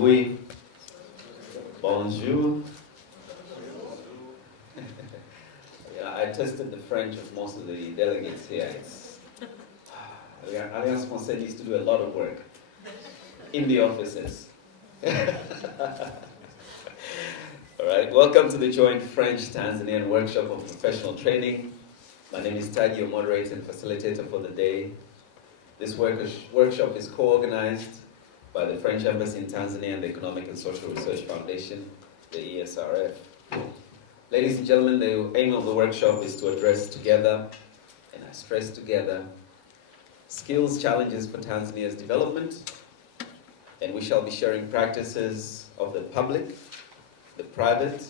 Asubui. Bonjour. Yeah, I tested the French of most of the delegates here. Alliance Française needs to do a lot of work in the offices. All right, welcome to the joint French-Tanzanian workshop on professional training. My name is Taji, your moderator and facilitator for the day. This workshop is co-organized by the French Embassy in Tanzania and the Economic and Social Research Foundation, the ESRF. Ladies and gentlemen, the aim of the workshop is to address together, and I stress together, skills challenges for Tanzania's development, and we shall be sharing practices of the public, the private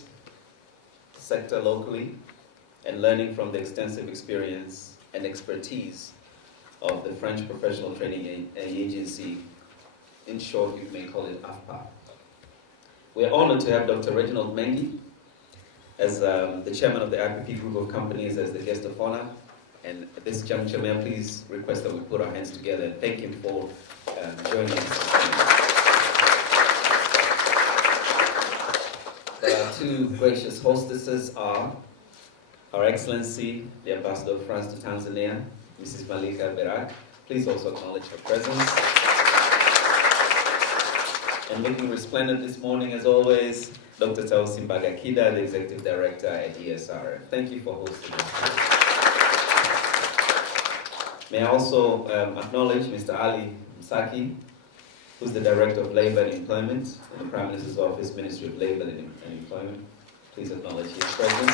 sector locally, and learning from the extensive experience and expertise of the French Professional Training Agency. In short, you may call it AFPA. We are honored to have Dr. Reginald Mengi as the chairman of the AFPA group of companies as the guest of honor. And at this juncture, may I please request that we put our hands together and thank him for joining us. Our two gracious hostesses are Her Excellency, the Ambassador of France to Tanzania, Mrs. Malika Berak. Please also acknowledge her presence. And looking resplendent this morning, as always, Dr. Tausi Mbagakida, the Executive Director at ESRF. Thank you for hosting us. May I also acknowledge Mr. Ali Msaki, who's the Director of Labor and Employment in the Prime Minister's Office, Ministry of Labor and Employment. Please acknowledge his presence.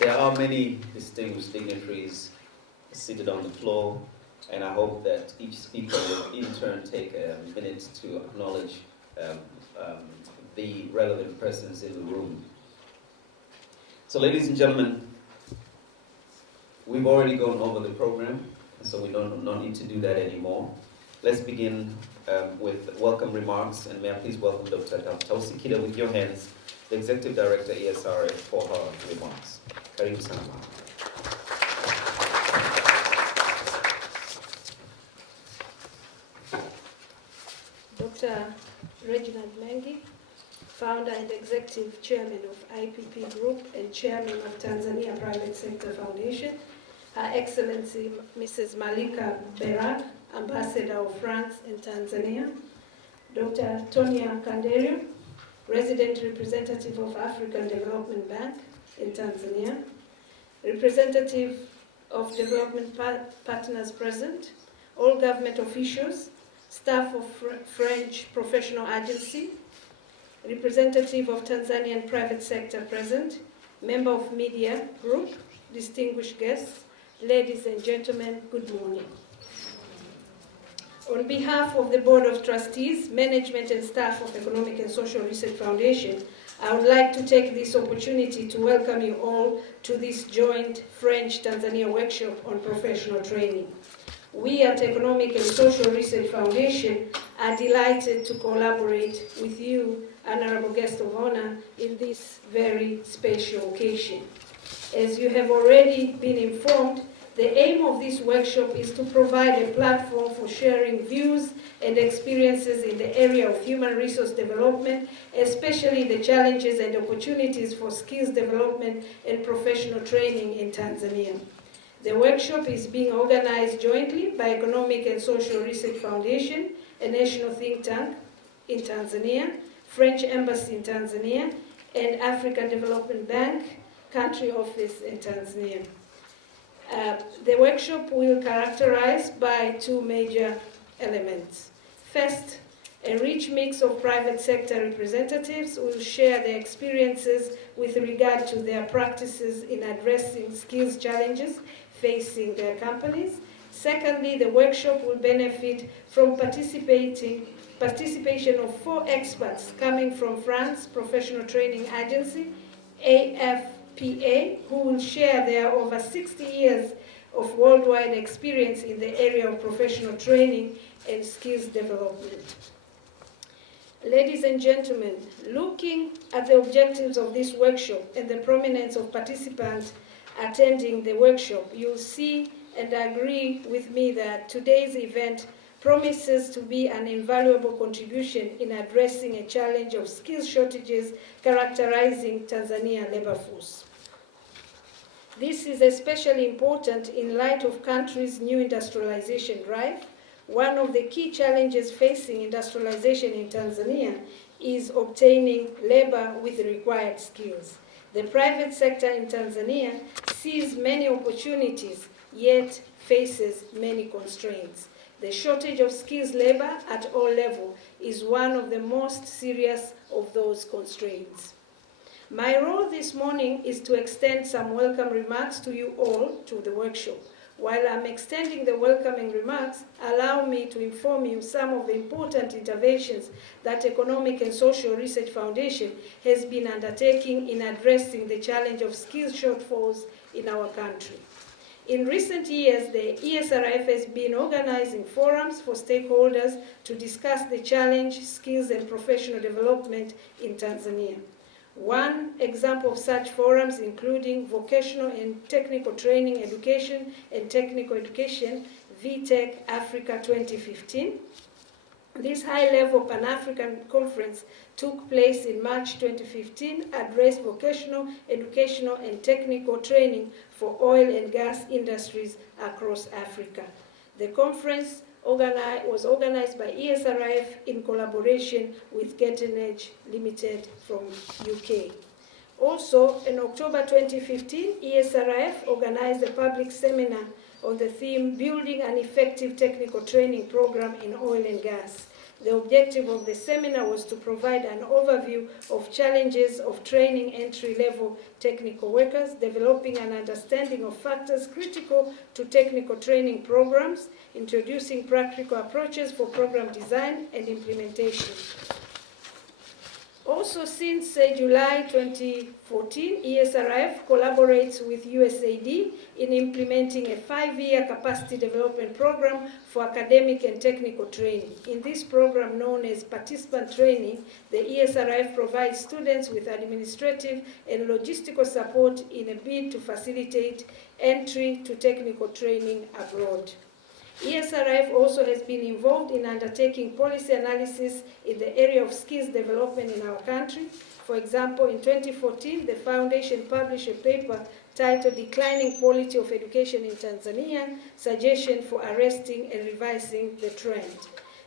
There are many distinguished dignitaries seated on the floor, and I hope that each speaker will in turn take a minute to acknowledge the relevant persons in the room. So ladies and gentlemen, we've already gone over the program, so we don't need to do that anymore. Let's begin with welcome remarks, and may I please welcome Dr. Tausi Kida with your hands, the Executive Director ESRF, for her remarks. Karibu sana. Dr. Reginald Mengi, founder and executive chairman of IPP Group and chairman of Tanzania Private Sector Foundation, Her Excellency Mrs. Malika Berak, Ambassador of France in Tanzania, Dr. Tonia Kanderio, Resident Representative of African Development Bank in Tanzania, representative of development partners present, all government officials, staff of French Professional Agency, representative of Tanzanian private sector present, member of media group, distinguished guests, ladies and gentlemen, good morning. On behalf of the Board of Trustees, management and staff of Economic and Social Research Foundation, I would like to take this opportunity to welcome you all to this joint French-Tanzania workshop on professional training. We at Economic and Social Research Foundation are delighted to collaborate with you, Honorable Guest of Honor, in this very special occasion. As you have already been informed, the aim of this workshop is to provide a platform for sharing views and experiences in the area of human resource development, especially the challenges and opportunities for skills development and professional training in Tanzania. The workshop is being organized jointly by Economic and Social Research Foundation, a national think tank in Tanzania, French Embassy in Tanzania, and African Development Bank country office in Tanzania. The workshop will characterize by two major elements. First, a rich mix of private sector representatives will share their experiences with regard to their practices in addressing skills challenges facing their companies. Secondly, the workshop will benefit from participation of 4 experts coming from France Professional Training Agency, AFPA, who will share their over 60 years of worldwide experience in the area of professional training and skills development. Ladies and gentlemen, looking at the objectives of this workshop and the prominence of participants attending the workshop, you'll see and agree with me that today's event promises to be an invaluable contribution in addressing a challenge of skills shortages characterizing Tanzania labor force. This is especially important in light of country's new industrialization drive. One of the key challenges facing industrialization in Tanzania is obtaining labor with the required skills. The private sector in Tanzania sees many opportunities, yet faces many constraints. The shortage of skilled labor at all levels is one of the most serious of those constraints. My role this morning is to extend some welcome remarks to you all to the workshop. While I'm extending the welcoming remarks, allow me to inform you some of the important interventions that Economic and Social Research Foundation has been undertaking in addressing the challenge of skills shortfalls in our country. In recent years, the ESRF has been organizing forums for stakeholders to discuss the challenge, skills, and professional development in Tanzania. One example of such forums including Vocational and Technical Training Education and Technical Education, VTech Africa 2015. This high-level Pan-African conference took place in March 2015, addressed vocational, educational, and technical training for oil and gas industries across Africa. The conference was organized by ESRF in collaboration with Getting Edge Limited from UK. Also, in October 2015, ESRF organized a public seminar on the theme Building an Effective Technical Training Program in Oil and Gas. The objective of the seminar was to provide an overview of challenges of training entry-level technical workers, developing an understanding of factors critical to technical training programs, introducing practical approaches for program design and implementation. Also, since July 2014, ESRF collaborates with USAID in implementing a 5-year capacity development program for academic and technical training. In this program, known as participant training, the ESRF provides students with administrative and logistical support in a bid to facilitate entry to technical training abroad. ESRF also has been involved in undertaking policy analysis in the area of skills development in our country. For example, in 2014, the foundation published a paper titled Declining Quality of Education in Tanzania, Suggestion for Arresting and Revising the Trend.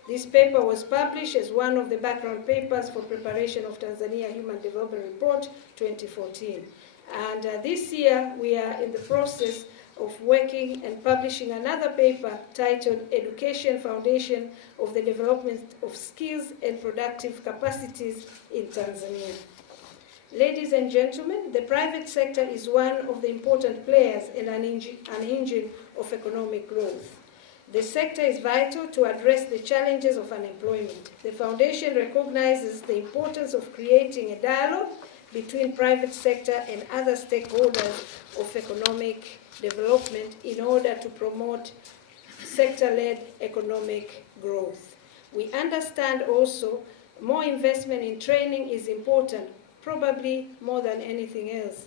This paper was published as one of the background papers for preparation of Tanzania Human Development Report 2014. And this year, we are in the process of working and publishing another paper titled Education Foundation of the Development of Skills and Productive Capacities in Tanzania. Ladies and gentlemen, the private sector is one of the important players and an engine of economic growth. The sector is vital to address the challenges of unemployment. The foundation recognizes the importance of creating a dialogue between private sector and other stakeholders of economic development in order to promote sector-led economic growth. We understand also more investment in training is important, probably more than anything else.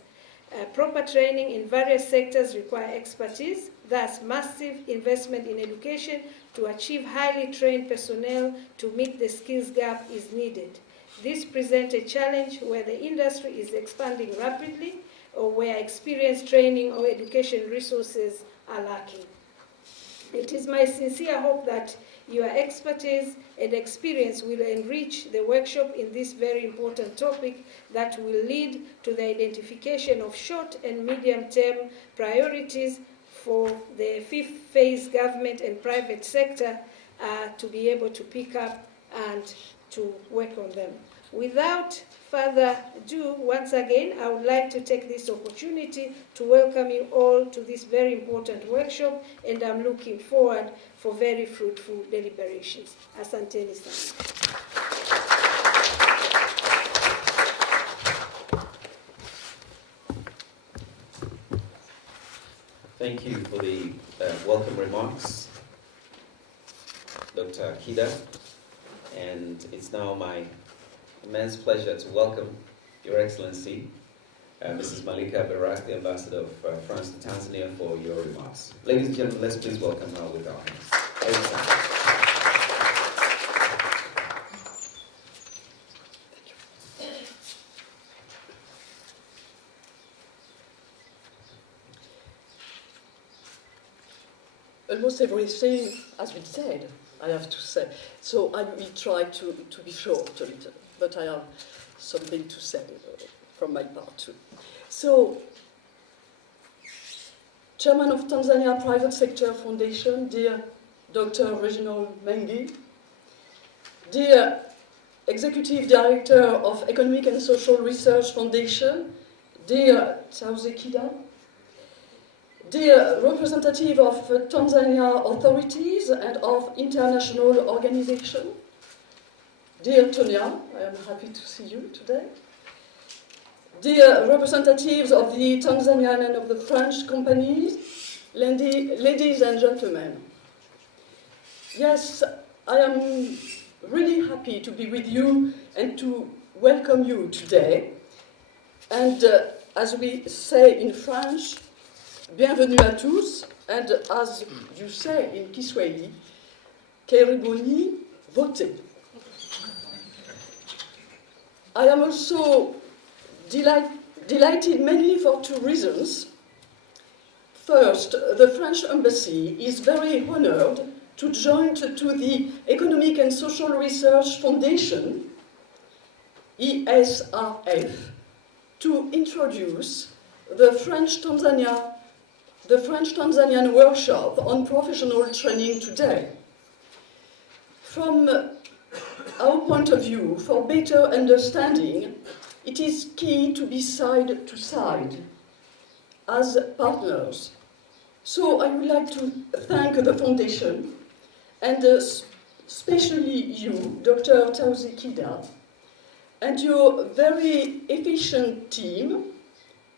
Proper training in various sectors require expertise, thus massive investment in education to achieve highly trained personnel to meet the skills gap is needed. This presents a challenge where the industry is expanding rapidly or where experienced training or education resources are lacking. It is my sincere hope that your expertise and experience will enrich the workshop in this very important topic that will lead to the identification of short and medium-term priorities for the fifth phase government and private sector to be able to pick up and to work on them. Without further ado, once again, I would like to take this opportunity to welcome you all to this very important workshop, and I'm looking forward for very fruitful deliberations. Asanteni sana. Thank you for the welcome remarks, Dr. Akida, and it's now my immense pleasure to welcome Your Excellency, Mrs. Malika Barak, the Ambassador of France to Tanzania, for your remarks. Ladies and gentlemen, let's please welcome her with our hands. almost everything has been said, I have to say. So I will try to be short a little, but I have something to say from my part too. So, Chairman of Tanzania Private Sector Foundation, dear Dr. Reginald Mengi, dear Executive Director of Economic and Social Research Foundation, dear Tausi Kida, dear representative of Tanzania authorities and of international organizations, dear Tonya, I am happy to see you today, dear representatives of the Tanzanian and of the French companies, ladies and gentlemen. Yes, I am really happy to be with you and to welcome you today. And as we say in French, bienvenue à tous, and as you say in Kiswahili, karibuni vote. I am also delighted mainly for two reasons. First, the French Embassy is very honored to join to the Economic and Social Research Foundation, ESRF, to introduce the French-Tanzanian workshop on professional training today. From our point of view, for better understanding, it is key to be side to side as partners. So I would like to thank the Foundation and especially you, Dr. Tausi Kida, and your very efficient team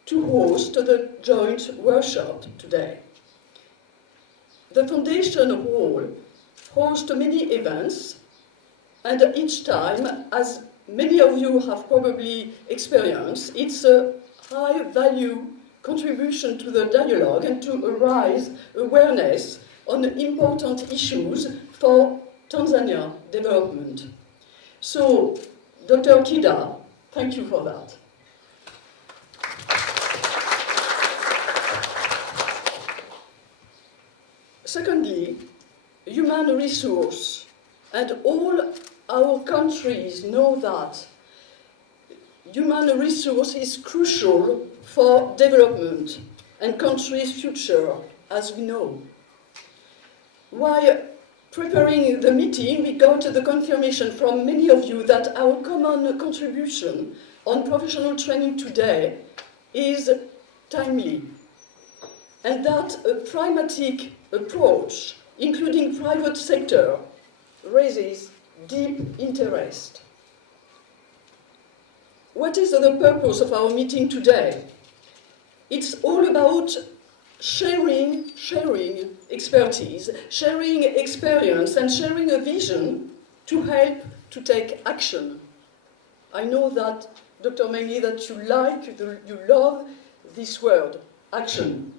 to host the joint workshop today. The Foundation Hall hosts many events, and each time, as many of you have probably experienced, it's a high-value contribution to the dialogue and to raise awareness on important issues for Tanzania development. So, Dr. Kida, thank you for that. Secondly, human resource, and all our countries know that human resource is crucial for development and countries' future, as we know. While preparing the meeting, we got the confirmation from many of you that our common contribution on professional training today is timely, and that a pragmatic approach, including private sector, raises deep interest. What is the purpose of our meeting today? It's all about sharing expertise, sharing experience, and sharing a vision to help to take action. I know that, Dr. Mengi, that you love this word, action.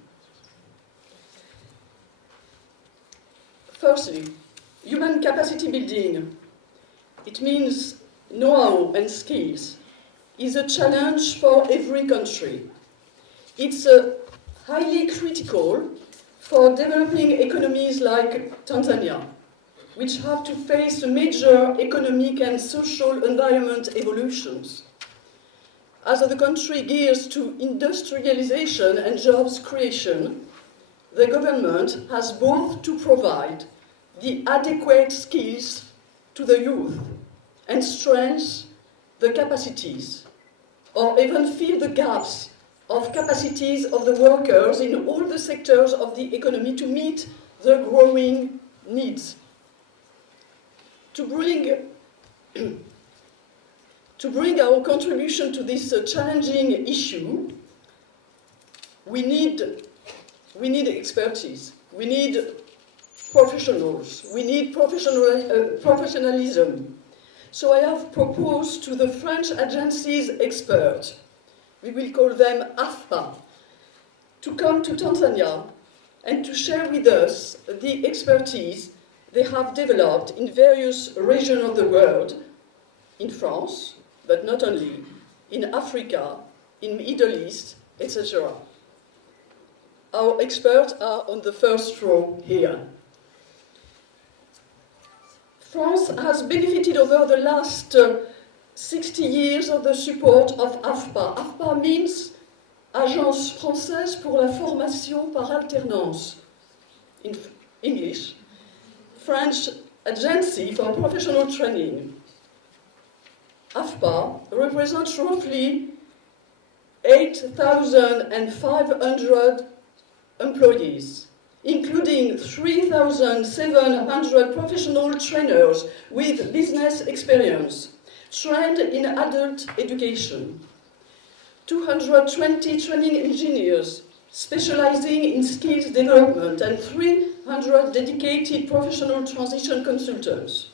Firstly, human capacity building. It means know-how and skills. Is a challenge for every country. It's highly critical for developing economies like Tanzania, which have to face major economic and social environment evolutions. As the country gears to industrialization and jobs creation, the government has both to provide the adequate skills to the youth and strengthen the capacities, or even fill the gaps of capacities of the workers in all the sectors of the economy to meet the growing needs. To bring our contribution to this challenging issue, we need expertise, we need professionals, we need professionalism. So I have proposed to the French agency's experts, we will call them AFPA, to come to Tanzania and to share with us the expertise they have developed in various regions of the world, in France, but not only, in Africa, in Middle East, etc. Our experts are on the first row here. France has benefited over the last 60 years of the support of AFPA. AFPA means Agence Française pour la Formation par Alternance, in English, French Agency for Professional Training. AFPA represents roughly 8,500 employees, including 3,700 professional trainers with business experience, trained in adult education, 220 training engineers specializing in skills development, and 300 dedicated professional transition consultants.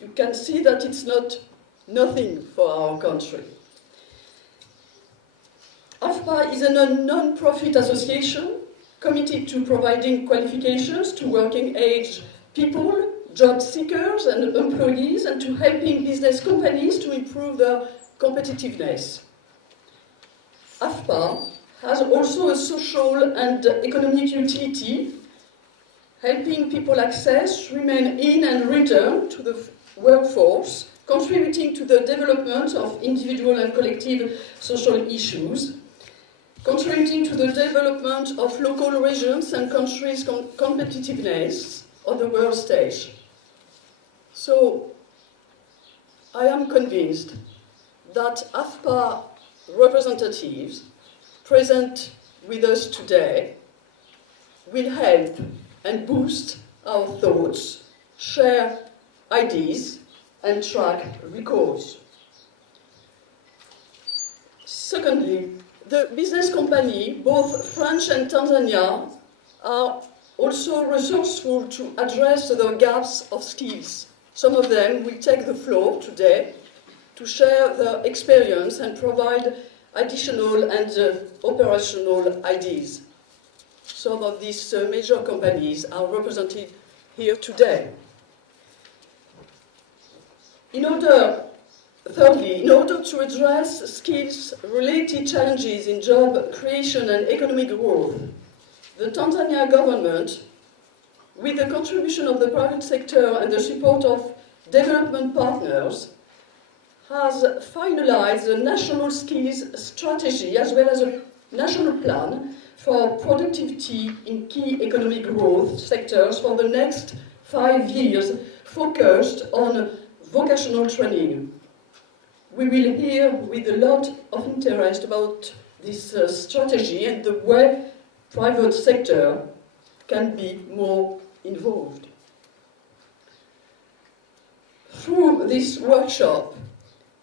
You can see that it's not nothing for our country. AFPA is a non-profit association committed to providing qualifications to working-age people, job seekers and employees, and to helping business companies to improve their competitiveness. AFPA has also a social and economic utility, helping people access, remain in and return to the workforce, contributing to the development of individual and collective social issues, contributing to the development of local regions and countries' competitiveness on the world stage. So, I am convinced that AFPA representatives present with us today will help and boost our thoughts, share ideas, and track records. Secondly, the business company, both French and Tanzania, are also resourceful to address the gaps of skills. Some of them will take the floor today to share their experience and provide additional and operational ideas. Some of these major companies are represented here today. Thirdly, in order to address skills-related challenges in job creation and economic growth, the Tanzania government, with the contribution of the private sector and the support of development partners, has finalized a national skills strategy as well as a national plan for productivity in key economic growth sectors for the next 5 years, focused on vocational training. We will hear with a lot of interest about this strategy and the way private sector can be more involved. Through this workshop,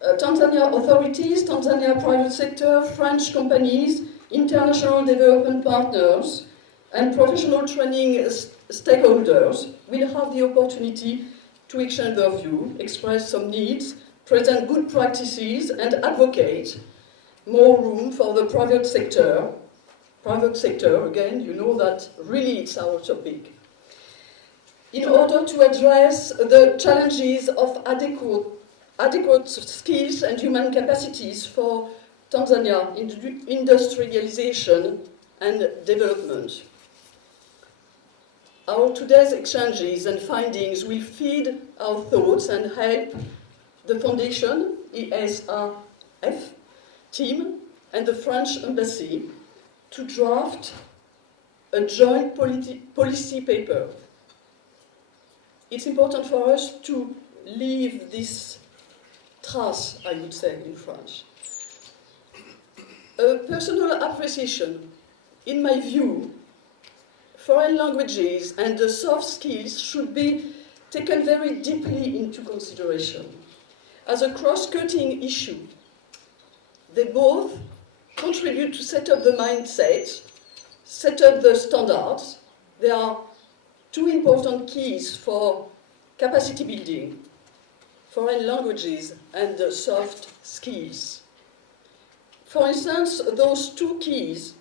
Tanzania authorities, Tanzania private sector, French companies, international development partners, and professional training stakeholders will have the opportunity to exchange their view, express some needs, present good practices, and advocate more room for the private sector. Private sector, again, you know that really it's our topic. In order to address the challenges of adequate skills and human capacities for Tanzania industrialization and development. Our today's exchanges and findings will feed our thoughts and help the Foundation, ESRF team, and the French Embassy to draft a joint policy paper. It's important for us to leave this trace, I would say, in French. A personal appreciation, in my view, foreign languages and the soft skills should be taken very deeply into consideration. As a cross-cutting issue, they both contribute to set up the mindset, set up the standards. They are two important keys for capacity building, foreign languages and soft skills. For instance, those two keys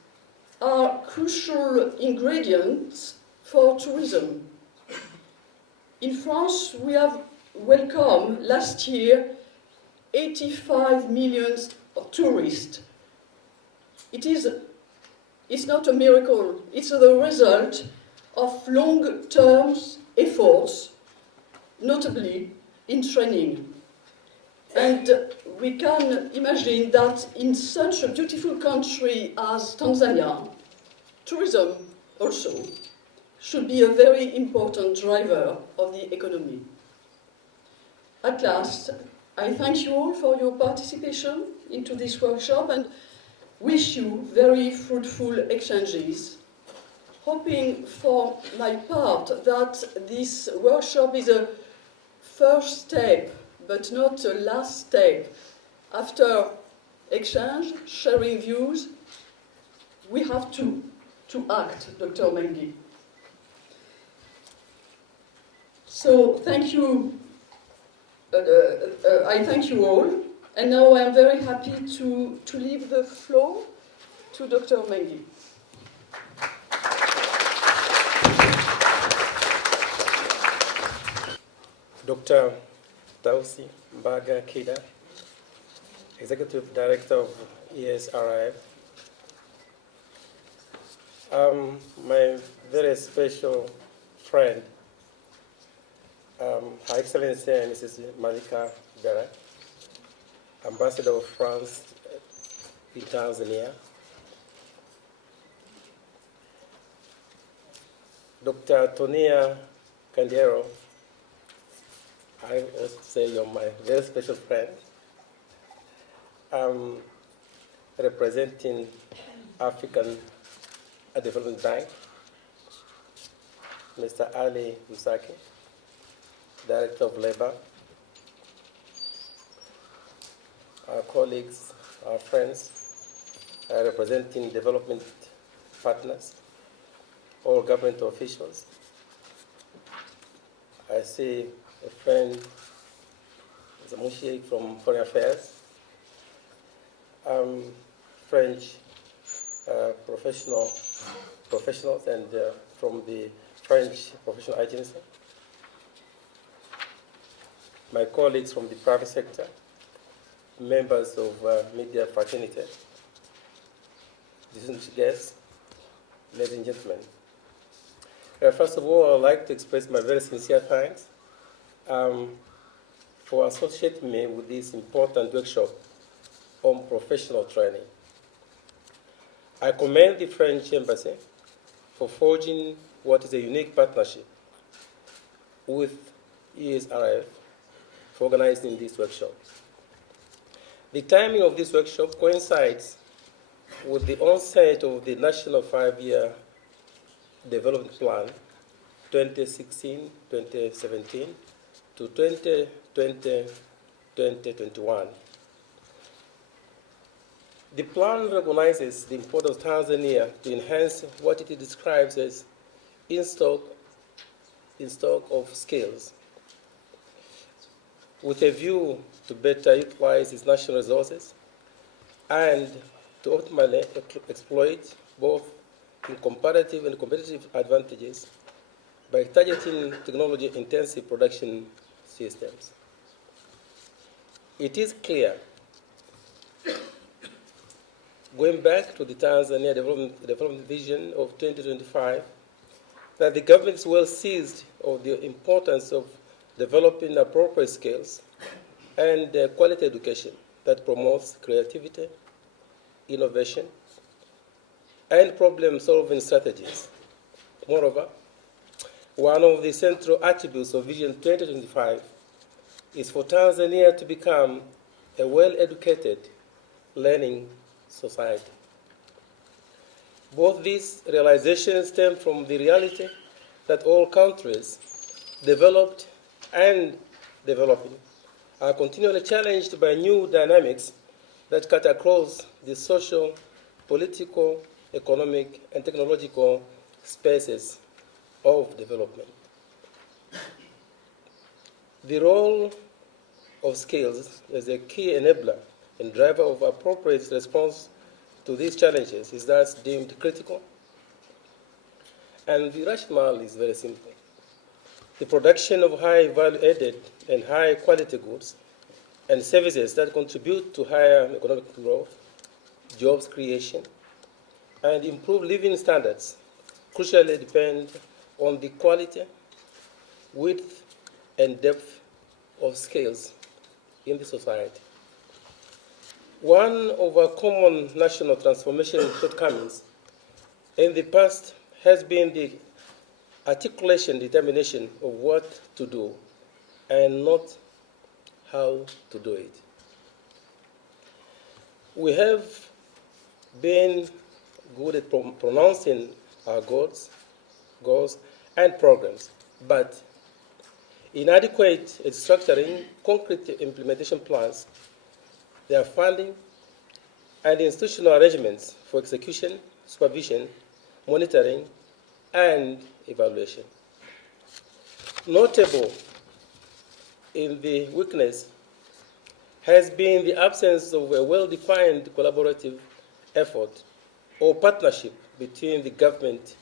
are crucial ingredients for tourism. In France, we have welcomed last year 85 million of tourists. It is is not a miracle. It's the result of long-term efforts, notably in training. And we can imagine that in such a beautiful country as Tanzania, tourism also should be a very important driver of the economy. At last, I thank you all for your participation into this workshop and wish you very fruitful exchanges, hoping for my part that this workshop is a first step, but not a last step. After exchange, sharing views, we have to act, Dr. Mengi. So thank you. I thank you all, and now I am very happy to leave the floor to Dr. Mengi. Dr. Tausi Mbaga Kida, Executive Director of ESRF. My very special friend, Her Excellency Mrs. Malika Bera, Ambassador of France in Tanzania. Dr. Tonia Candiero, I would say you're my very special friend, representing African Development Bank. Mr. Ali Msaki, Director of Labor, our colleagues, our friends, representing development partners, all government officials. I see a friend, Zamushi from Foreign Affairs, French professionals and from the French Professional Agency, my colleagues from the private sector, members of media fraternity, distinguished guests, ladies and gentlemen. First of all, I'd like to express my very sincere thanks for associating me with this important workshop on professional training. I commend the French Embassy for forging what is a unique partnership with ESRF for organizing this workshop. The timing of this workshop coincides with the onset of the National 5-Year Development Plan 2016-2017 to 2020-2021. The plan recognizes the importance of Tanzania to enhance what it describes as in stock of skills, with a view to better utilize its national resources and to optimally exploit both in comparative and competitive advantages by targeting technology-intensive production systems. It is clear, going back to the Tanzania development vision of 2025, that the government is well seized of the importance of developing appropriate skills and quality education that promotes creativity, innovation, and problem-solving strategies. Moreover, one of the central attributes of Vision 2025 is for Tanzania to become a well-educated, learning society. Both these realizations stem from the reality that all countries, developed and developing, are continually challenged by new dynamics that cut across the social, political, economic, and technological spaces of development. The role of skills as a key enabler and driver of appropriate response to these challenges is thus deemed critical. And the rationale is very simple. The production of high value-added and high-quality goods and services that contribute to higher economic growth, jobs creation, and improved living standards crucially depend on the quality, width, and depth of skills in the society. One of our common national transformation shortcomings in the past has been the articulation, determination of what to do and not how to do it. We have been good at pronouncing our goals and programs, but inadequate at structuring concrete implementation plans, their funding, and institutional arrangements for execution, supervision, monitoring, and evaluation. Notable in the weakness has been the absence of a well-defined collaborative effort or partnership between the government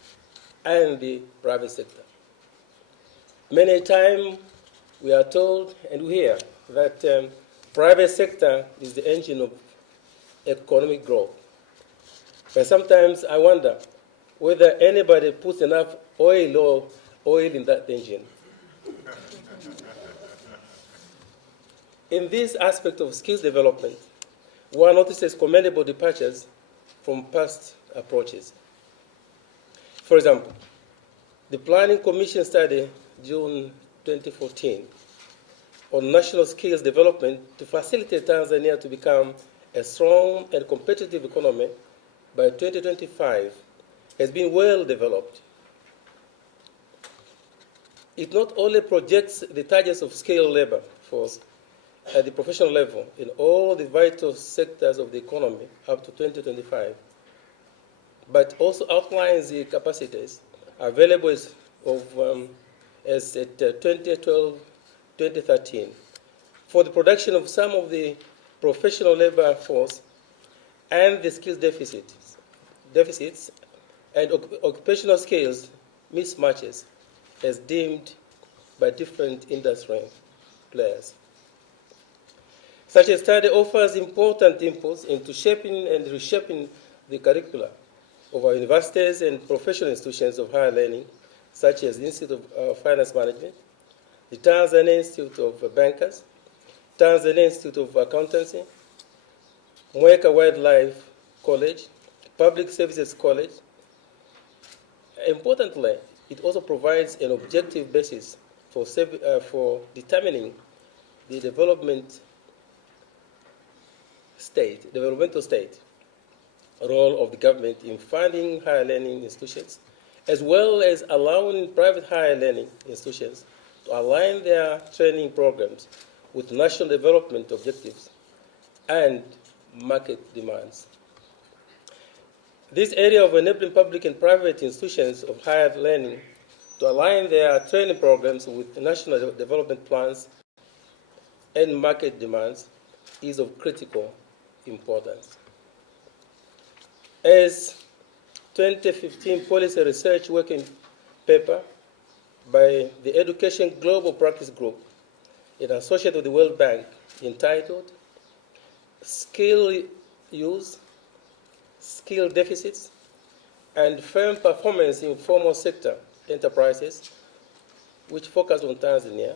and the private sector. Many times we are told and we hear that private sector is the engine of economic growth. But sometimes I wonder whether anybody puts enough oil in that engine. In this aspect of skills development, one notices commendable departures from past approaches. For example, the Planning Commission study, June 2014, on national skills development to facilitate Tanzania to become a strong and competitive economy by 2025 has been well developed. It not only projects the targets of skilled labor force at the professional level in all the vital sectors of the economy up to 2025, but also outlines the capacities available as at 2012-2013 for the production of some of the professional labor force and the skills deficits and occupational skills mismatches as deemed by different industry players. Such a study offers important inputs into shaping and reshaping the curricula of our universities and professional institutions of higher learning, such as the Institute of Finance Management, the Tanzania Institute of Bankers, Tanzania Institute of Accountancy, Mweka Wildlife College, Public Services College. Importantly, it also provides an objective basis for determining the developmental state role of the government in funding higher learning institutions, as well as allowing private higher learning institutions to align their training programs with national development objectives and market demands. This area of enabling public and private institutions of higher learning to align their training programs with national development plans and market demands is of critical importance. As 2015 policy research working paper by the Education Global Practice Group in association with the World Bank entitled Skill Use, Skill Deficits, and Firm Performance in Formal Sector Enterprises, which focus on Tanzania,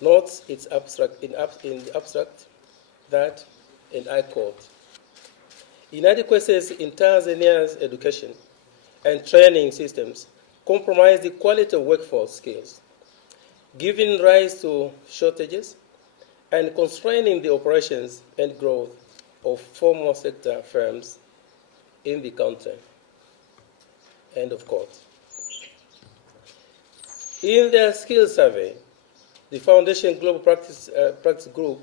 notes its abstract in the abstract that, and I quote, inadequacies in Tanzania's education and training systems compromise the quality of workforce skills, giving rise to shortages and constraining the operations and growth of formal sector firms in the country. End of quote. In their skills survey, the Foundation Global Practice Group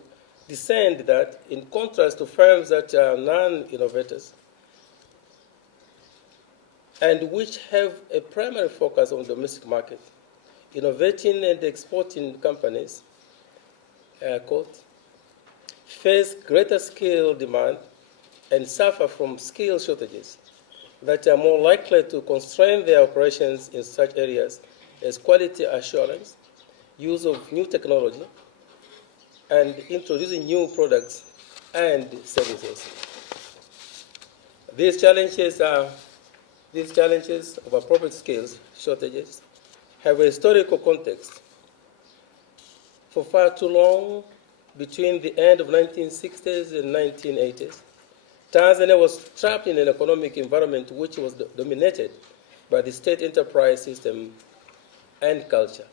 discerned that, in contrast to firms that are non-innovators and which have a primary focus on the domestic market, innovating and exporting companies, quote, face greater skill demand and suffer from skill shortages that are more likely to constrain their operations in such areas as quality assurance, use of new technology, and introducing new products and services. These challenges are these challenges of appropriate skills shortages have a historical context. For far too long, between the end of 1960s and 1980s, Tanzania was trapped in an economic environment which was dominated by the state enterprise system and culture.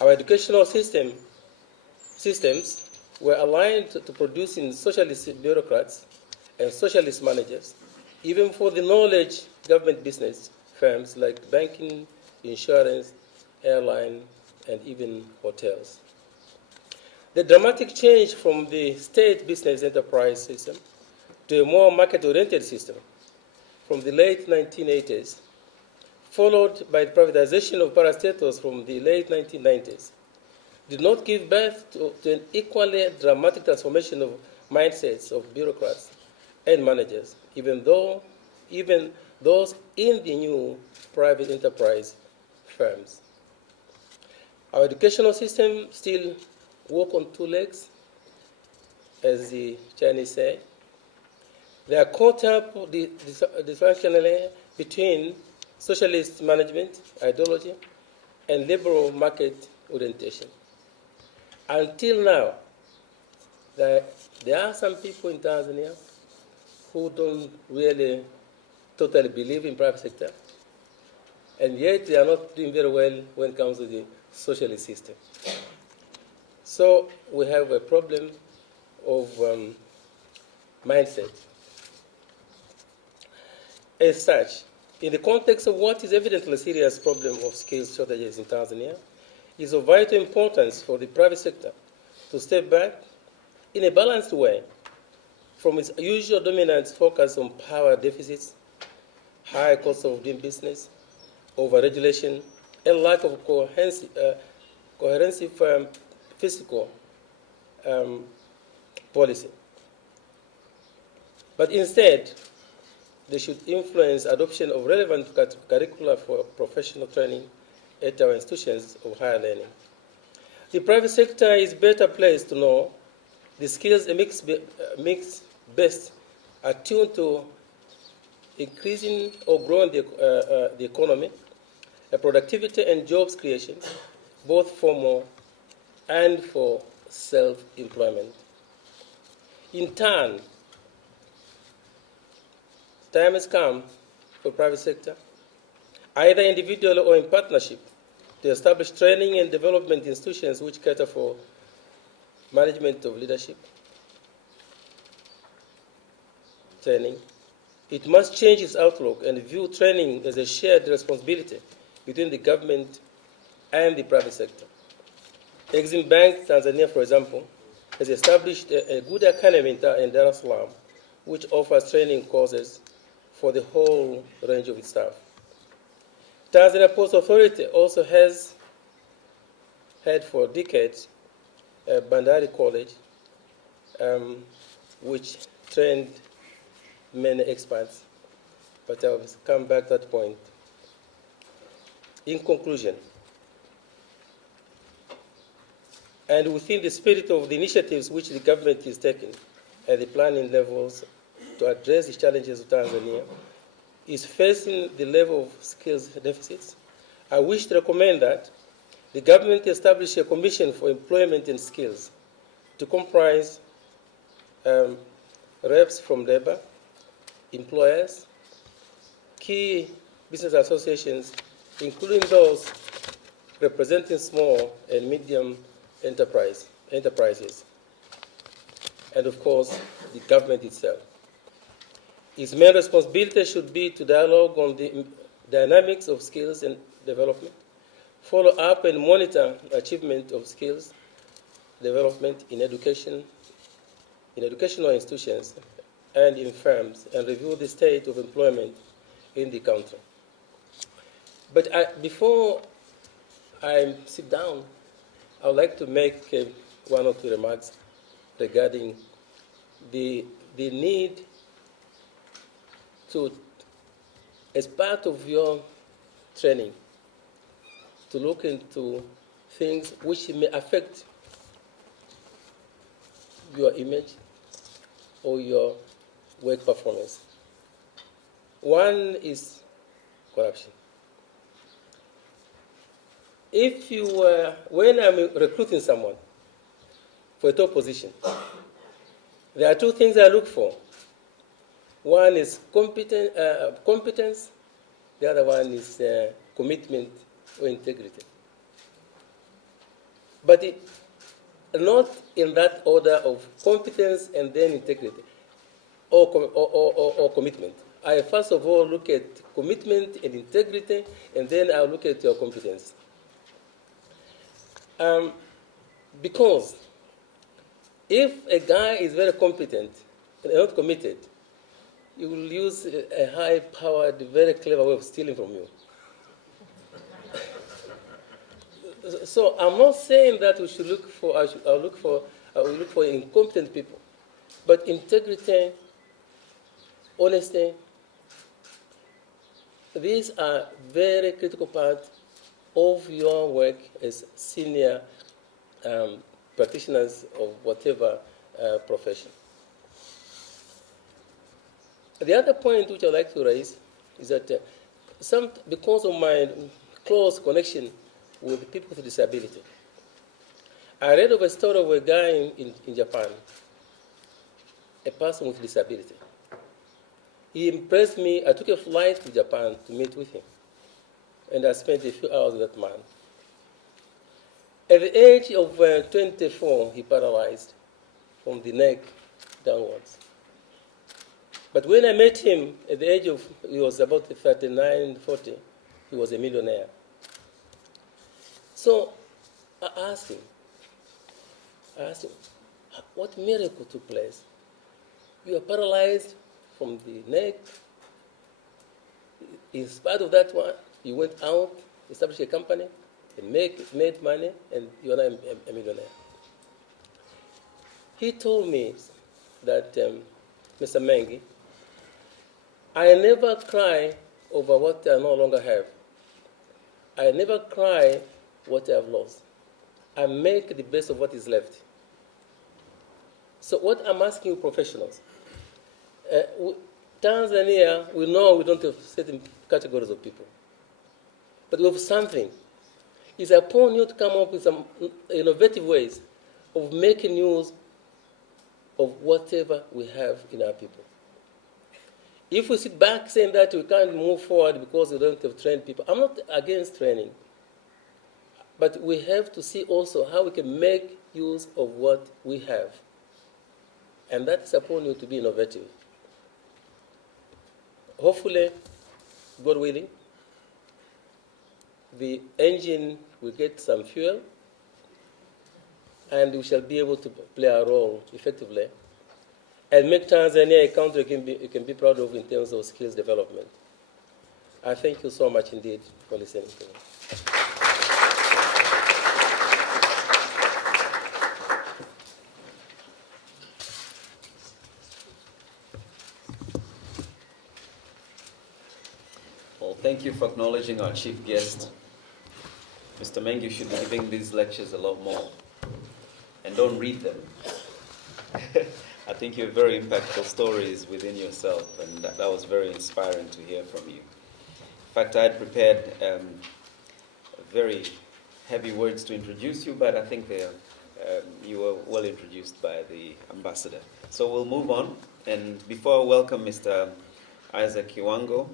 Our educational systems were aligned to producing socialist bureaucrats and socialist managers, even for the knowledge government business firms like banking, insurance, airline, and even hotels. The dramatic change from the state business enterprise system to a more market-oriented system from the late 1980s, followed by the privatization of parastatals from the late 1990s, did not give birth to an equally dramatic transformation of mindsets of bureaucrats and managers, even those in the new private enterprise firms. Our educational system still walk on two legs, as the Chinese say. They are caught up dysfunctionally between socialist management, ideology, and liberal market orientation. Until now, there are some people in Tanzania who don't really totally believe in private sector, and yet they are not doing very well when it comes to the socialist system. So we have a problem of mindset. As such, in the context of what is evidently a serious problem of skills shortages in Tanzania, it is of vital importance for the private sector to step back in a balanced way from its usual dominant focus on power deficits, high cost of doing business, over-regulation, and lack of cohesive fiscal policy. But instead, they should influence adoption of relevant curricula for professional training at our institutions of higher learning. The private sector is better placed to know the skills mix best attuned to increasing or growing the economy, productivity and jobs creation, both formal and for self-employment. In turn, time has come for private sector, either individually or in partnership, to establish training and development institutions which cater for management of leadership training. It must change its outlook and view training as a shared responsibility between the government and the private sector. Exim Bank Tanzania, for example, has established a good academy in Dar es Salaam, which offers training courses for the whole range of its staff. Tanzania Post Authority also has had for decades a Bandari College, which trained many experts, but I'll come back to that point. In conclusion, and within the spirit of the initiatives which the government is taking at the planning levels to address the challenges of Tanzania, is facing the level of skills deficits, I wish to recommend that the government establish a commission for employment and skills to comprise reps from labor, employers, key business associations, including those representing small and medium enterprises, and of course, the government itself. Its main responsibility should be to dialogue on the dynamics of skills and development, follow up and monitor achievement of skills development in education, in educational institutions and in firms, and review the state of employment in the country. But before I sit down, I would like to make one or two remarks regarding the need to, as part of your training, to look into things which may affect your image or your work performance. One is corruption. If you, when I'm recruiting someone for a top position, there are two things I look for. One is competence, the other one is commitment or integrity. But not in that order of competence and then integrity or commitment. I first of all look at commitment and integrity, and then I'll look at your competence. Because if a guy is very competent and not committed, he will use a high-powered, very clever way of stealing from you. So I'm not saying that we should look for. I will look for incompetent people, but integrity, honesty. These are very critical parts of your work as senior practitioners of whatever profession. The other point which I'd like to raise is that because of my close connection with people with disability, I read of a story of a guy in Japan, a person with disability. He impressed me. I took a flight to Japan to meet with him, and I spent a few hours with that man. At the age of 24, he paralyzed from the neck downwards. But when I met him at the age of, he was about 39, 40, he was a millionaire. So I asked him, what miracle took place? You are paralyzed from the neck. In spite of that one, you went out, established a company, and made money, and you are now a millionaire. He told me that, Mr. Mengi, I never cry over what I no longer have. I never cry what I have lost. I make the best of what is left. So what I'm asking you professionals, Tanzania, we know we don't have certain categories of people, but we have something. It's upon you to come up with some innovative ways of making use of whatever we have in our people. If we sit back saying that we can't move forward because we don't have trained people, I'm not against training. But we have to see also how we can make use of what we have. And that is upon you to be innovative. Hopefully, God willing, the engine will get some fuel, and we shall be able to play our role effectively and make Tanzania a country you can be proud of in terms of skills development. I thank you so much indeed for listening to me. Well, thank you for acknowledging our chief guest. Mr. Mengi, you should be giving these lectures a lot more. And don't read them. I think you have very impactful stories within yourself, and that was very inspiring to hear from you. In fact, I had prepared very heavy words to introduce you, but I think you were well introduced by the ambassador. So we'll move on. And before I welcome Mr. Isaac Kiwango,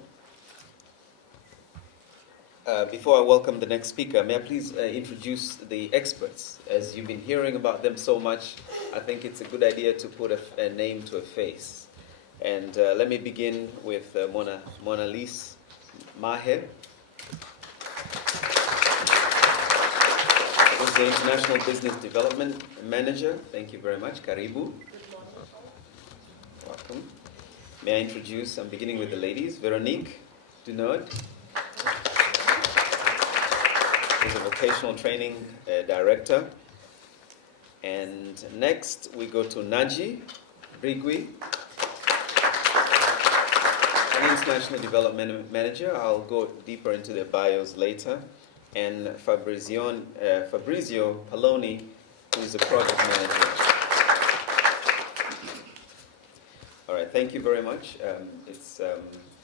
before I welcome the next speaker, may I please introduce the experts? As you've been hearing about them so much, I think it's a good idea to put a name to a face. And let me begin with Mona Lise Mahe, who's the International Business Development Manager. Thank you very much. Karibu. Welcome. May I introduce, I'm beginning with the ladies, Veronique Dunod, who's a vocational training director. And next we go to Naji Brigui, an international development manager. I'll go deeper into their bios later. And Fabrizio Paloni, who is a project manager. All right, thank you very much. It's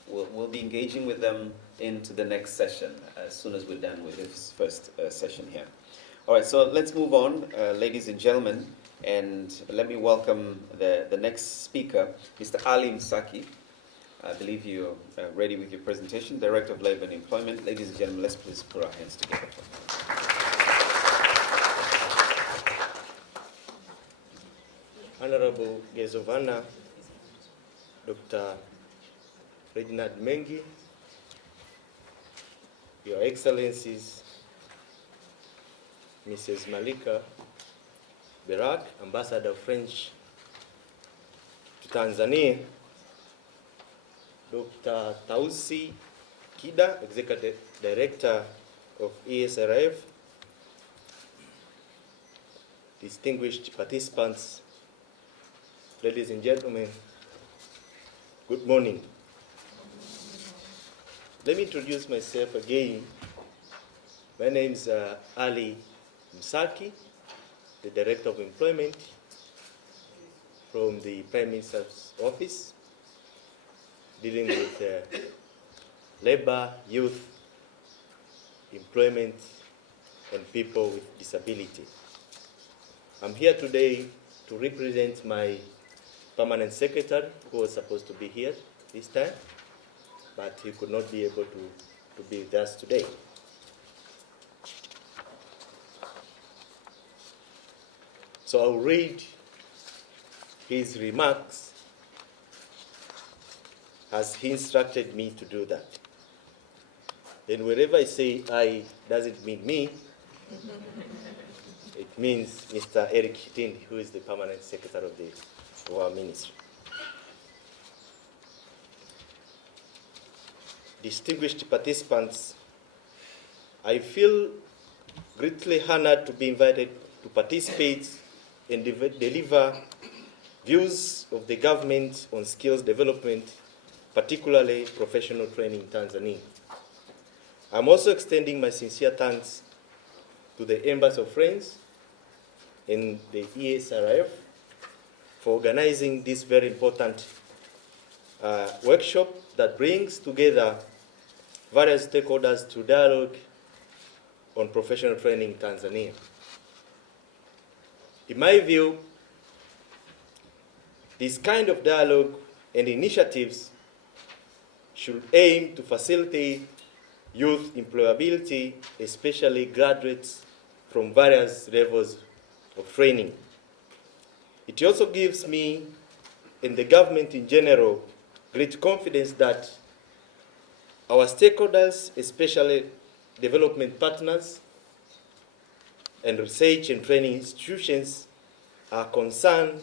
we'll be engaging with them into the next session as soon as we're done with this first session here. All right, so let's move on, ladies and gentlemen, and let me welcome the next speaker, Mr. Ali Msaki. I believe you're ready with your presentation. Director of Labor and Employment. Ladies and gentlemen, let's please put our hands together. Honorable Guest of Honor, Dr. Reginald Mengi, Your Excellencies, Mrs. Malika Berak, Ambassador of French to Tanzania, Dr. Tausi Kida, Executive Director of ESRF, distinguished participants, ladies and gentlemen, good morning. Let me introduce myself again. My name is Ali Msaki, the Director of Employment from the Prime Minister's Office, dealing with labor, youth, employment, and people with disability. I'm here today to represent my permanent secretary, who was supposed to be here this time, but he could not be able to be with us today. So I'll read his remarks as he instructed me to do that. Then wherever I say I doesn't mean me, it means Mr. Erick Shitindi, who is the permanent secretary of our ministry. Distinguished participants, I feel greatly honored to be invited to participate and deliver views of the government on skills development, particularly professional training in Tanzania. I'm also extending my sincere thanks to the Embassy of France and the ESRF for organizing this very important workshop that brings together various stakeholders to dialogue on professional training in Tanzania. In my view, this kind of dialogue and initiatives should aim to facilitate youth employability, especially graduates from various levels of training. It also gives me and the government in general great confidence that our stakeholders, especially development partners and research and training institutions, are concerned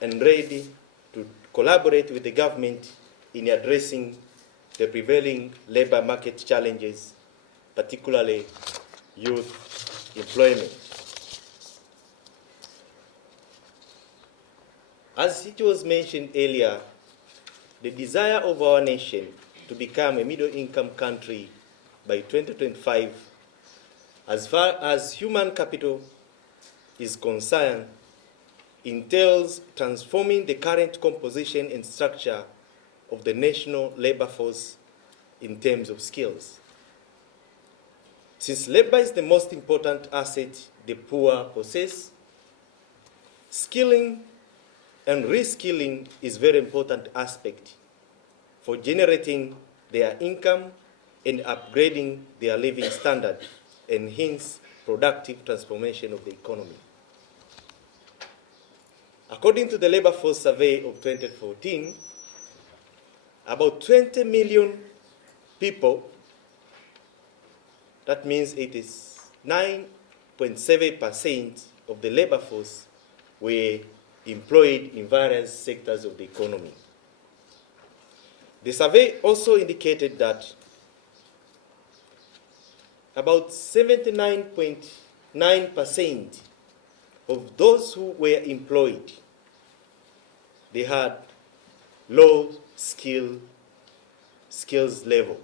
and ready to collaborate with the government in addressing the prevailing labor market challenges, particularly youth employment. As it was mentioned earlier, the desire of our nation to become a middle-income country by 2025, as far as human capital is concerned, entails transforming the current composition and structure of the national labor force in terms of skills. Since labor is the most important asset the poor possess, skilling and reskilling is a very important aspect for generating their income and upgrading their living standard, and hence productive transformation of the economy. According to the Labor Force Survey of 2014, about 20 million people, that means it is 9.7% of the labor force, were employed in various sectors of the economy. The survey also indicated that about 79.9% of those who were employed, they had low skills level.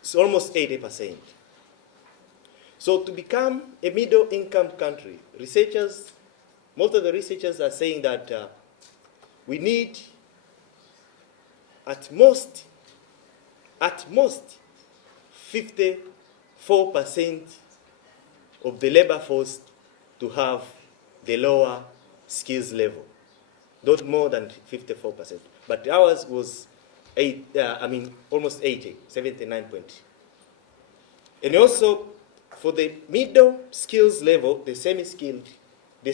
It's almost 80%. So to become a middle income country, most of the researchers are saying that we need at most 54% of the labor force to have the lower skills level, not more than 54%. But ours was almost 80, 79.0. And also, for the middle skills level, the semi-skilled, the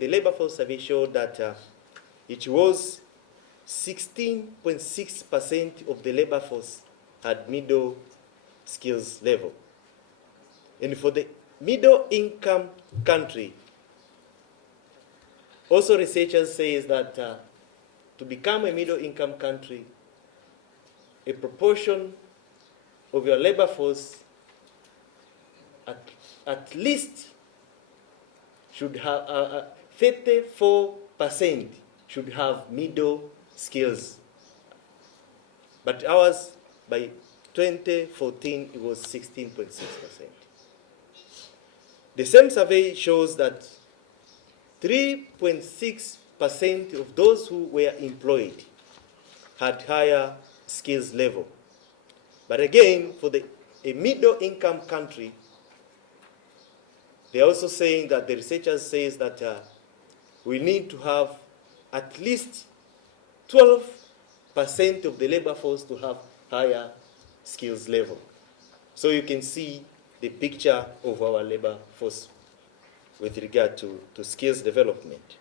labor force survey showed that it was 16.6% of the labor force had middle skills level. And for the middle income country, also researchers say that to become a middle income country, a proportion of your labor force at least should have 34% should have middle skills. But ours, by 2014, it was 16.6%. The same survey shows that 3.6% of those who were employed had higher skills level. But again, for a middle income country, they are also saying that the researchers say that we need to have at least 12% of the labor force to have higher skills level. So you can see the picture of our labor force with regard to skills development.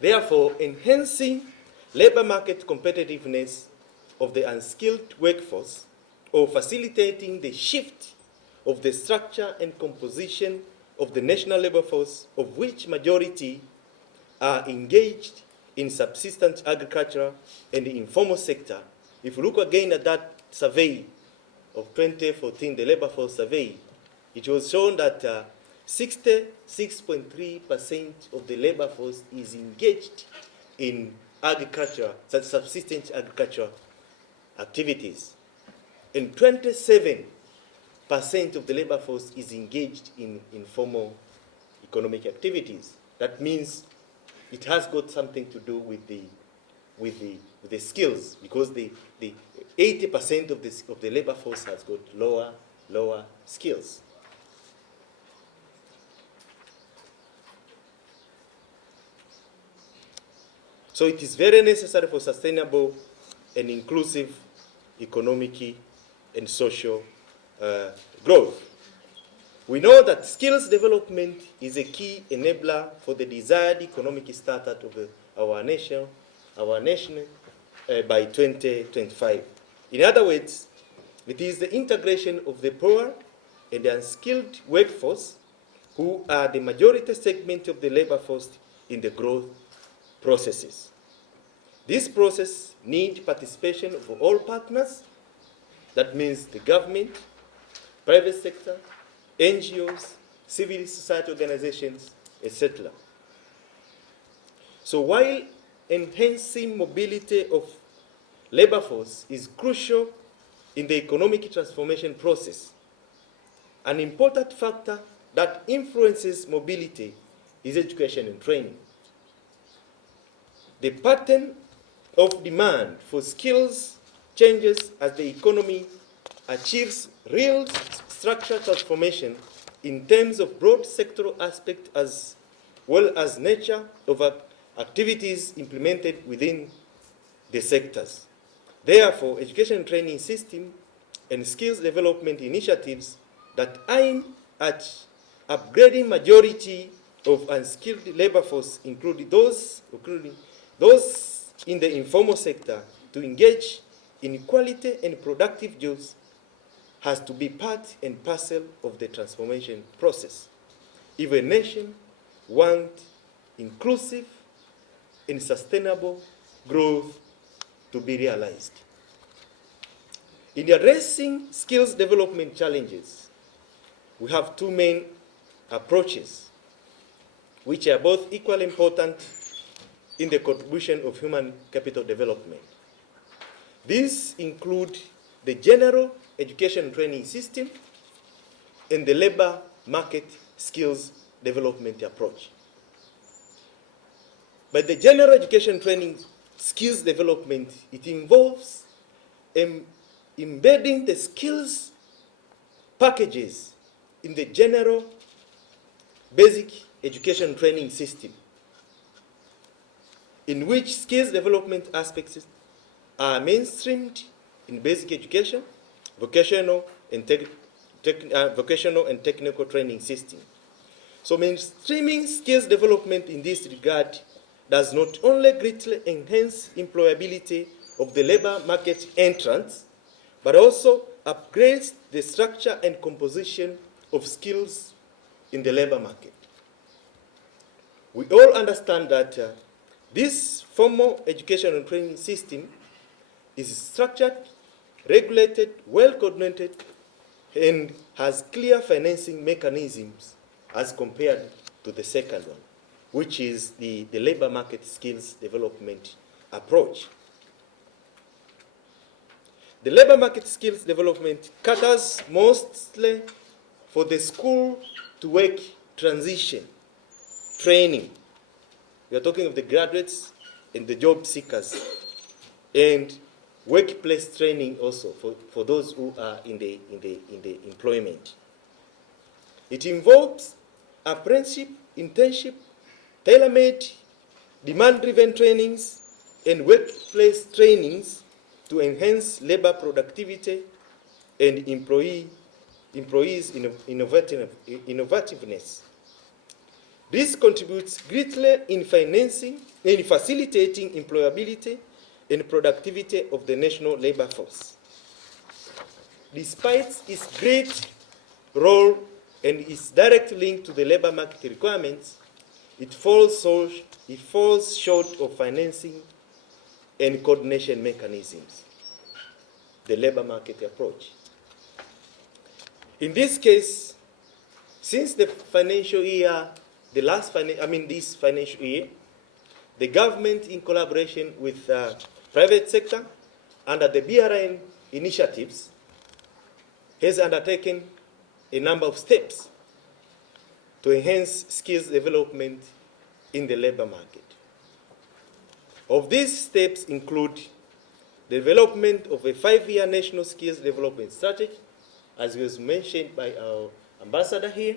Therefore, enhancing labor market competitiveness of the unskilled workforce, or facilitating the shift of the structure and composition of the national labor force, of which majority are engaged in subsistence agriculture and the informal sector. If you look again at that survey of 2014, the labor force survey, it was shown that 66.3% of the labor force is engaged in agriculture, such subsistence agriculture activities. And 27% of the labor force is engaged in informal economic activities. That means it has got something to do with the skills, because the 80% of the labor force has got lower skills. So it is very necessary for sustainable and inclusive economic and social growth. We know that skills development is a key enabler for the desired economic startup of our nation by 2025. In other words, it is the integration of the poor and the unskilled workforce, who are the majority segment of the labor force, in the growth processes. This process needs participation of all partners. That means the government, private sector, NGOs, civil society organizations, etc. So while enhancing mobility of labor force is crucial in the economic transformation process, an important factor that influences mobility is education and training. The pattern of demand for skills changes as the economy achieves real structural transformation in terms of broad sectoral aspect as well as nature of activities implemented within the sectors. Therefore, education and training system and skills development initiatives that aim at upgrading majority of unskilled labor force, including those in the informal sector, to engage in quality and productive jobs, has to be part and parcel of the transformation process. If a nation wants inclusive and sustainable growth to be realized. In addressing skills development challenges, we have two main approaches, which are both equally important in the contribution of human capital development. These include the general education and training system and the labor market skills development approach. But the general education training skills development, it involves embedding the skills packages in the general basic education training system, in which skills development aspects are mainstreamed in basic education, vocational and technical training system. So mainstreaming skills development in this regard does not only greatly enhance employability of the labor market entrants, but also upgrades the structure and composition of skills in the labor market. We all understand that this formal education and training system is structured, regulated, well-coordinated, and has clear financing mechanisms as compared to the second one, which is the labor market skills development approach. The labor market skills development caters mostly for the school to work transition training. We are talking of the graduates and the job seekers, and workplace training also for those who are in the employment. It involves apprenticeship, internship, tailor-made, demand-driven trainings, and workplace trainings to enhance labor productivity and employees' innovativeness. This contributes greatly in facilitating employability and productivity of the national labor force. Despite its great role and its direct link to the labor market requirements, it falls short of financing and coordination mechanisms, the labor market approach. In this case, since the financial year, this financial year, the government, in collaboration with private sector under the BRN initiatives, has undertaken a number of steps to enhance skills development in the labor market. Of these steps include the development of a 5-year national skills development strategy, as was mentioned by our ambassador here,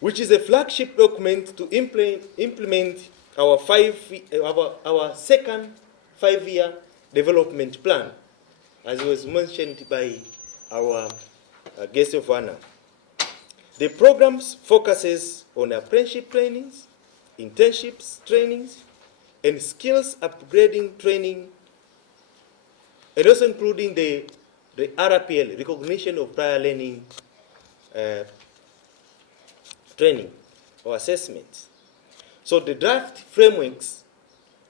which is a flagship document to implement our second 5-year development plan, as was mentioned by our guest of honor. The program focuses on apprenticeship trainings, internships trainings, and skills upgrading training, and also including the RPL, recognition of prior learning training or assessments. So the draft frameworks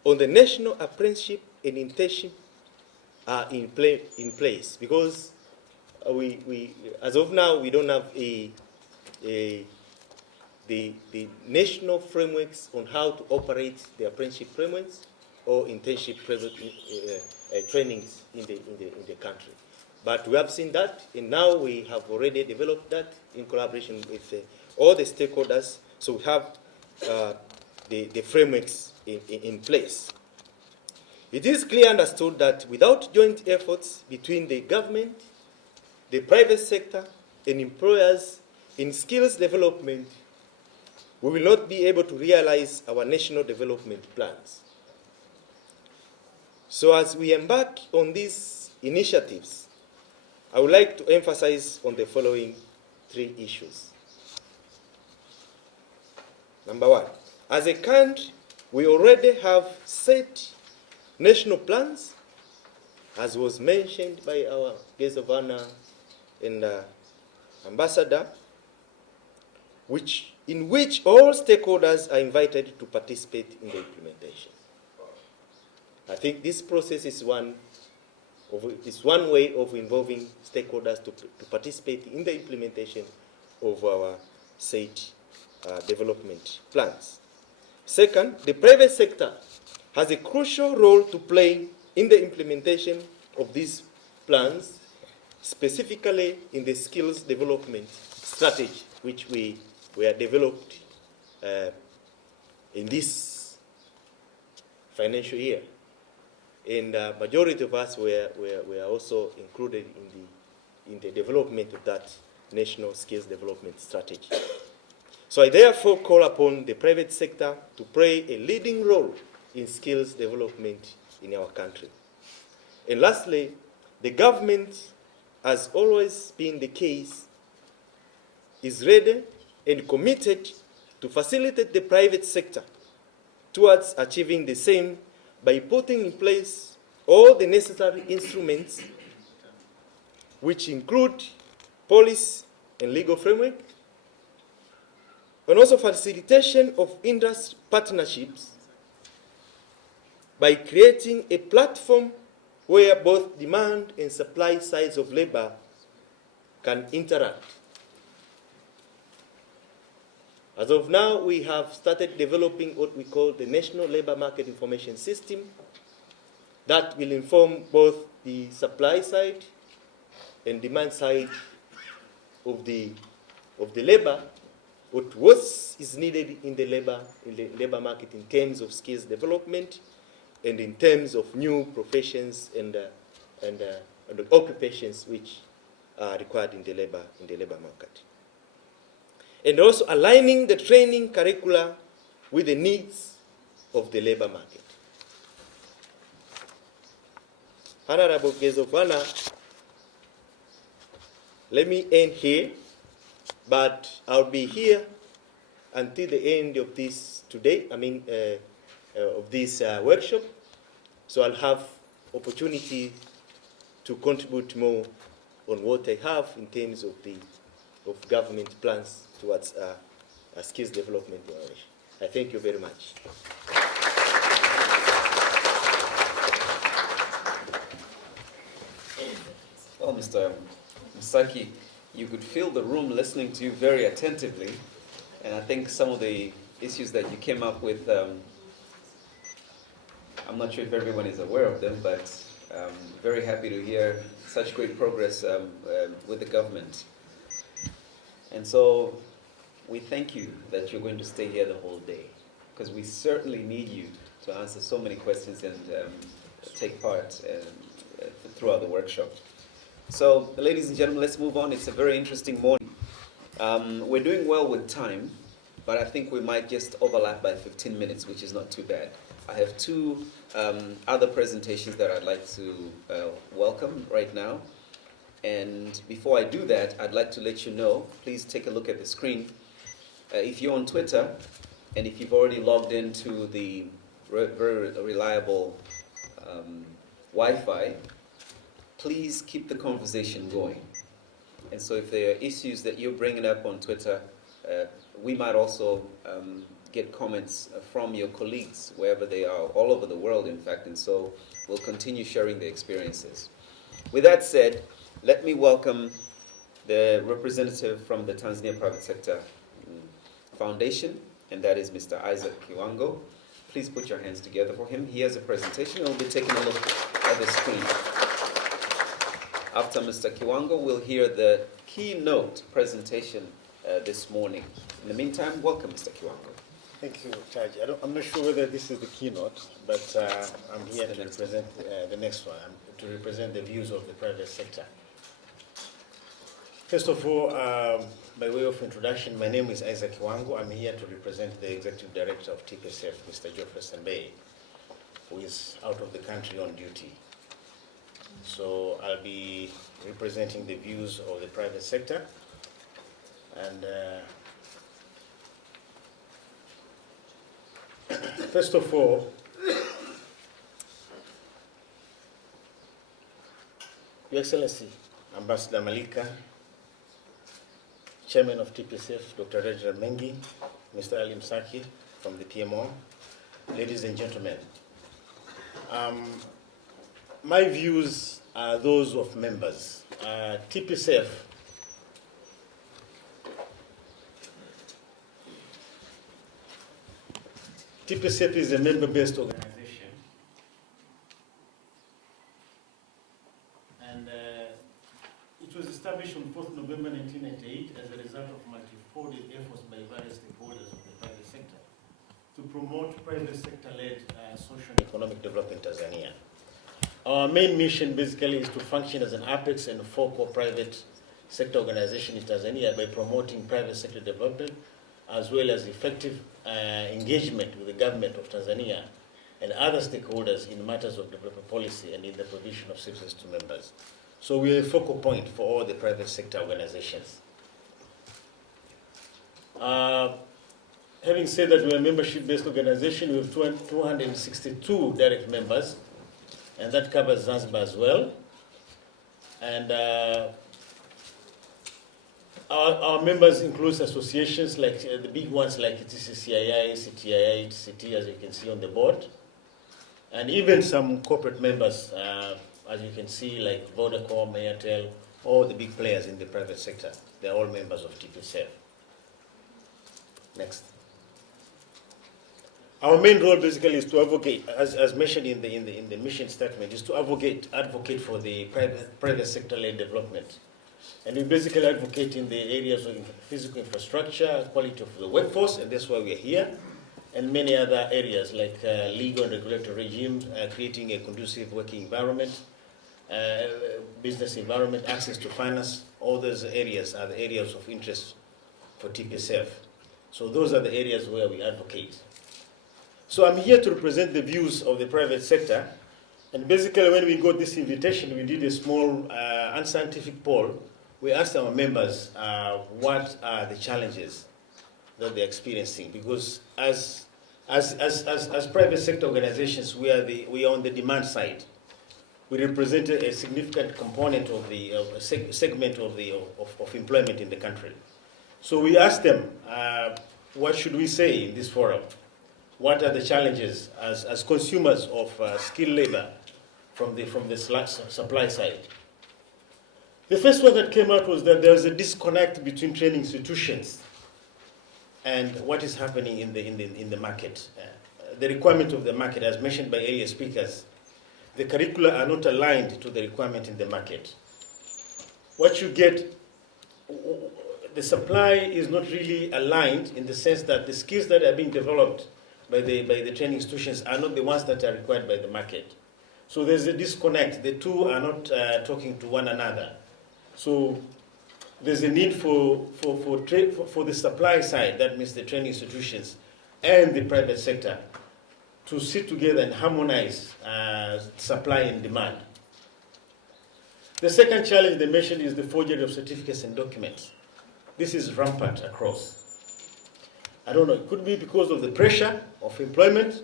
on the national apprenticeship and internship are in place, because we as of now we don't have the national frameworks on how to operate the apprenticeship frameworks or internship trainings in the country. But we have seen that, and now we have already developed that in collaboration with all the stakeholders. So we have the frameworks in place. It is clearly understood that without joint efforts between the government, the private sector, and employers in skills development, we will not be able to realize our national development plans. So as we embark on these initiatives, I would like to emphasize on the following 3 issues. Number 1, as a country, we already have set national plans, as was mentioned by our guest of honor and ambassador, in which all stakeholders are invited to participate in the implementation. I think this process is one way of involving stakeholders to participate in the implementation of our said development plans. Second, the private sector has a crucial role to play in the implementation of these plans, specifically in the skills development strategy, which we were developed in this financial year. And majority of us were also included in the development of that national skills development strategy. So I therefore call upon the private sector to play a leading role in skills development in our country. And lastly, the government, as always been the case, is ready and committed to facilitate the private sector towards achieving the same by putting in place all the necessary instruments, which include policy and legal framework, and also facilitation of industry partnerships by creating a platform where both demand and supply sides of labor can interact. As of now, we have started developing what we call the National Labor Market Information System that will inform both the supply side and demand side of the labor, what is needed in the labor market in terms of skills development and in terms of new professions and occupations which are required in the labor market. And also aligning the training curricula with the needs of the labor market. Honorable guests of honor, let me end here, but I'll be here until the end of this of this workshop. So I'll have opportunity to contribute more on what I have in terms of government plans towards a skills development evaluation. I thank you very much. Well, Mr. Msaki, you could feel the room listening to you very attentively, and I think some of the issues that you came up with, I'm not sure if everyone is aware of them, but very happy to hear such great progress with the government. And so we thank you that you're going to stay here the whole day, because we certainly need you to answer so many questions and take part throughout the workshop. So, ladies and gentlemen, let's move on. It's a very interesting morning. We're doing well with time, but I think we might just overlap by 15 minutes, which is not too bad. I have two other presentations that I'd like to welcome right now. And before I do that, I'd like to let you know, please take a look at the screen. If you're on Twitter, and if you've already logged into the very reliable Wi-Fi, please keep the conversation going. And so if there are issues that you're bringing up on Twitter, we might also get comments from your colleagues, wherever they are, all over the world, in fact, and so we'll continue sharing the experiences. With that said, let me welcome the representative from the Tanzania Private Sector Foundation, and that is Mr. Isaac Kiwango. Please put your hands together for him. He has a presentation, and we'll be taking a look at the screen. After Mr. Kiwango, we'll hear the keynote presentation this morning. In the meantime, welcome, Mr. Kiwango. Thank you, Taj. I'm not sure whether this is the keynote, but I'm here to represent the next one, to represent the views of the private sector. First of all, by way of introduction, my name is Isaac Kiwango. I'm here to represent the Executive Director of TPSF, Mr. Geoffrey Sembeye, who is out of the country on duty. So I'll be representing the views of the private sector. And first of all, Your Excellency, Ambassador Malika, Chairman of TPSF, Dr. Reginald Mengi, Mr. Ali Msaki from the PMO, ladies and gentlemen, my views are those of members. TPSF is a member-based organization, and it was established on 4th November 1998 as a result of multifold efforts by various stakeholders of the private sector to promote private sector-led social and economic development in Tanzania. Our main mission basically is to function as an apex and focal private sector organization in Tanzania by promoting private sector development as well as effective engagement with the government of Tanzania and other stakeholders in matters of development policy and in the provision of services to members. So we are a focal point for all the private sector organizations. Having said that we are a membership-based organization, we have 262 direct members, and that covers Zanzibar as well. And our members include associations like the big ones like TCCII, CTII, TCT, as you can see on the board, and even some corporate members, as you can see, like Vodacom, Airtel, all the big players in the private sector. They're all members of TPSF. Next. Our main role basically is to advocate, as mentioned in the mission statement, is to advocate for the private sector-led development. And we basically advocate in the areas of physical infrastructure, quality of the workforce, and that's why we're here, and many other areas like legal and regulatory regimes, creating a conducive working environment, business environment, access to finance. All those areas are the areas of interest for TPSF. So those are the areas where we advocate. So I'm here to represent the views of the private sector. And basically when we got this invitation, we did a small unscientific poll. We asked our members what are the challenges that they're experiencing. Because as private sector organizations, we are on the demand side. We represent a significant component of the segment of employment in the country. So we asked them, what should we say in this forum? What are the challenges as consumers of skilled labor from the supply side? The first one that came out was that there is a disconnect between training institutions and what is happening in the market. The requirement of the market, as mentioned by earlier speakers, the curricula are not aligned to the requirement in the market. What you get, the supply is not really aligned in the sense that the skills that are being developed by the training institutions are not the ones that are required by the market. So there's a disconnect. The two are not talking to one another. So there's a need for the supply side, that means the training institutions, and the private sector to sit together and harmonize supply and demand. The second challenge they mentioned is the forgery of certificates and documents. This is rampant across. I don't know, it could be because of the pressure of employment.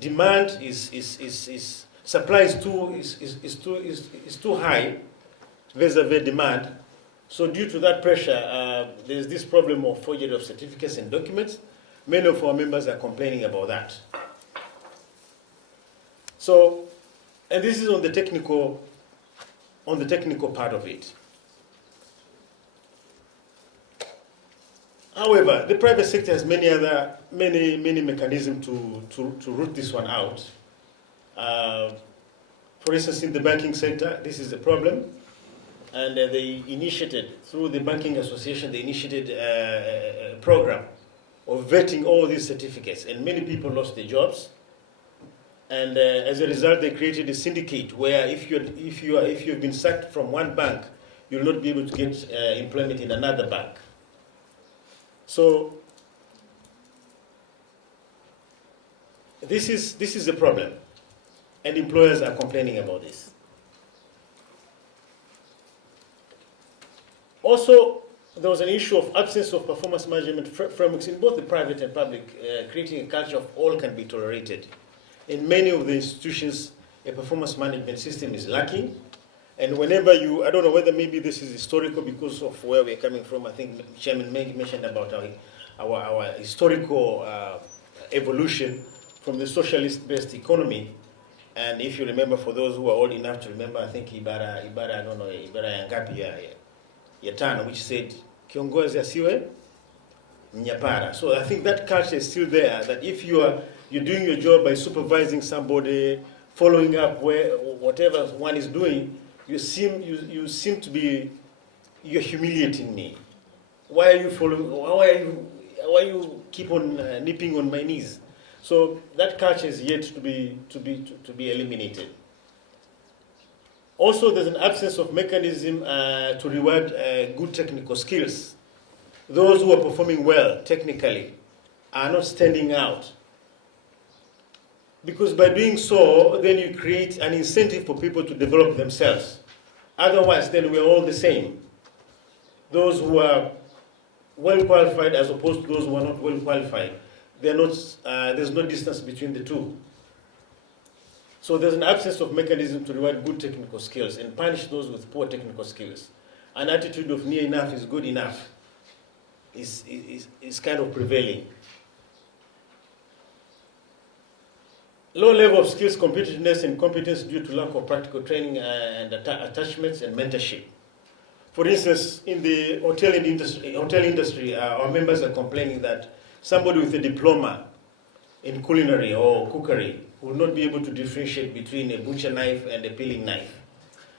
Demand supply is too high vis-a-vis demand. So due to that pressure, there's this problem of forgery of certificates and documents. Many of our members are complaining about that. So, and this is on the technical part of it. However, the private sector has many mechanisms to root this one out. For instance, in the banking sector, this is a problem. And they initiated, through the Banking Association, they initiated a program of vetting all these certificates. And many people lost their jobs. And as a result, they created a syndicate where if you've been sacked from one bank, you'll not be able to get employment in another bank. So this is a problem, and employers are complaining about this. Also, there was an issue of absence of performance management frameworks in both the private and public, creating a culture of all can be tolerated. In many of the institutions, a performance management system is lacking. And whenever I don't know whether maybe this is historical because of where we're coming from. I think Chairman Mengi mentioned about our historical evolution from the socialist-based economy. And if you remember, for those who are old enough to remember, I think Ibara Yangapi Yatano, which said, Kiongozi asiwe mnyapara. So I think that culture is still there, that if you're doing your job by supervising somebody, following up whatever one is doing, you seem to be, you're humiliating me. Why are you following? why you keep on nipping on my knees? So that culture is yet to be eliminated. Also, there's an absence of mechanism to reward good technical skills. Those who are performing well technically are not standing out. Because by doing so, then you create an incentive for people to develop themselves. Otherwise, then we're all the same. Those who are well qualified as opposed to those who are not well qualified. There's no distance between the two. So there's an absence of mechanism to reward good technical skills and punish those with poor technical skills. An attitude of near enough is good enough is kind of prevailing. Low level of skills, competitiveness, and competence due to lack of practical training and attachments and mentorship. For instance, in the hotel industry, our members are complaining that somebody with a diploma in culinary or cookery will not be able to differentiate between a butcher knife and a peeling knife.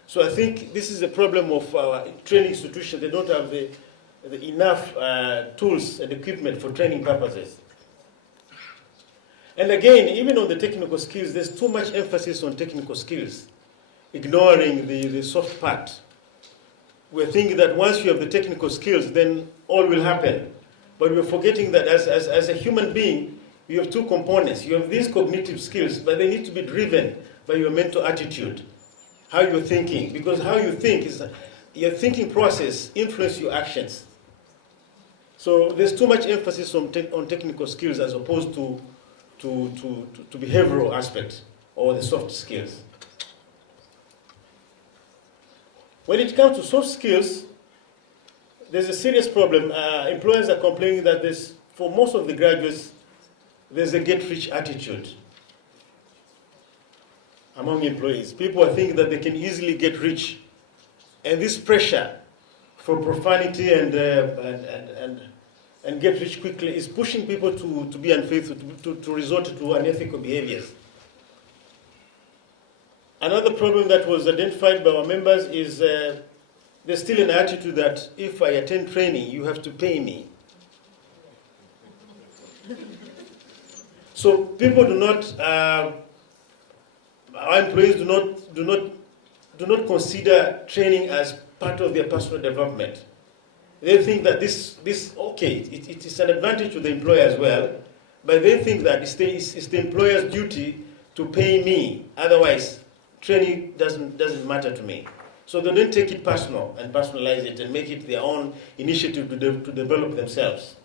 So I think this is a problem of our training institutions. They don't have the enough tools and equipment for training purposes. And again, even on the technical skills, there's too much emphasis on technical skills, ignoring the soft part. We're thinking that once you have the technical skills, then all will happen. But we're forgetting that as a human being, you have two components. You have these cognitive skills, but they need to be driven by your mental attitude, how you're thinking. Because how you think is your thinking process influences your actions. So there's too much emphasis on technical skills as opposed to behavioral aspects or the soft skills. When it comes to soft skills, there's a serious problem. Employers are complaining that for most of the graduates, there's a get-rich attitude among employees. People are thinking that they can easily get rich. And this pressure for profanity and get rich quickly is pushing people to be unfaithful, to resort to unethical behaviors. Another problem that was identified by our members is there's still an attitude that if I attend training, you have to pay me. So people do not, our employees do not consider training as part of their personal development. They think that this okay, it is an advantage to the employer as well, but they think that it's the employer's duty to pay me. Otherwise, training doesn't matter to me. So they don't take it personal and personalize it and make it their own initiative to develop themselves.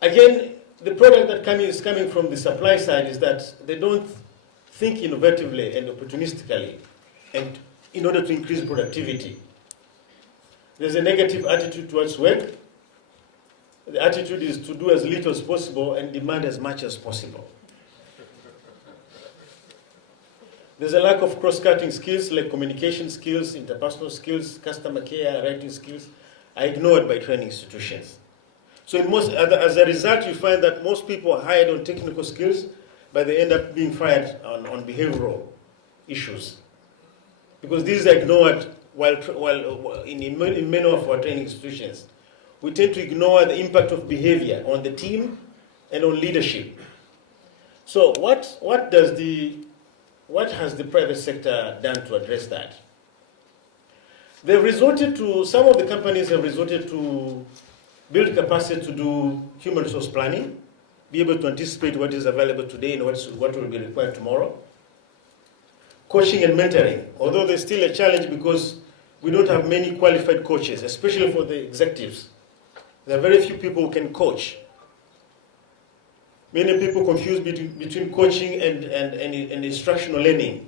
Again, the product that is coming from the supply side is that they don't think innovatively and opportunistically and in order to increase productivity. There's a negative attitude towards work. The attitude is to do as little as possible and demand as much as possible. There's a lack of cross-cutting skills like communication skills, interpersonal skills, customer care, writing skills are ignored by training institutions. So as a result, you find that most people are hired on technical skills, but they end up being fired on behavioral issues. Because these are ignored while in many of our training institutions. We tend to ignore the impact of behavior on the team and on leadership. So what has the private sector done to address that? Some of the companies have resorted to build capacity to do human resource planning, be able to anticipate what is available today and what will be required tomorrow. Coaching and mentoring, although there's still a challenge because we don't have many qualified coaches, especially for the executives. There are very few people who can coach. Many people confuse between coaching and instructional learning.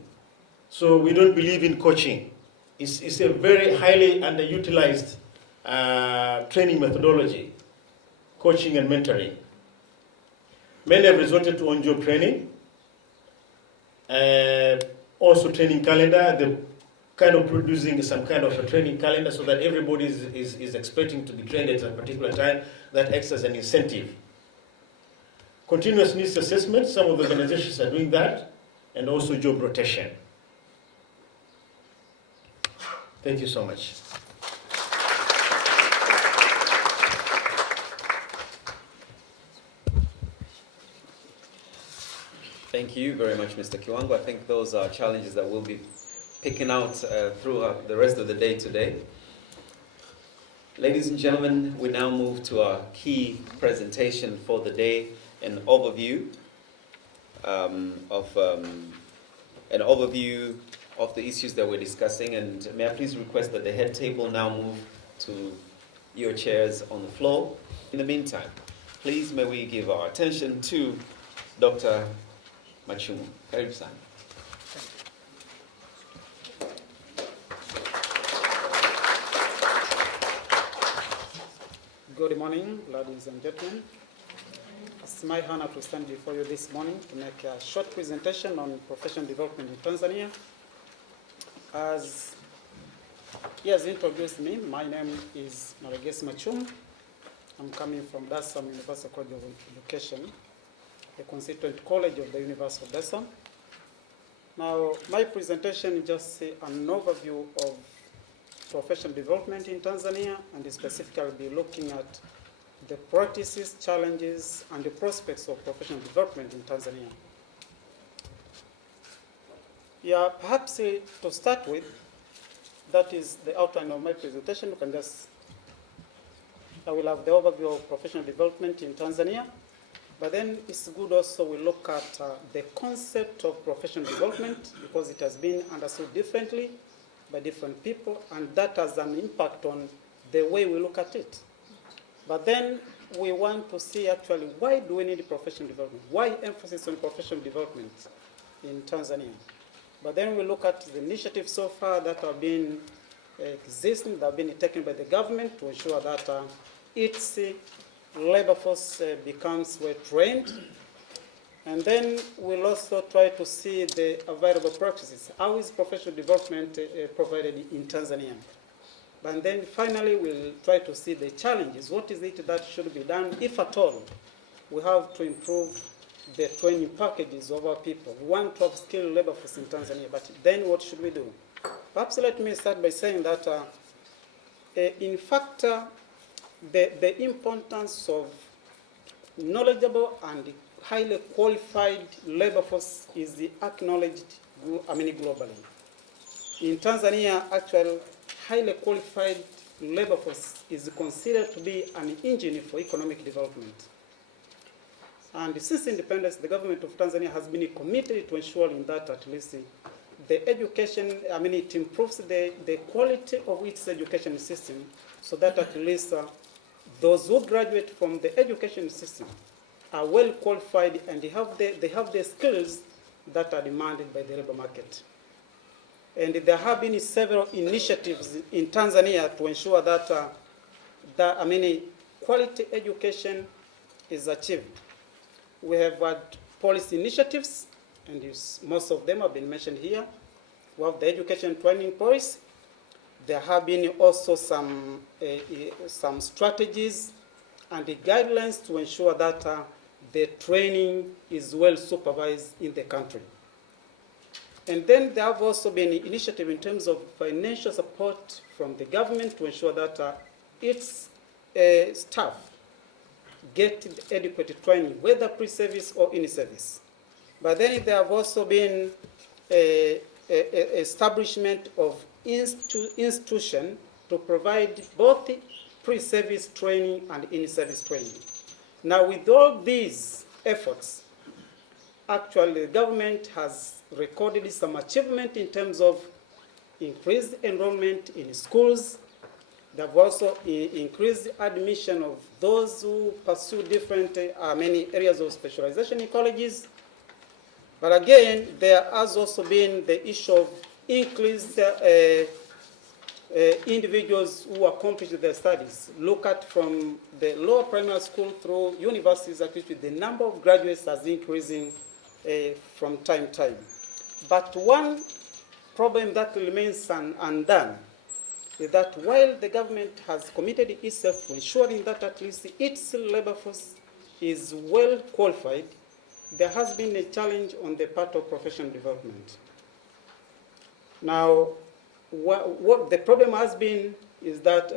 So we don't believe in coaching. It's a very highly underutilized training methodology, coaching and mentoring. Many have resorted to on-job training, also training calendar. They're kind of producing some kind of a training calendar so that everybody is expecting to be trained at a particular time. That acts as an incentive. Continuous needs assessment, some of the organizations are doing that, and also job rotation. Thank you so much. Thank you very much, Mr. Kiwango. I think those are challenges that we'll be picking out throughout the rest of the day today. Ladies and gentlemen, we now move to our key presentation for the day, an overview of the issues that we're discussing. And may I please request that the head table now move to your chairs on the floor. In the meantime, please may we give our attention to Dr. Machumu. Karibu sana. Good morning, ladies and gentlemen. It's my honor to stand before you this morning to make a short presentation on professional development in Tanzania. As he has introduced me, my name is Maregesi Machumu. I'm coming from Dar es Salaam University College of Education, a constituent college of the University of Dar es Salaam. Now, my presentation is just an overview of professional development in Tanzania, and specifically be looking at the practices, challenges, and the prospects of professional development in Tanzania. Yeah, perhaps to start with, that is the outline of my presentation. You can just, I will have the overview of professional development in Tanzania, but then it's good also we look at the concept of professional development, because it has been understood differently by different people, and that has an impact on the way we look at it. But then we want to see actually why do we need professional development? Why emphasis on professional development in Tanzania? But then we look at the initiatives so far that have been existing, that have been taken by the government to ensure that its labor force becomes well trained. And then we'll also try to see the available practices. How is professional development provided in Tanzania? And then finally, we'll try to see the challenges. What is it that should be done, if at all? We have to improve the training packages of our people. We want to have skilled labor force in Tanzania, but then what should we do? Perhaps let me start by saying that, in fact, the importance of knowledgeable and highly qualified labor force is acknowledged, globally. In Tanzania, actually, highly qualified labor force is considered to be an engine for economic development. And since independence, the government of Tanzania has been committed to ensuring that at least the education, it improves the quality of its education system, so that at least those who graduate from the education system are well qualified and they have the skills that are demanded by the labor market. And there have been several initiatives in Tanzania to ensure that quality education is achieved. We have had policy initiatives, and most of them have been mentioned here. We have the education training policy. There have been also some strategies and the guidelines to ensure that the training is well supervised in the country. And then there have also been initiatives in terms of financial support from the government to ensure that its staff get adequate training, whether pre-service or in-service. But then there have also been establishment of institution to provide both pre-service training and in-service training. Now, with all these efforts, actually the government has recorded some achievement in terms of increased enrollment in schools. They have also increased admission of those who pursue different many areas of specialization in colleges. But again, there has also been the issue of increased individuals who accomplish their studies. Look at from the lower primary school through universities, actually the number of graduates has increasing from time to time. But one problem that remains undone is that while the government has committed itself to ensuring that at least its labor force is well qualified, there has been a challenge on the part of professional development. Now, what the problem has been is that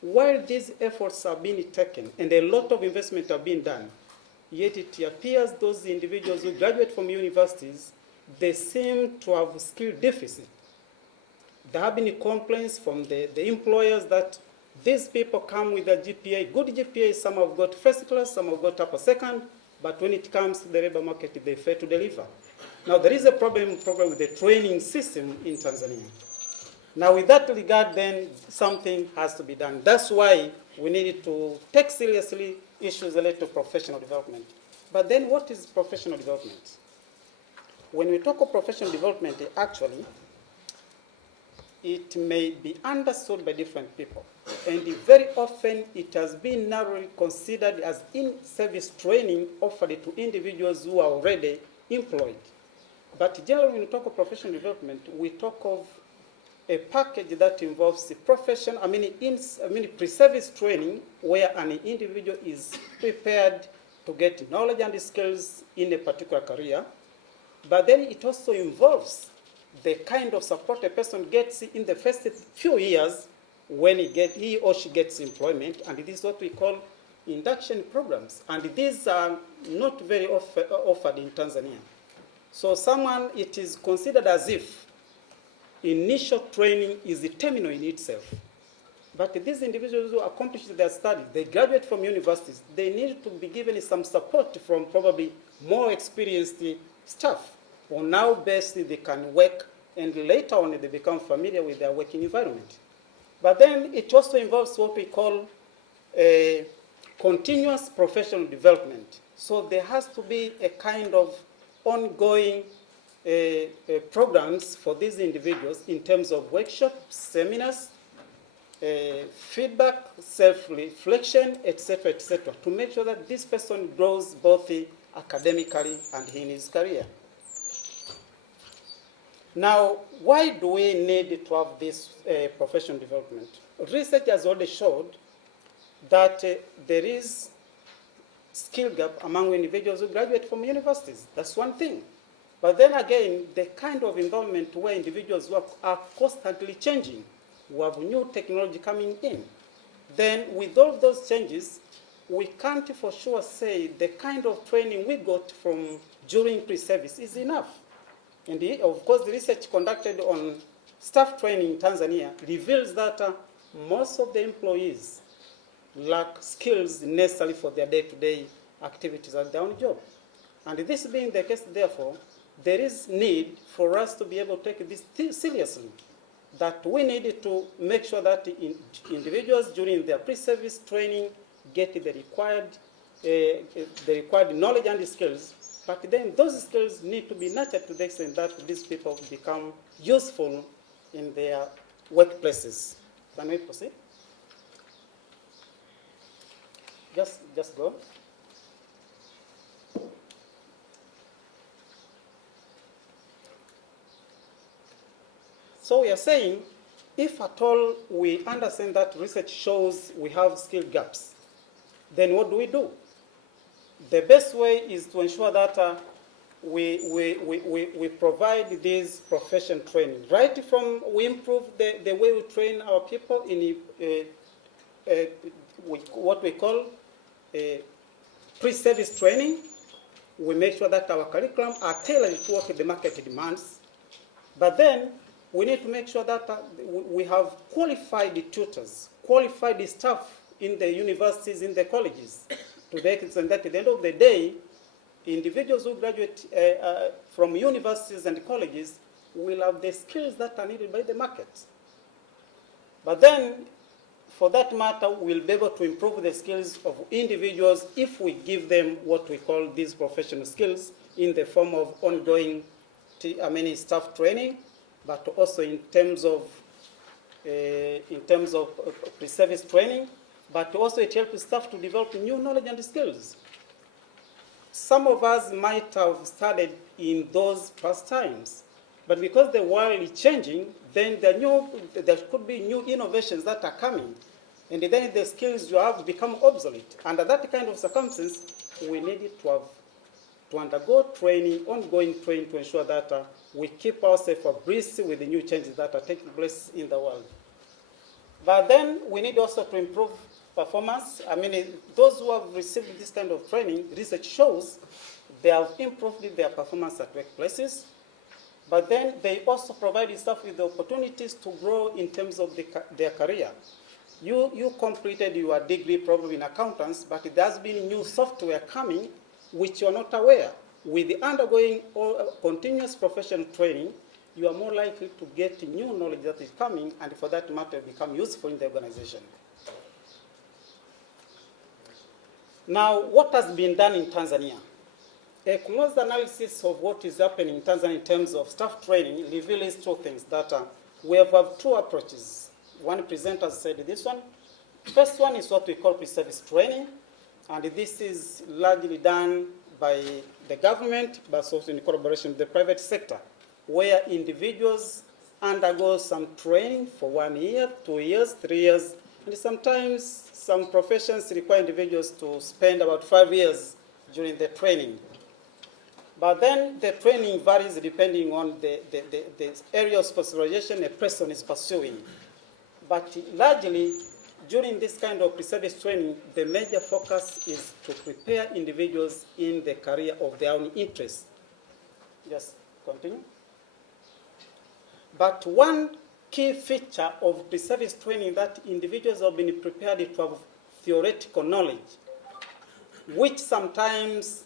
while these efforts are being taken and a lot of investment are being done, yet it appears those individuals who graduate from universities, they seem to have skill deficit. There have been complaints from the employers that these people come with a GPA, good GPA, some have got first class, some have got upper second, but when it comes to the labor market, they fail to deliver. Now, there is a problem with the training system in Tanzania. Now, with that regard, then, something has to be done. That's why we need to take seriously issues related to professional development. But then, what is professional development? When we talk of professional development, actually, it may be understood by different people. And very often, it has been narrowly considered as in-service training offered to individuals who are already employed. But generally, when we talk of professional development, we talk of a package that involves pre-service training where an individual is prepared to get knowledge and skills in a particular career. But then it also involves the kind of support a person gets in the first few years when he or she gets employment, and this is what we call induction programs. And these are not very offered in Tanzania. So it is considered as if initial training is the terminal in itself. But these individuals who accomplish their studies, they graduate from universities, they need to be given some support from probably more experienced staff. For now, basically, they can work, and later on, they become familiar with their working environment. But then it also involves what we call continuous professional development. So there has to be a kind of ongoing programs for these individuals in terms of workshops, seminars, feedback, self-reflection, etc., to make sure that this person grows both academically and in his career. Now, why do we need to have this professional development? Research has already showed that there is skill gap among individuals who graduate from universities. That's one thing. But then again, the kind of environment where individuals work are constantly changing. We have new technology coming in. Then with all those changes, we can't for sure say the kind of training we got from during pre-service is enough. And of course, the research conducted on staff training in Tanzania reveals that most of the employees lack skills necessary for their day-to-day activities at their own job. And this being the case, therefore, there is need for us to be able to take this seriously, that we need to make sure that individuals during their pre-service training get the required knowledge and skills, but then those skills need to be nurtured to the extent that these people become useful in their workplaces. Can we proceed? Just go. So we are saying, if at all we understand that research shows we have skill gaps, then what do? The best way is to ensure that we provide this profession training. Right from we improve the way we train our people in what we call pre-service training. We make sure that our curriculum are tailored to what the market demands. But then we need to make sure that we have qualified tutors, qualified staff in the universities, in the colleges, to the extent that at the end of the day, individuals who graduate from universities and colleges will have the skills that are needed by the market. But then, for that matter, we'll be able to improve the skills of individuals if we give them what we call these professional skills in the form of ongoing staff training, but also in terms of pre-service training, but also it helps staff to develop new knowledge and skills. Some of us might have started in those past times, but because the world is changing, then there could be new innovations that are coming, and then the skills you have become obsolete. Under that kind of circumstance, we need to undergo training, ongoing training, to ensure that we keep ourselves abreast with the new changes that are taking place in the world. But then we need also to improve performance. I mean, those who have received this kind of training, research shows they have improved their performance at workplaces, but then they also provide staff with the opportunities to grow in terms of their career. You completed your degree probably in accountants, but there's been new software coming which you're not aware. With the undergoing continuous professional training, you are more likely to get new knowledge that is coming, and for that matter, become useful in the organization. Now, what has been done in Tanzania? A close analysis of what is happening in Tanzania in terms of staff training reveals two things, that we have two approaches. One presenter said this one. First one is what we call pre-service training, and this is largely done by the government, but also in collaboration with the private sector, where individuals undergo some training for 1 year, 2 years, 3 years, and sometimes some professions require individuals to spend about 5 years during the training. But then the training varies depending on the area of specialization a person is pursuing. But largely, during this kind of pre-service training, the major focus is to prepare individuals in the career of their own interest. Just continue. But one key feature of pre-service training that individuals have been prepared to have theoretical knowledge, which sometimes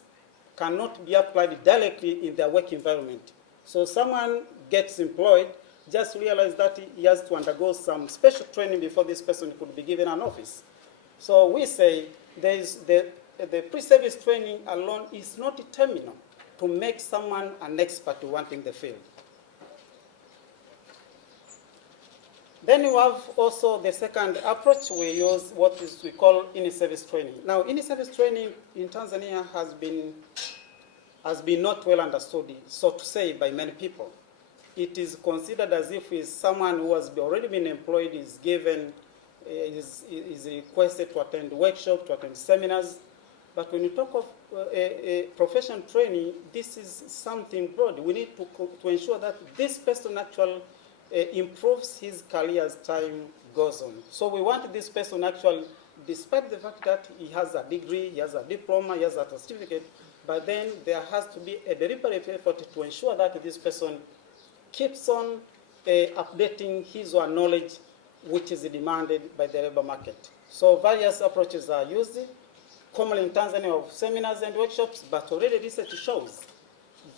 cannot be applied directly in their work environment. So someone gets employed, just realize that he has to undergo some special training before this person could be given an office. So we say there is the pre-service training alone is not terminal to make someone an expert wanting the field. Then you have also the second approach. We use what we call in-service training. Now, in-service training in Tanzania has been not well understood, so to say, by many people. It is considered as if someone who has already been employed is given, is requested to attend workshops, to attend seminars. But when you talk of a professional training, this is something broad. We need to ensure that this person actually improves his career as time goes on. So we want this person actually, despite the fact that he has a degree, he has a diploma, he has a certificate, but then there has to be a deliberate effort to ensure that this person keeps on updating his or her knowledge, which is demanded by the labor market. So various approaches are used, commonly in Tanzania of seminars and workshops, but already research shows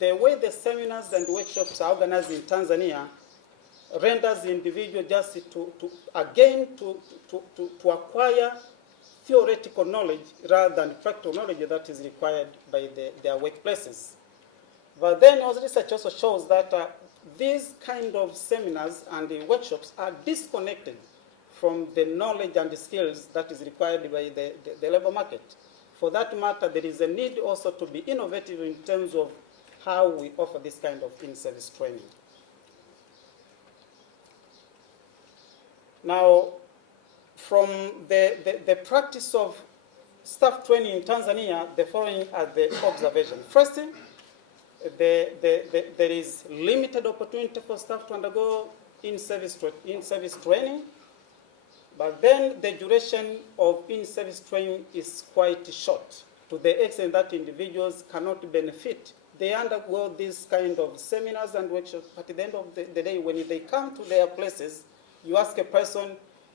the way the seminars and workshops are organized in Tanzania renders the individual just to acquire theoretical knowledge rather than practical knowledge that is required by their workplaces. But then also research also shows that these kind of seminars and the workshops are disconnected from the knowledge and the skills that is required by the labor market. For that matter, there is a need also to be innovative in terms of how we offer this kind of in-service training. Now, from the practice of staff training in Tanzania, the following are the observation. First, there is limited opportunity for staff to undergo in-service training, but then the duration of in-service training is quite short, to the extent that individuals cannot benefit. They undergo these kind of seminars and workshops, but at the end of the day, when they come to their places, you ask a person,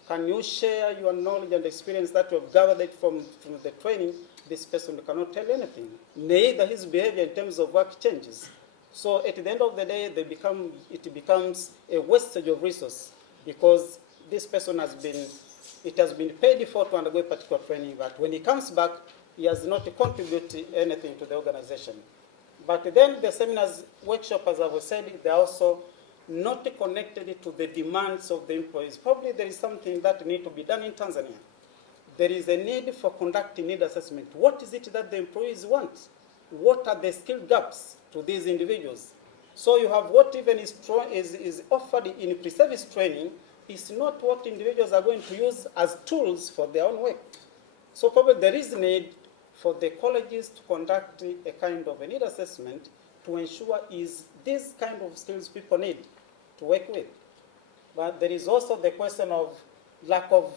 can you share your knowledge and experience that you have gathered from the training? This person cannot tell anything. Neither his behavior in terms of work changes. So at the end of the day, it becomes a wastage of resource, because this person has been paid for to undergo a particular training, but when he comes back, he has not contributed anything to the organization. But then the seminars, workshop, as I've said, they are also not connected to the demands of the employees. Probably there is something that needs to be done in Tanzania. There is a need for conducting need assessment. What is it that the employees want? What are the skill gaps to these individuals? So you have what even is offered in pre-service training is not what individuals are going to use as tools for their own work. So probably there is a need for the colleges to conduct a kind of a need assessment to ensure is this kind of skills people need to work with. But there is also the question of lack of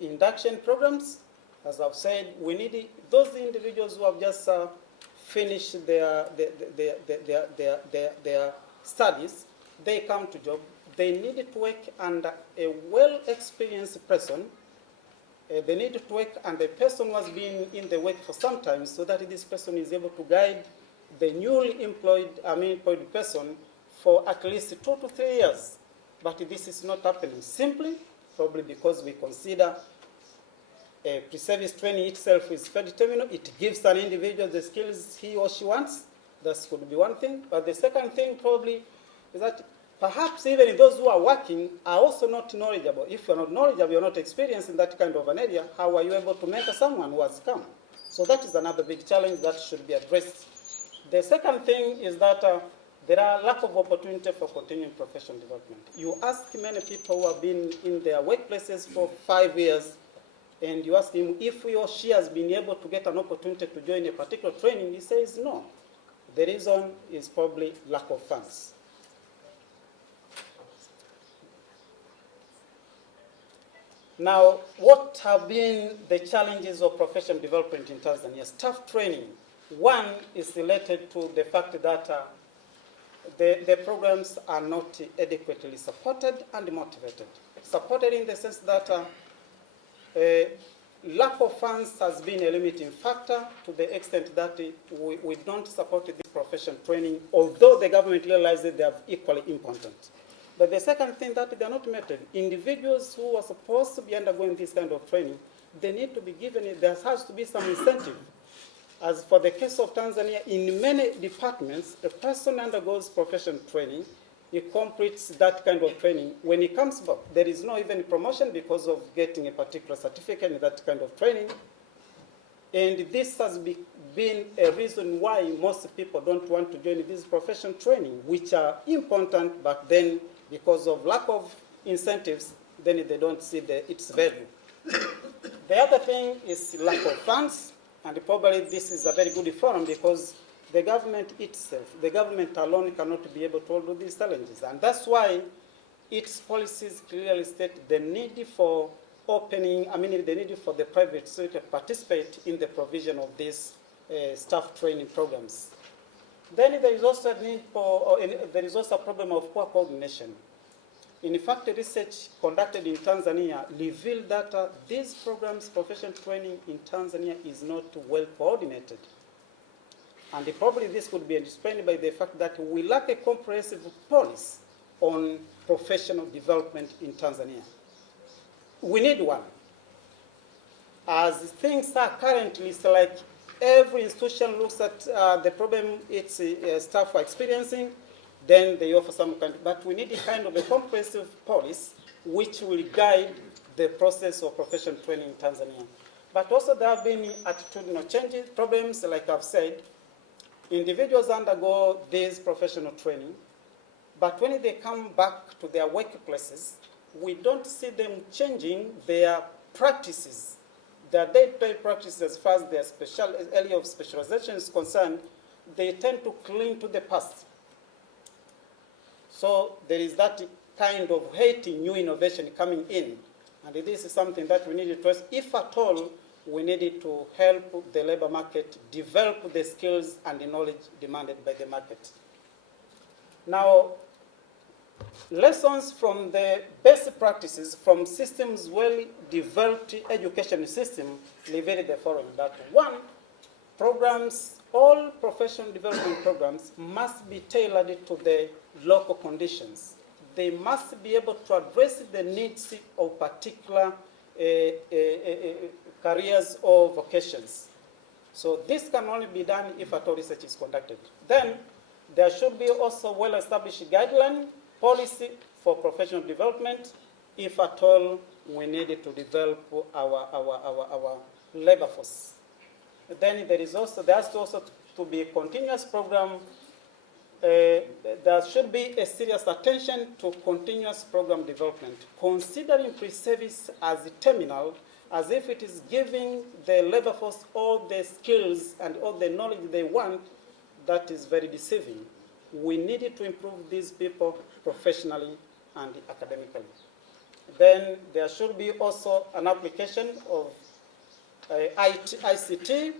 induction programs. As I've said, we need those individuals who have just finished their studies. They come to job. They need to work under a well-experienced person. They need to work under a person who has been in the work for some time, so that this person is able to guide the newly employed person for at least 2 to 3 years. But this is not happening simply, probably because we consider pre-service training itself is very terminal. It gives an individual the skills he or she wants. That could be one thing. But the second thing probably is that perhaps even those who are working are also not knowledgeable. If you're not knowledgeable, you're not experienced in that kind of an area, how are you able to mentor someone who has come? So that is another big challenge that should be addressed. The second thing is that there are lack of opportunity for continuing professional development. You ask many people who have been in their workplaces for 5 years, and you ask him if he or she has been able to get an opportunity to join a particular training, he says no. The reason is probably lack of funds. Now, what have been the challenges of professional development in Tanzania? Staff training. One is related to the fact that the programs are not adequately supported and motivated. Supported in the sense that lack of funds has been a limiting factor to the extent that we don't support this professional training, although the government realizes they are equally important. But the second thing that they are not meted, individuals who are supposed to be undergoing this kind of training, they need to be given, there has to be some incentive. As for the case of Tanzania, in many departments, a person undergoes professional training, he completes that kind of training. When he comes back, there is no even promotion because of getting a particular certificate in that kind of training. And this has been a reason why most people don't want to join this professional training, which are important, but then because of lack of incentives, then they don't see its value. The other thing is lack of funds, and probably this is a very good forum because the government itself, the government alone cannot be able to do these challenges. And that's why its policies clearly state the need for the need for the private sector to participate in the provision of these staff training programs. Then there is also a need for, there is also a problem of poor coordination. In fact, research conducted in Tanzania revealed that these programs, professional training in Tanzania, is not well coordinated. And probably this could be explained by the fact that we lack a comprehensive policy on professional development in Tanzania. We need one. As things are currently, it's like every institution looks at the problem its staff are experiencing, then they offer some kind, but we need a kind of a comprehensive policy which will guide the process of professional training in Tanzania. But also there have been attitudinal changes, problems, like I've said. Individuals undergo this professional training, but when they come back to their workplaces, we don't see them changing their practices. Their day-to-day practices as far as their area of specialization is concerned, they tend to cling to the past. So there is that kind of hating new innovation coming in. And this is something that we need to address. If at all, we needed to help the labor market develop the skills and the knowledge demanded by the market. Now, lessons from the best practices from systems well-developed education system reveal the following. That one, programs, all professional development programs must be tailored to the local conditions. They must be able to address the needs of particular careers or vocations. So this can only be done if at all research is conducted. Then there should be also well-established guideline policy for professional development if at all we needed to develop our labor force. Then there has also to be a continuous program. There should be a serious attention to continuous program development, considering pre-service as a terminal, as if it is giving the labor force all the skills and all the knowledge they want. That is very deceiving. We needed to improve these people professionally and academically. Then there should be also an application of ICT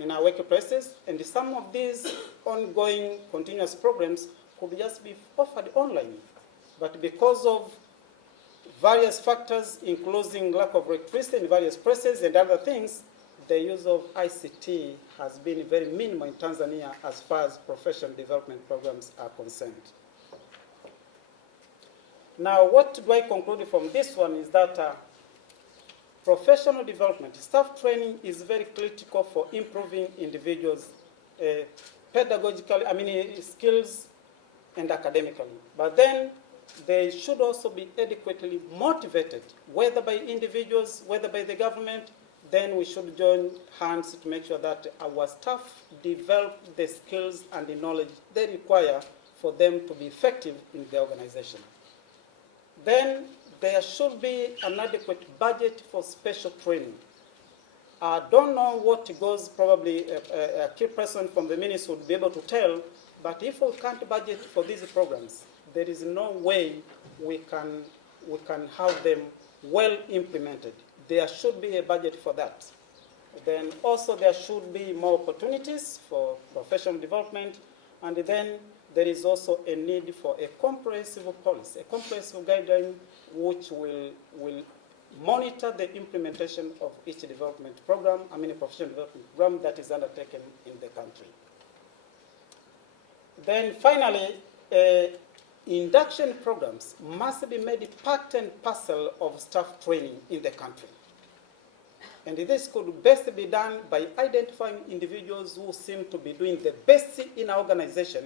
in our workplaces, and some of these ongoing continuous programs could just be offered online. But because of various factors, including lack of electricity in various places and other things, the use of ICT has been very minimal in Tanzania as far as professional development programs are concerned. Now, what do I conclude from this one is that professional development, staff training is very critical for improving individuals pedagogically, skills and academically. But then they should also be adequately motivated, whether by individuals, whether by the government. Then we should join hands to make sure that our staff develop the skills and the knowledge they require for them to be effective in the organization. Then there should be an adequate budget for special training. I don't know what goes, probably a key person from the ministry would be able to tell, but if we can't budget for these programs, there is no way we can have them well implemented. There should be a budget for that. Then also there should be more opportunities for professional development, and then there is also a need for a comprehensive policy, a comprehensive guideline which will monitor the implementation of each development program, a professional development program that is undertaken in the country. Then finally, induction programs must be made part and parcel of staff training in the country. And this could best be done by identifying individuals who seem to be doing the best in our organization,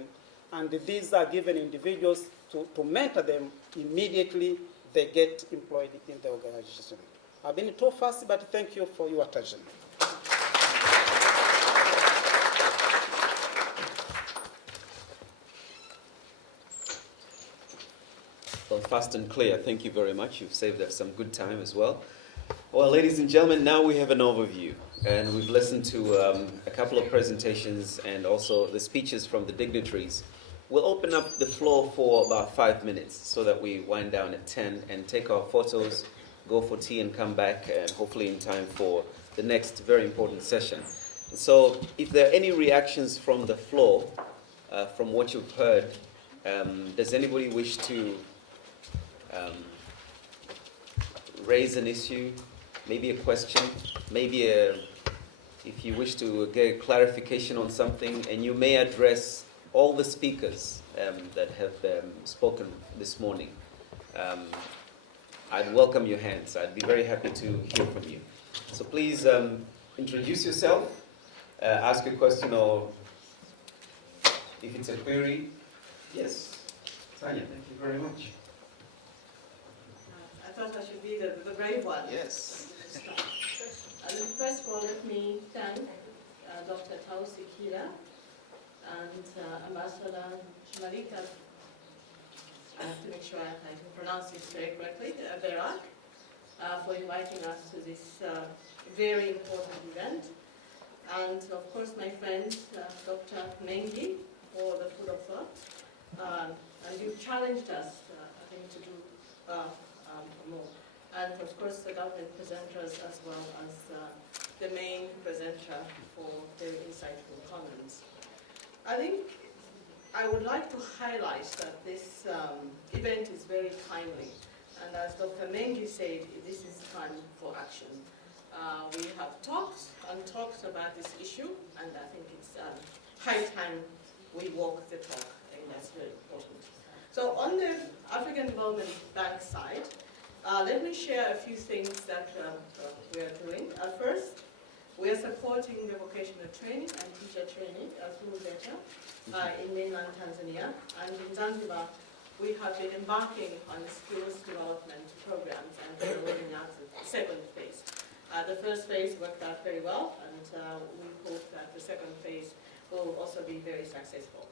and these are given individuals to mentor them immediately they get employed in the organization. I've been too fast, but thank you for your attention. Well, fast and clear. Thank you very much. You've saved us some good time as well. Well, ladies and gentlemen, now we have an overview, and we've listened to a couple of presentations and also the speeches from the dignitaries. We'll open up the floor for about 5 minutes so that we wind down at 10 and take our photos, go for tea and come back, and hopefully in time for the next very important session. So if there are any reactions from the floor, from what you've heard, does anybody wish to raise an issue, maybe a question, maybe if you wish to get clarification on something, and you may address all the speakers that have spoken this morning. I'd welcome your hands. I'd be very happy to hear from you. So please introduce yourself, ask a question, or if it's a query. Yes, Tanya, thank you very much. I thought I should be the brave one. Yes. First of all, let me thank Dr. Tausi Kila and Ambassador Shimalika, I have to make sure I can pronounce this very correctly, Erick, for inviting us to this very important event. And of course my friend, Dr. Mengi, for the food of thought. And you've challenged us, I think, to do more. And of course the government presenters as well as the main presenter for their insightful comments. I think I would like to highlight that this event is very timely. And as Dr. Mengi said, this is time for action. We have talked and talked about this issue, and I think it's high time we walk the talk. I think that's very important. So on the African Development Bank side, let me share a few things that we are doing. First, we are supporting the vocational training and teacher training through VETA in mainland Tanzania. And in Zanzibar, we have been embarking on skills development programs, and we are rolling out the second phase. The first phase worked out very well, and we hope that the second phase will also be very successful.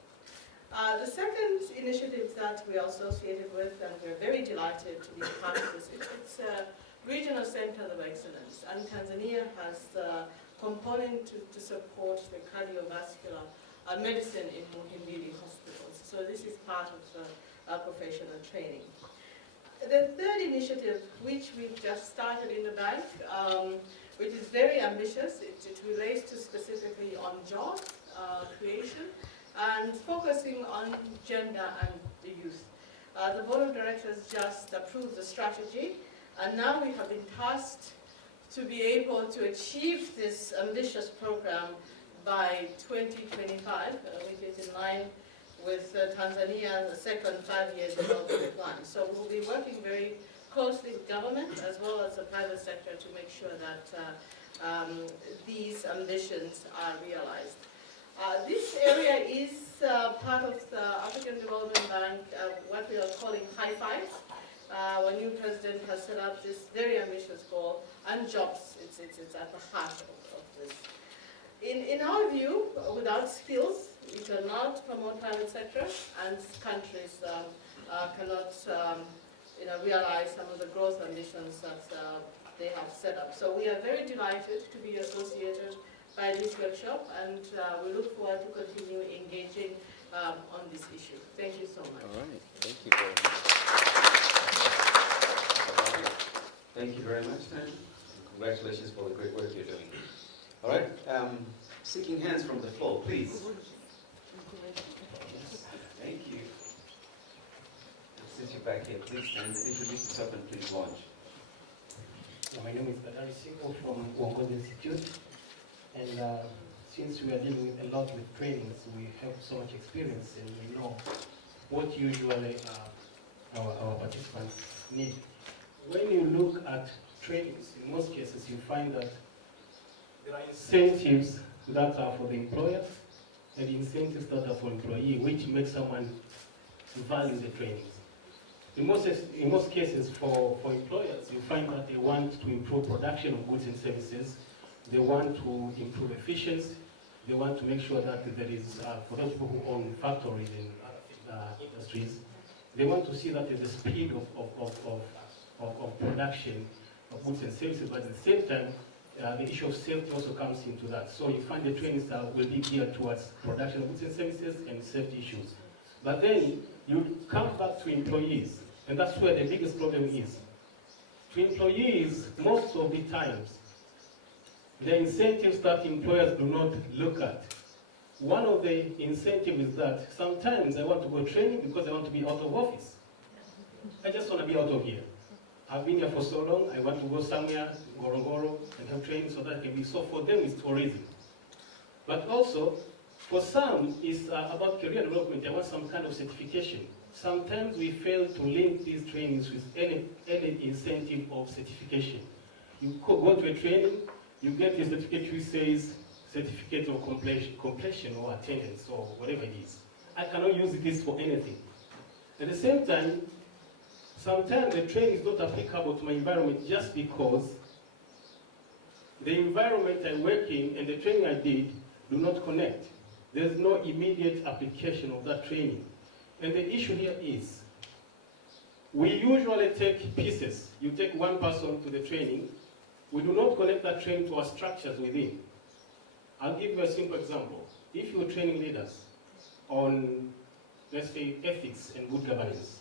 The second initiative that we are associated with, and we're very delighted to be part of this, it's a regional center of excellence, and Tanzania has the component to support the cardiovascular medicine in Muhimbili hospitals. So this is part of professional training. The third initiative, which we've just started in the bank, which is very ambitious, it relates to specifically on job creation and focusing on gender and the youth. The board of directors just approved the strategy, and now we have been tasked to be able to achieve this ambitious program by 2025, which is in line with Tanzania's second 5-year development plan. So we'll be working very closely with government as well as the private sector to make sure that these ambitions are realized. This area is part of the African Development Bank, what we are calling High Fives. Our new president has set up this very ambitious goal, and jobs, it's at the heart of this. In our view, without skills, we cannot promote private sector, and countries cannot realize some of the growth ambitions that they have set up. So we are very delighted to be associated by this workshop, and we look forward to continue engaging on this issue. Thank you so much. All right, thank you very much. Thank you very much, Tan. Congratulations for the great work you're doing. All right, seeking hands from the floor, please. Thank you. Since you're back here, please stand, introduce yourself and please launch. My name is Badari Siko from Uongozi Institute, and since we are dealing with a lot with trainings, we have so much experience and we know what usually our participants need. When you look at trainings, in most cases you find that there are incentives that are for the employer and incentives that are for employee, which makes someone value the trainings. In most cases, for employers, you find that they want to improve production of goods and services, they want to improve efficiency, they want to make sure that there is, for those people who own factories and other industries, they want to see that there's a speed of production of goods and services, but at the same time, the issue of safety also comes into that. So you find the trainings that will be geared towards production of goods and services and safety issues. But then you come back to employees, and that's where the biggest problem is. To employees, most of the times, the incentives that employers do not look at. One of the incentives is that sometimes I want to go training because I want to be out of office. I just want to be out of here. I've been here for so long, I want to go somewhere, Ngorongoro, and have training so that I can be. So for them, it's tourism. But also, for some, it's about career development. I want some kind of certification. Sometimes we fail to link these trainings with any incentive of certification. You go to a training, you get a certificate which says certificate of completion or attendance or whatever it is. I cannot use this for anything. At the same time, sometimes the training is not applicable to my environment just because the environment I work in and the training I did do not connect. There's no immediate application of that training. And the issue here is, we usually take pieces. You take one person to the training, we do not connect that training to our structures within. I'll give you a simple example. If you're training leaders on, let's say, ethics and good governance,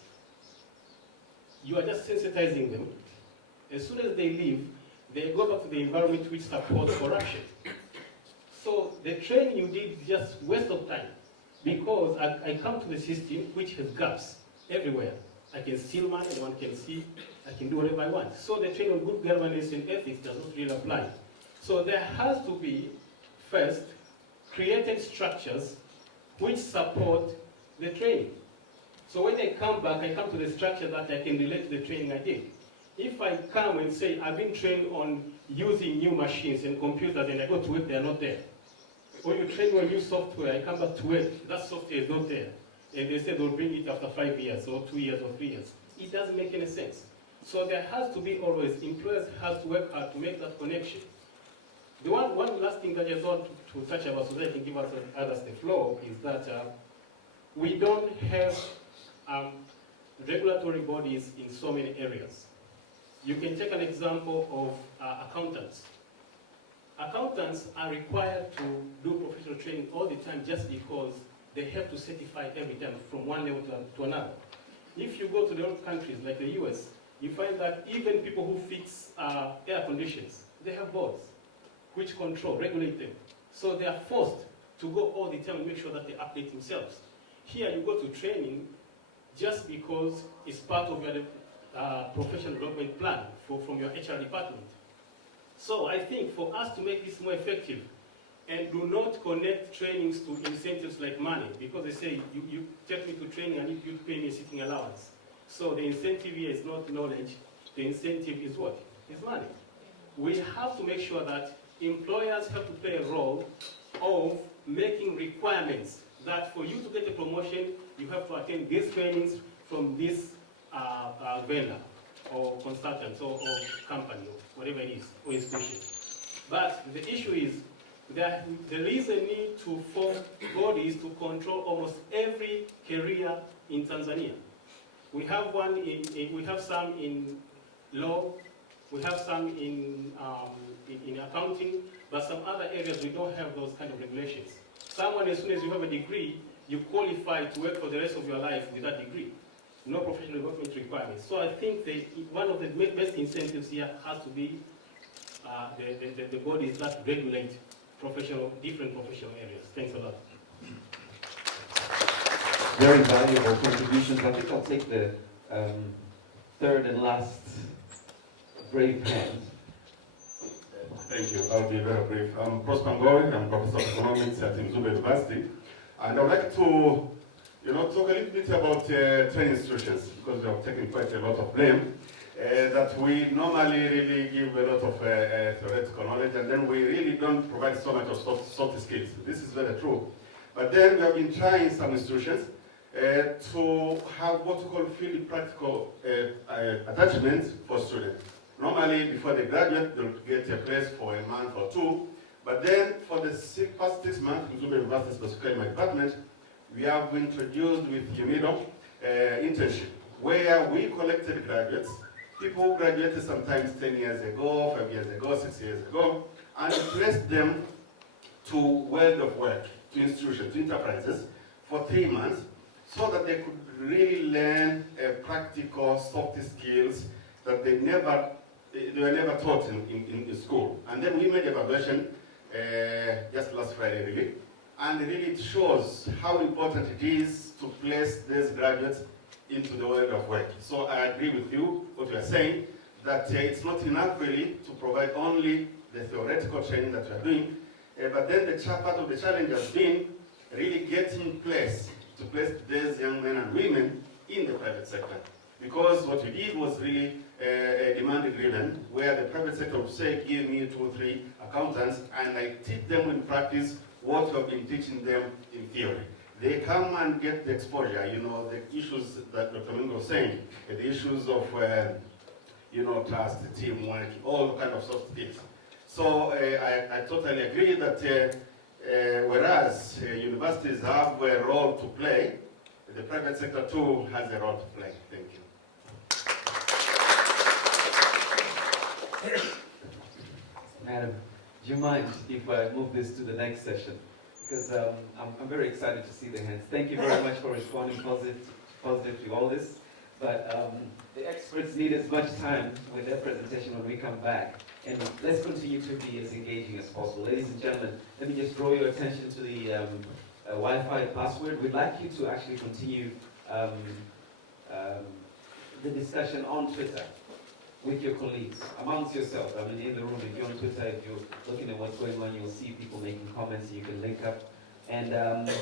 you are just sensitizing them. As soon as they leave, they go back to the environment which supports corruption. So the training you did is just waste of time, because I come to the system which has gaps everywhere. I can steal money, one can see, I can do whatever I want. So the training on good governance and ethics does not really apply. So there has to be, first, created structures which support the training. So when I come back, I come to the structure that I can relate to the training I did. If I come and say, I've been trained on using new machines and computers, and I go to work, they're not there. Or you train on new software, I come back to work, that software is not there. And they say they'll bring it after 5 years, or 2 years, or 3 years. It doesn't make any sense. So there has to be always, employers have to work hard to make that connection. The one last thing that I just want to touch about, so that I can give others the floor, is that we don't have regulatory bodies in so many areas. You can take an example of accountants. Accountants are required to do professional training all the time just because they have to certify every time from one level to another. If you go to the other countries like the US, you find that even people who fix air conditions, they have boards which control, regulate them. So they are forced to go all the time and make sure that they update themselves. Here you go to training just because it's part of your professional development plan from your HR department. So I think for us to make this more effective, and do not connect trainings to incentives like money, because they say, you take me to training and you pay me a sitting allowance. So the incentive here is not knowledge, the incentive is what? It's money. We have to make sure that employers have to play a role of making requirements that for you to get a promotion, you have to attend these trainings from this vendor or consultant or company or whatever it is, or institution. But the issue is that there is a need to form bodies to control almost every career in Tanzania. We have we have some in law, we have some in accounting, but some other areas we don't have those kind of regulations. Someone, as soon as you have a degree, you qualify to work for the rest of your life with that degree. No professional development requirements. So I think one of the best incentives here has to be the bodies that regulate different professional areas. Thanks a lot. Very valuable contributions. I think I'll take the third and last brave hand. Thank you. I'll be very brief. I'm Prosper Ngoi. I'm Professor of Economics at Mzumbe University. And I'd like to talk a little bit about training institutions, because we have taken quite a lot of blame. That we normally really give a lot of theoretical knowledge, and then we really don't provide so much of soft skills. This is very true. But then we have been trying some institutions to have what we call field practical attachments for students. Normally, before they graduate, they'll get a place for a month or two. But then, for the past 6 months, in Mzumbe University, specifically in my department, we have introduced with UNIDO internship, where we collected graduates, people who graduated sometimes 10 years ago, 5 years ago, 6 years ago, and placed them to world of work, to institutions, to enterprises, for 3 months, so that they could really learn practical soft skills that they were never taught in school. And then we made evaluation just last Friday, really, and really it shows how important it is to place these graduates into the world of work. So I agree with you, what you are saying, that it's not enough really to provide only the theoretical training that we are doing, but then the part of the challenge has been really getting place to place these young men and women in the private sector. Because what we did was really demand-driven, where the private sector would say, give me 2 or 3 accountants, and I teach them in practice what we have been teaching them in theory. They come and get the exposure, the issues that Dr. Mengi was saying, the issues of, trust, teamwork, all kind of soft skills. So I totally agree that whereas universities have a role to play, the private sector too has a role to play. Thank you. Madam, do you mind if I move this to the next session? Because I'm very excited to see the hands. Thank you very much for responding positive to all this. But the experts need as much time with their presentation when we come back. And let's continue to be as engaging as possible. Ladies and gentlemen, let me just draw your attention to the Wi-Fi password. We'd like you to actually continue the discussion on Twitter with your colleagues, amongst yourself. I mean, in the room, if you're on Twitter, if you're looking at what's going on, you'll see people making comments, you can link up. And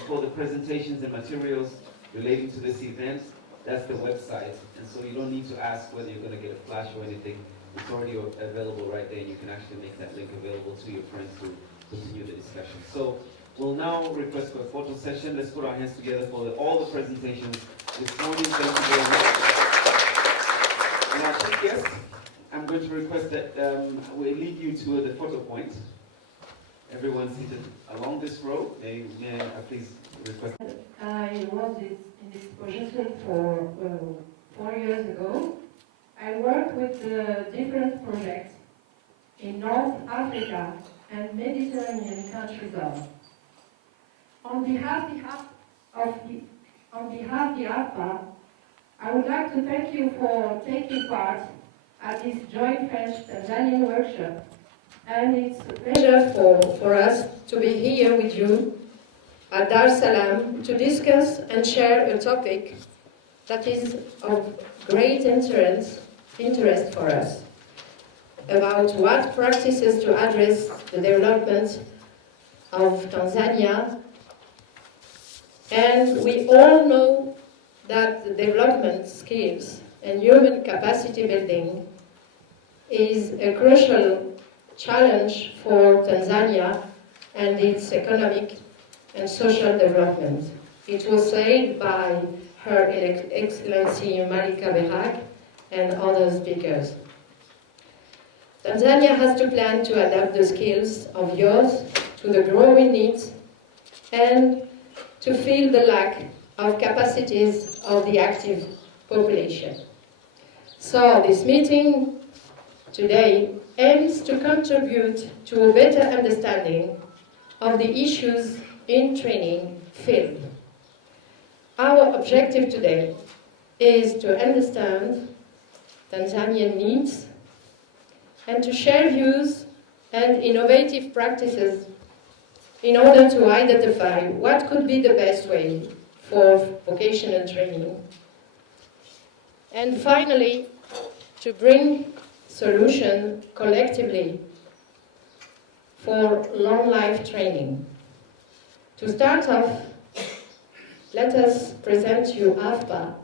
for the presentations and materials relating to this event, that's the website. And so you don't need to ask whether you're going to get a flash or anything. It's already available right there, and you can actually make that link available to your friends to continue the discussion. So we'll now request for a photo session. Let's put our hands together for all the presentations this morning. Thank you very much. And our chief guest, I'm going to request that we lead you to the photo point. Everyone seated along this row. May I please request? I was in this position for 4 years ago. I worked with different projects in North Africa and Mediterranean countries. On behalf of the AFPA, I would like to thank you for taking part at this joint French-Tanzanian workshop. And it's a pleasure for us to be here with you at Dar es Salaam to discuss and share a topic that is of great interest for us, about what practices to address the development of Tanzania. And we all know that the development skills and human capacity building is a crucial challenge for Tanzania and its economic and social development. It was said by Her Excellency Malika Berak and other speakers. Tanzania has to plan to adapt the skills of youth to the growing needs and to fill the lack of capacities of the active population. So this meeting today aims to contribute to a better understanding of the issues in training field. Our objective today is to understand Tanzanian needs and to share views and innovative practices in order to identify what could be the best way for vocational training. And finally, to bring solutions collectively for long life training. To start off, let us present you AFPA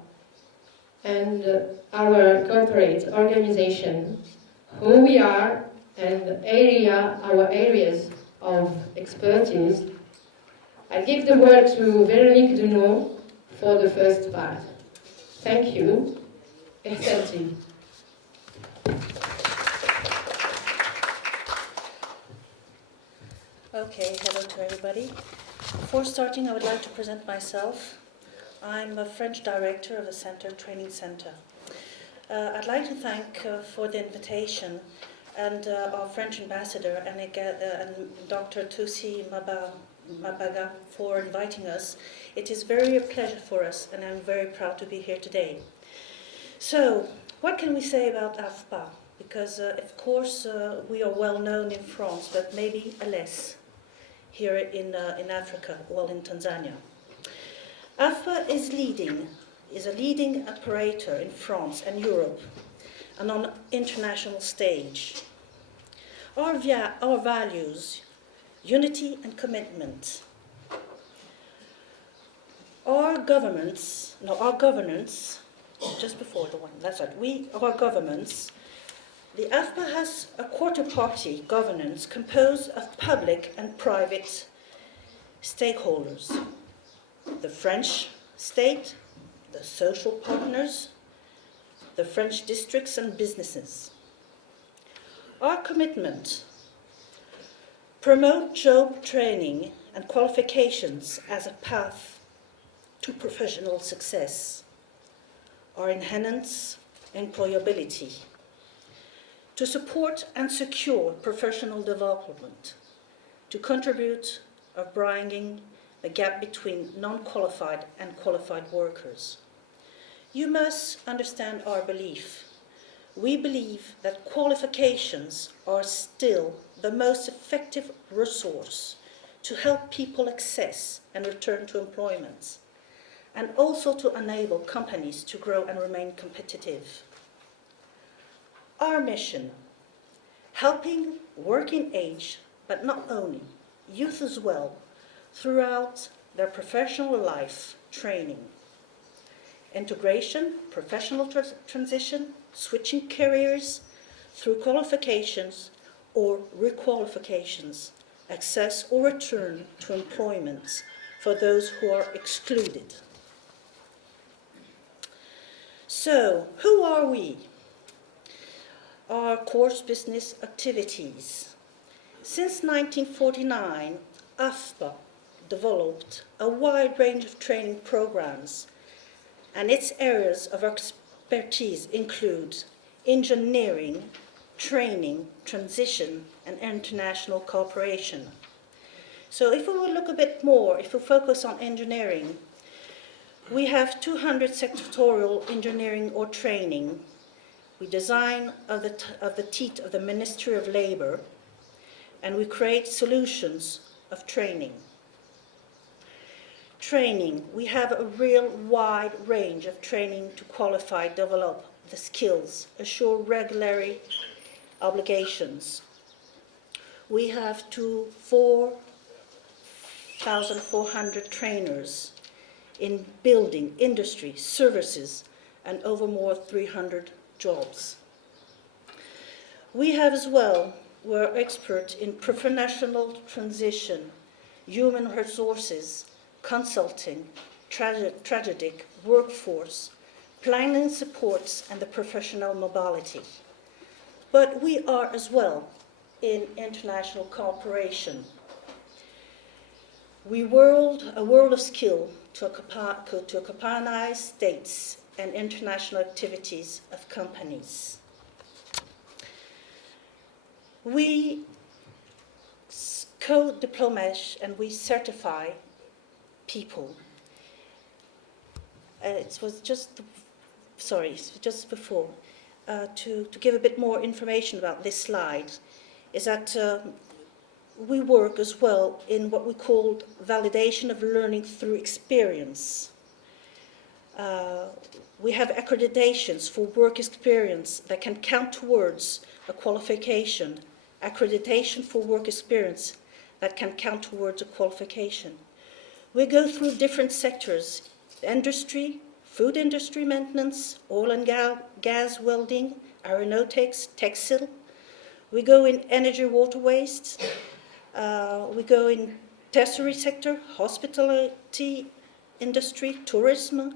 and our corporate organization, who we are and our areas of expertise. I give the word to Véronique Dunot for the first part. Thank you. Excellency. Okay, hello to everybody. Before starting, I would like to present myself. I'm a French director of the Center Training Center. I'd like to thank for the invitation and our French ambassador and Dr. Tusi Mabaga for inviting us. It is very a pleasure for us, and I'm very proud to be here today. So, what can we say about AFPA? Because, of course, we are well known in France, but maybe less here in Africa, well, in Tanzania. AFPA is a leading operator in France and Europe and on international stage. Our values, unity and commitment. Our governance, just before the one, that's right, our governance, the AFPA has a quarter-party governance composed of public and private stakeholders. The French state, the social partners, the French districts and businesses. Our commitment: promote job training and qualifications as a path to professional success. Or enhance employability. To support and secure professional development. To contribute of bridging the gap between non-qualified and qualified workers. You must understand our belief. We believe that qualifications are still the most effective resource to help people access and return to employment, and also to enable companies to grow and remain competitive. Our mission: helping working age, but not only, youth as well, throughout their professional life training. Integration, professional transition, switching careers through qualifications or requalifications, access or return to employment for those who are excluded. So, who are we? Our course business activities. Since 1949, AFPA developed a wide range of training programs, and its areas of expertise include engineering, training, transition, and international cooperation. So if we will look a bit more, if we focus on engineering, We have 200 sectorial engineering or training. We design of the teeth of the Ministry of Labor, and we create solutions of training. Training, we have a real wide range of training to qualify, develop the skills, assure regulatory obligations. We have 4,400 trainers in building, industry, services, and over more 300 jobs. We have as well, we're experts in professional transition, human resources, consulting, strategic workforce, planning supports, and the professional mobility. But we are as well in international cooperation. We a world of skill to accompany states and international activities of companies. We co-diplomate and we certify people. It was just before, to give a bit more information about this slide, is that we work as well in what we call validation of learning through experience. We have accreditations for work experience that can count towards a qualification, accreditation for work experience that can count towards a qualification. We go through different sectors: industry, food industry maintenance, oil and gas welding, aeronautics, textile. We go in energy, water waste. We go in tertiary sector, hospitality industry, tourism.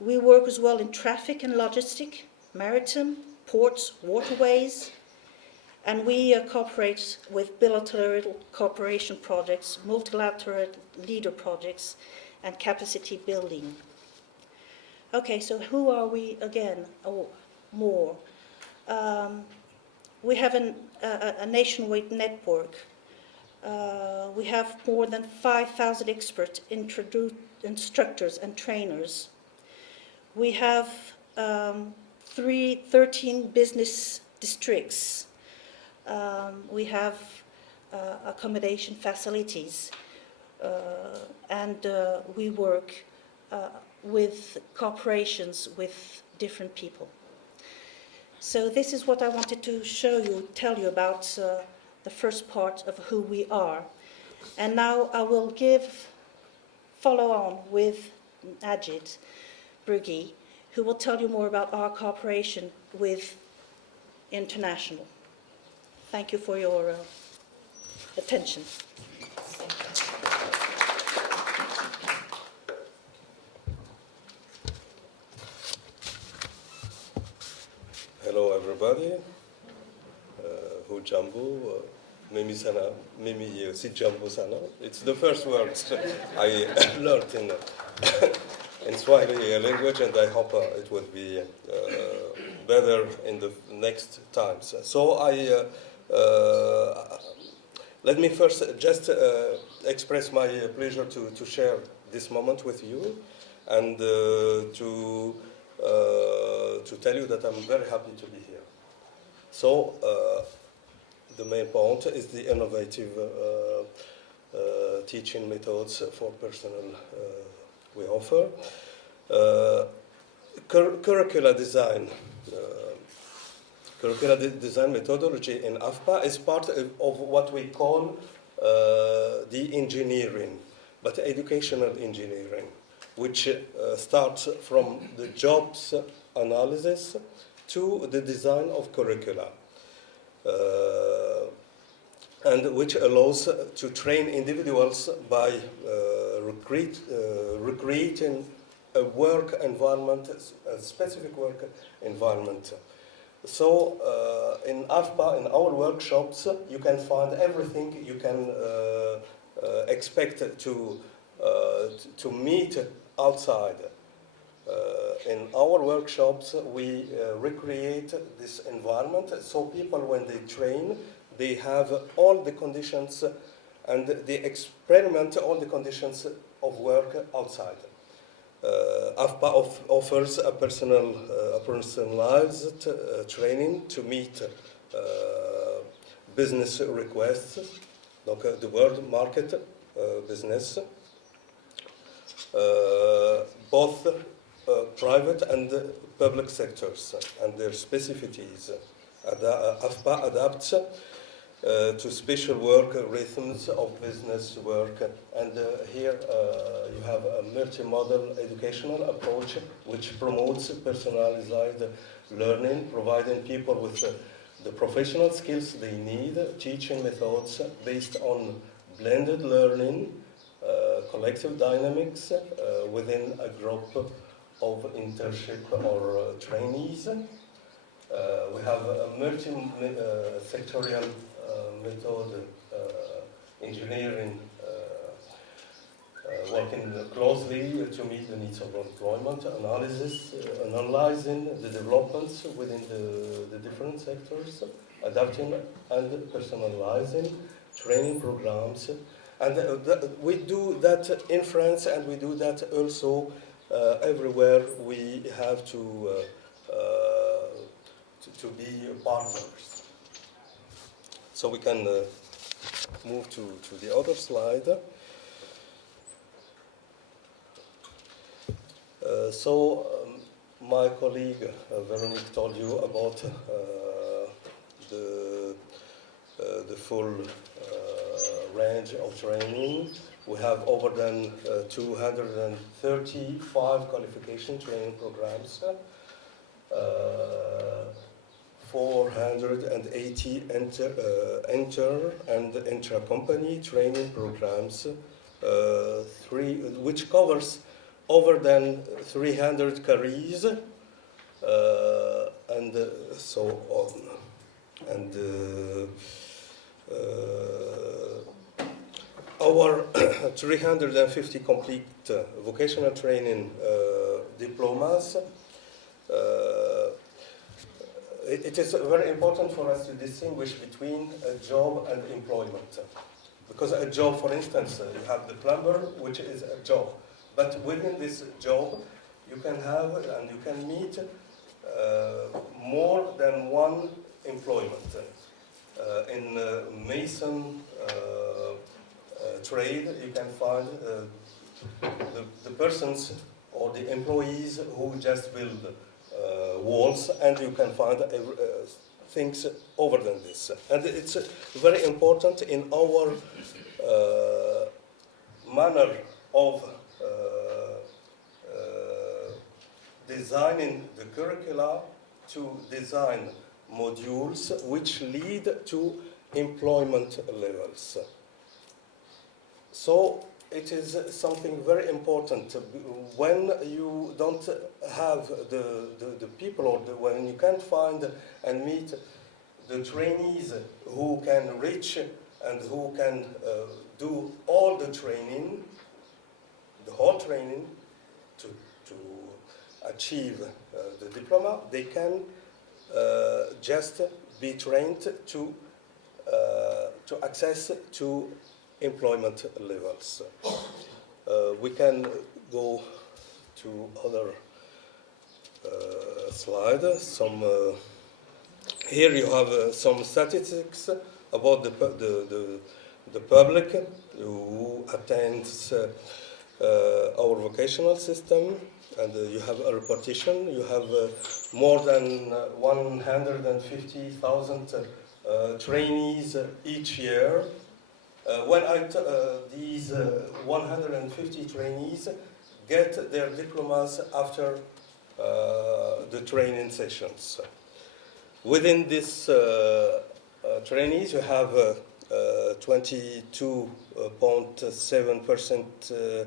We work as well in traffic and logistics, maritime, ports, waterways. And we cooperate with bilateral cooperation projects, multilateral leader projects, and capacity building. Okay, so who are we again? Oh, more. We have a nationwide network. We have more than 5,000 experts, instructors, and trainers. We have 13 business districts. We have accommodation facilities, and we work with corporations with different people. So this is what I wanted to tell you about the first part of who we are. And now I will follow on with Ajit Brugge, who will tell you more about our cooperation with international. Thank you for your attention. Hello, everybody. Hujambo, Mimi Sana, Mimi si Jambo Sana. It's the first words I learned in Swahili language, and I hope it will be better in the next times. So let me first just express my pleasure to share this moment with you, and to tell you that I'm very happy to be here. So the main point is the innovative teaching methods for personnel we offer. Curricular design. Curricular design methodology in AFPA is part of what we call the engineering, but educational engineering, which starts from the jobs analysis to the design of curricula, and which allows to train individuals by recreating a work environment, a specific work environment. So in AFPA, in our workshops, you can find everything you can expect to meet outside. In our workshops, we recreate this environment, so people, when they train, they have all the conditions and they experiment all the conditions of work outside. AFPA offers a personalized training to meet business requests, donc the world market business, both private and public sectors and their specificities. AFPA adapts to special work rhythms of business work, and here you have a multimodal educational approach which promotes personalized learning, providing people with the professional skills they need, teaching methods based on blended learning, collective dynamics within a group of internship or trainees. We have a multi-sectorial method, engineering, working closely to meet the needs of employment, analyzing the developments within the different sectors, adapting and personalizing training programs. And we do that in France, and we do that also everywhere we have to be partners. So we can move to the other slide. My colleague Veronique told you about the full range of training. We have over than 235 qualification training programs, 480 inter and intra-company training programs, which covers over than 300 careers, and so on. And our 350 complete vocational training diplomas. It is very important for us to distinguish between a job and employment. Because a job, for instance, you have the plumber, which is a job. But within this job, you can have and you can meet more than one employment. In mason trade, you can find the persons or the employees who just build walls, and you can find things over than this. And it's very important in our manner of designing the curricula to design modules which lead to employment levels. So it is something very important when you don't have the people, or when you can't find and meet the trainees who can reach and who can do all the training, the whole training to achieve the diploma. They can just be trained to access to employment levels. We can go to other slide. Here you have some statistics about the public who attends our vocational system, and you have a repartition. You have more than 150,000 trainees each year. When these 150 trainees get their diplomas after the training sessions. Within this trainees, you have 22.7%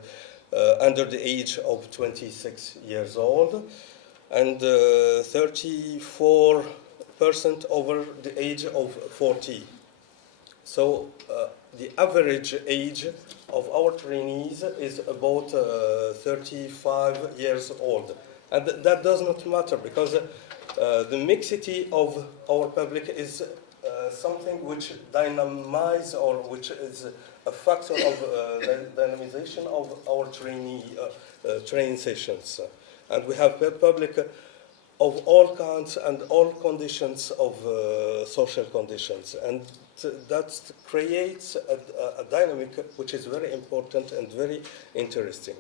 under the age of 26 years old, and 34% over the age of 40. So the average age of our trainees is about 35 years old. And that does not matter, because the mixity of our public is something which dynamize or which is a factor of dynamization of our training sessions. And we have public of all kinds and all conditions of social conditions. And that creates a dynamic which is very important and very interesting.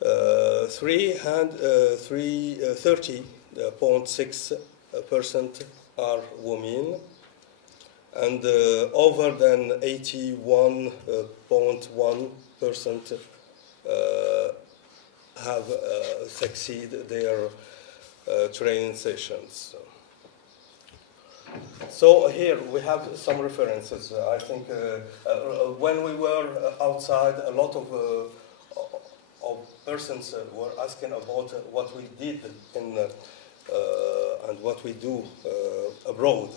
30.6% are women, and over than 81.1% have succeeded their training sessions. So here we have some references. I think when we were outside, a lot of persons were asking about what we did in and what we do abroad.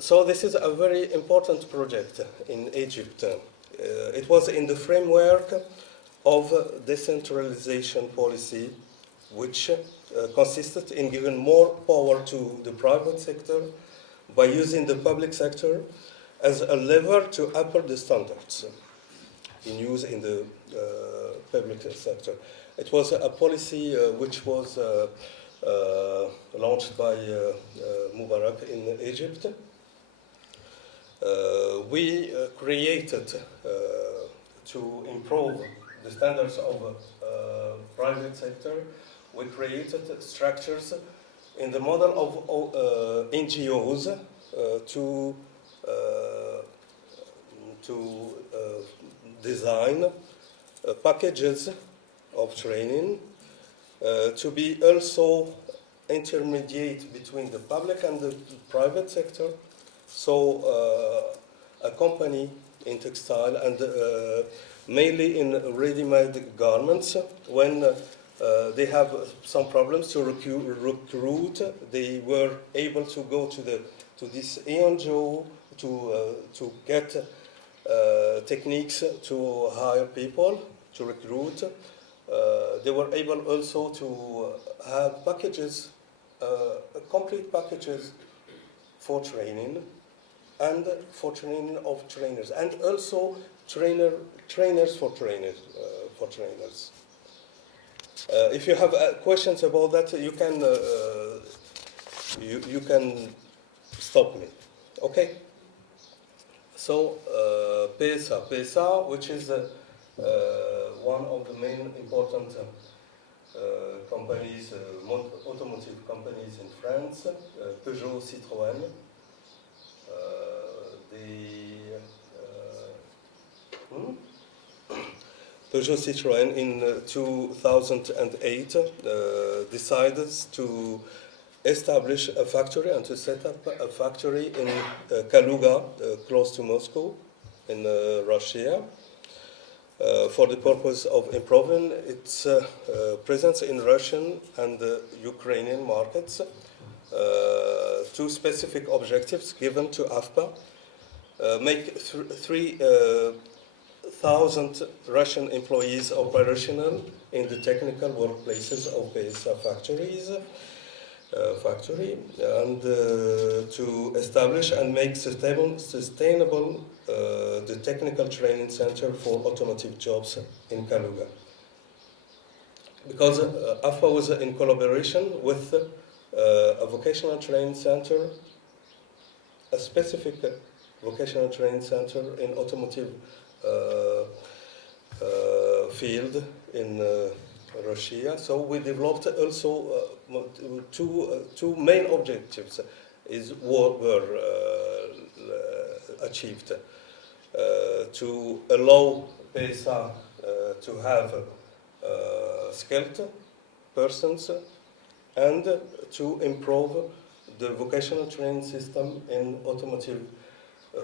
So this is a very important project in Egypt. It was in the framework of decentralization policy, which consisted in giving more power to the private sector by using the public sector as a lever to upper the standards in use in the public sector. It was a policy which was launched by Mubarak in Egypt. We created to improve the standards of private sector. We created structures in the model of NGOs to design packages of training to be also intermediate between the public and the private sector. So a company in textile and mainly in ready-made garments, when they have some problems to recruit, they were able to go to this NGO to get techniques to hire people, to recruit. They were able also to have packages, complete packages for training and for training of trainers, and also trainers for trainers. If you have questions about that, you can stop me. Okay. So PSA, which is one of the main important companies, automotive companies in France, Peugeot, Citroën. Peugeot Citroën in 2008 decided to establish a factory and to set up a factory in Kaluga, close to Moscow, in Russia, for the purpose of improving its presence in Russian and Ukrainian markets. Two specific objectives given to AFPA: make 3,000 Russian employees operational in the technical workplaces of PSA factory, and to establish and make sustainable the technical training center for automotive jobs in Kaluga. Because AFPA was in collaboration with a vocational training center, a specific vocational training center in automotive field in Russia. So we developed also two main objectives were achieved: to allow PSA to have skilled persons, and to improve the vocational training system in automotive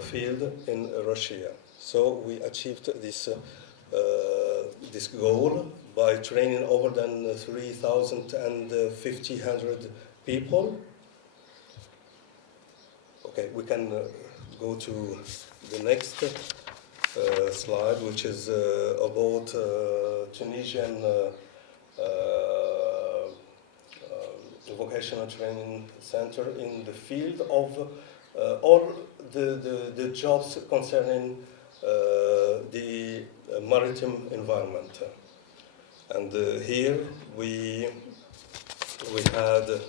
field in Russia. So we achieved this goal by training over than 3,500 people. Okay, we can go to the next slide, which is about Tunisian vocational training center in the field of all the jobs concerning the maritime environment. And here we had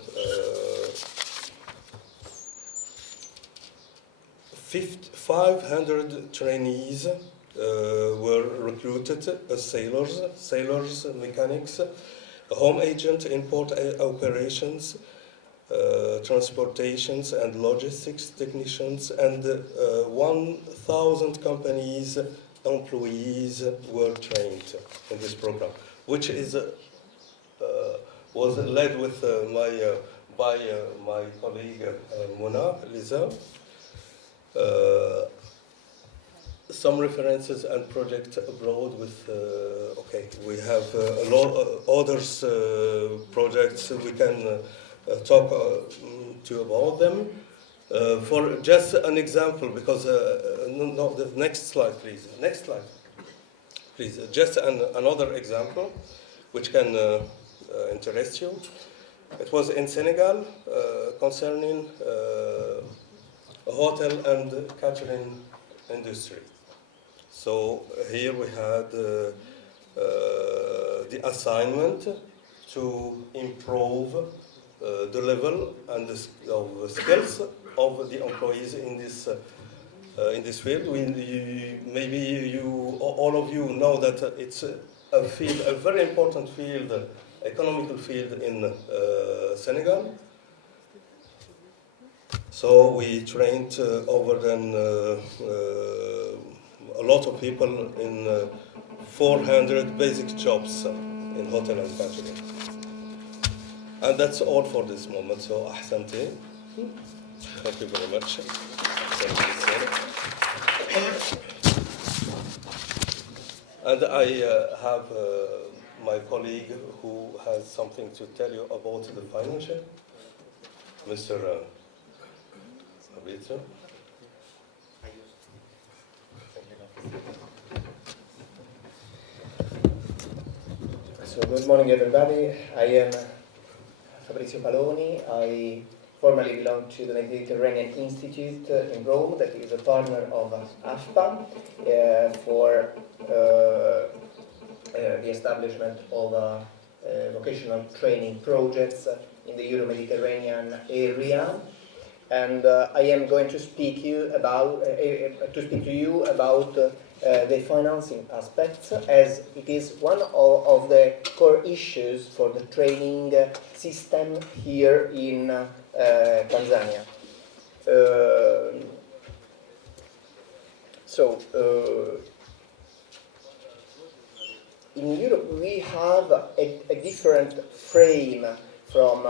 500 trainees were recruited as sailors, mechanics, home agent, import operations, transportations and logistics technicians, and 1,000 companies employees were trained in this program, which is was led with by my colleague Mona Liza. Some references and projects abroad with, okay, we have a lot of others projects we can talk to you about them. For just an example, because, no, the next slide, please. Next slide, please. Just another example, which can interest you. It was in Senegal, concerning a hotel and catering industry. So here we had the assignment to improve the level and the of skills of the employees in this field. Maybe you, all of you, know that it's a field, a very important field, economical field in Senegal. So we trained over than a lot of people in 400 basic jobs in hotel and catering. And that's all for this moment. So, ahsanti. Thank you very much. And I have my colleague who has something to tell you about the financial, Mr. Fabrizio. So good morning, everybody. I am Fabrizio Paloni. I formerly belong to the Mediterranean Institute in Rome, that is a partner of AFPA for the establishment of vocational training projects in the Euro-Mediterranean area. And I am going to speak to you about the financing aspects, as it is one of the core issues for the training system here in Tanzania. In Europe we have a different frame from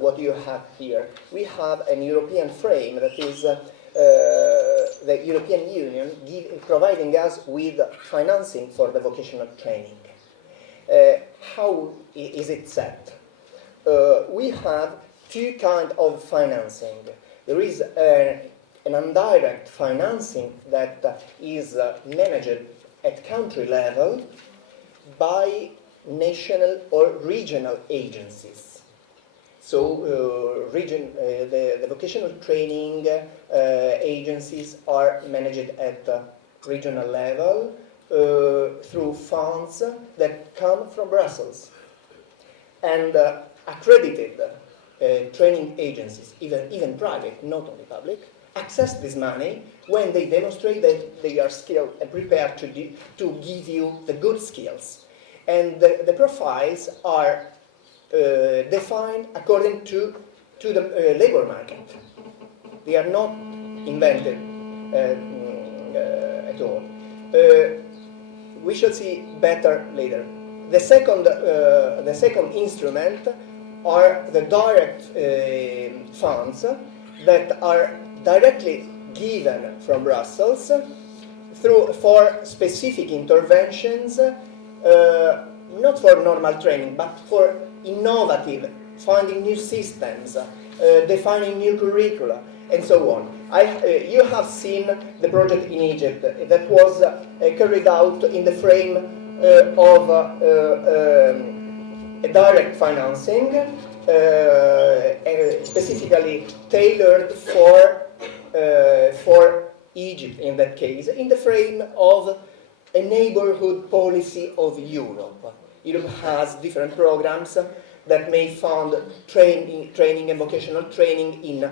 what you have here. We have an European frame that is the European Union providing us with financing for the vocational training. How is it set? We have two kinds of financing. There is an indirect financing that is managed at country level by national or regional agencies. So the vocational training agencies are managed at regional level through funds that come from Brussels. And accredited training agencies, even private, not only public, access this money when they demonstrate that they are skilled and prepared to give you the good skills. And the profiles are defined according to the labor market. They are not invented at all. We shall see better later. The second instrument are the direct funds that are directly given from Brussels for specific interventions, not for normal training, but for innovative, finding new systems, defining new curricula, and so on. You have seen the project in Egypt that was carried out in the frame of a direct financing, specifically tailored for for Egypt in that case, in the frame of a neighborhood policy of Europe. Europe has different programs that may fund training and vocational training in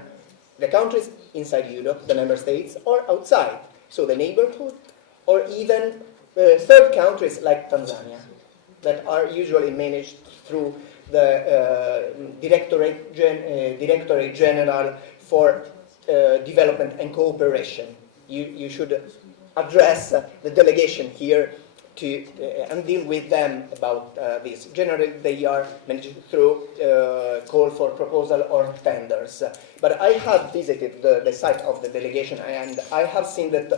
the countries inside Europe, the member states, or outside, so the neighborhood, or even third countries like Tanzania, that are usually managed through the Directorate General for Development and Cooperation. You should address the delegation here to and deal with them about this. Generally, they are managed through call for proposal or tenders. But I have visited the site of the delegation, and I have seen that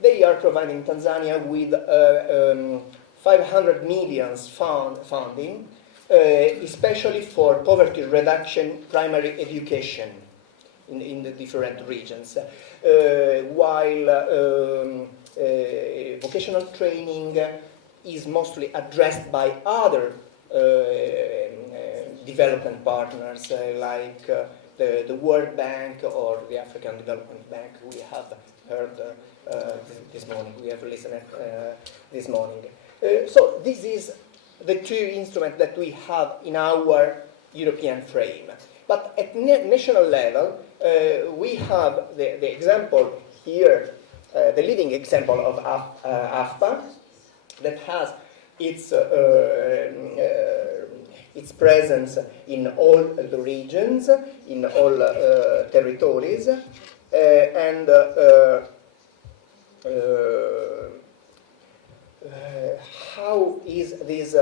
they are providing Tanzania with 500 million funding, especially for poverty reduction, primary education in the different regions, while vocational training is mostly addressed by other development partners like the World Bank or the African Development Bank. We have heard this morning, we have listened this morning. So this is the two instruments that we have in our European frame. But at national level, we have the example here, the living example of AFPA, that has its presence in all the regions, in all territories, and how is this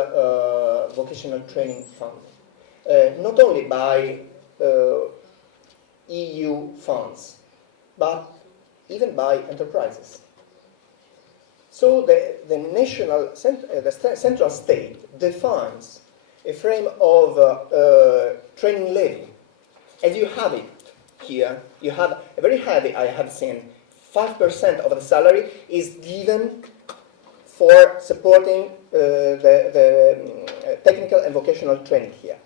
vocational training funded? Not only by EU funds, but even by enterprises. So the national, the central state defines a frame of training levy. As you have it here, you have a very heavy, I have seen, 5% of the salary is given for supporting the technical and vocational training here.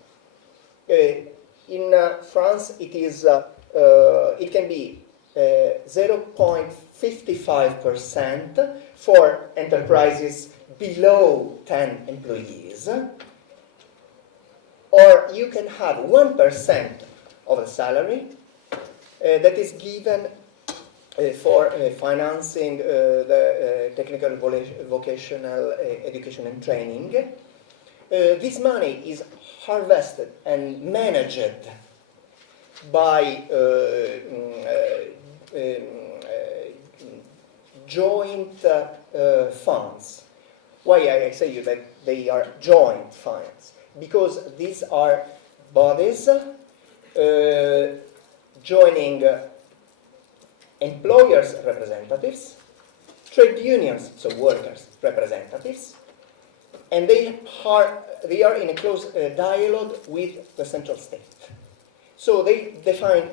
In France, it is it can be 0.55% for enterprises below 10 employees, or you can have 1% of the salary that is given for financing the technical vocational education and training. This money is harvested and managed by joint funds. Why I say you that they are joint funds? Because these are bodies joining employers' representatives, trade unions, so workers' representatives, and they are in a close dialogue with the central state. So they define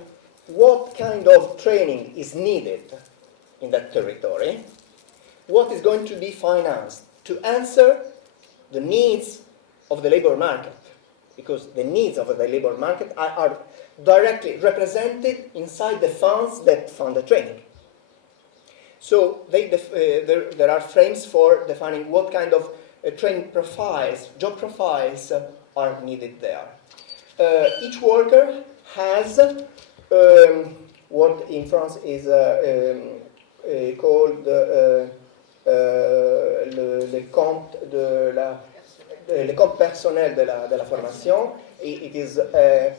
what kind of training is needed in that territory, what is going to be financed to answer the needs of the labor market, because the needs of the labor market are directly represented inside the funds that fund the training. So there are frames for defining what kind of training profiles, job profiles are needed there. Each worker has what in France is called le compte personnel de la formation. It is a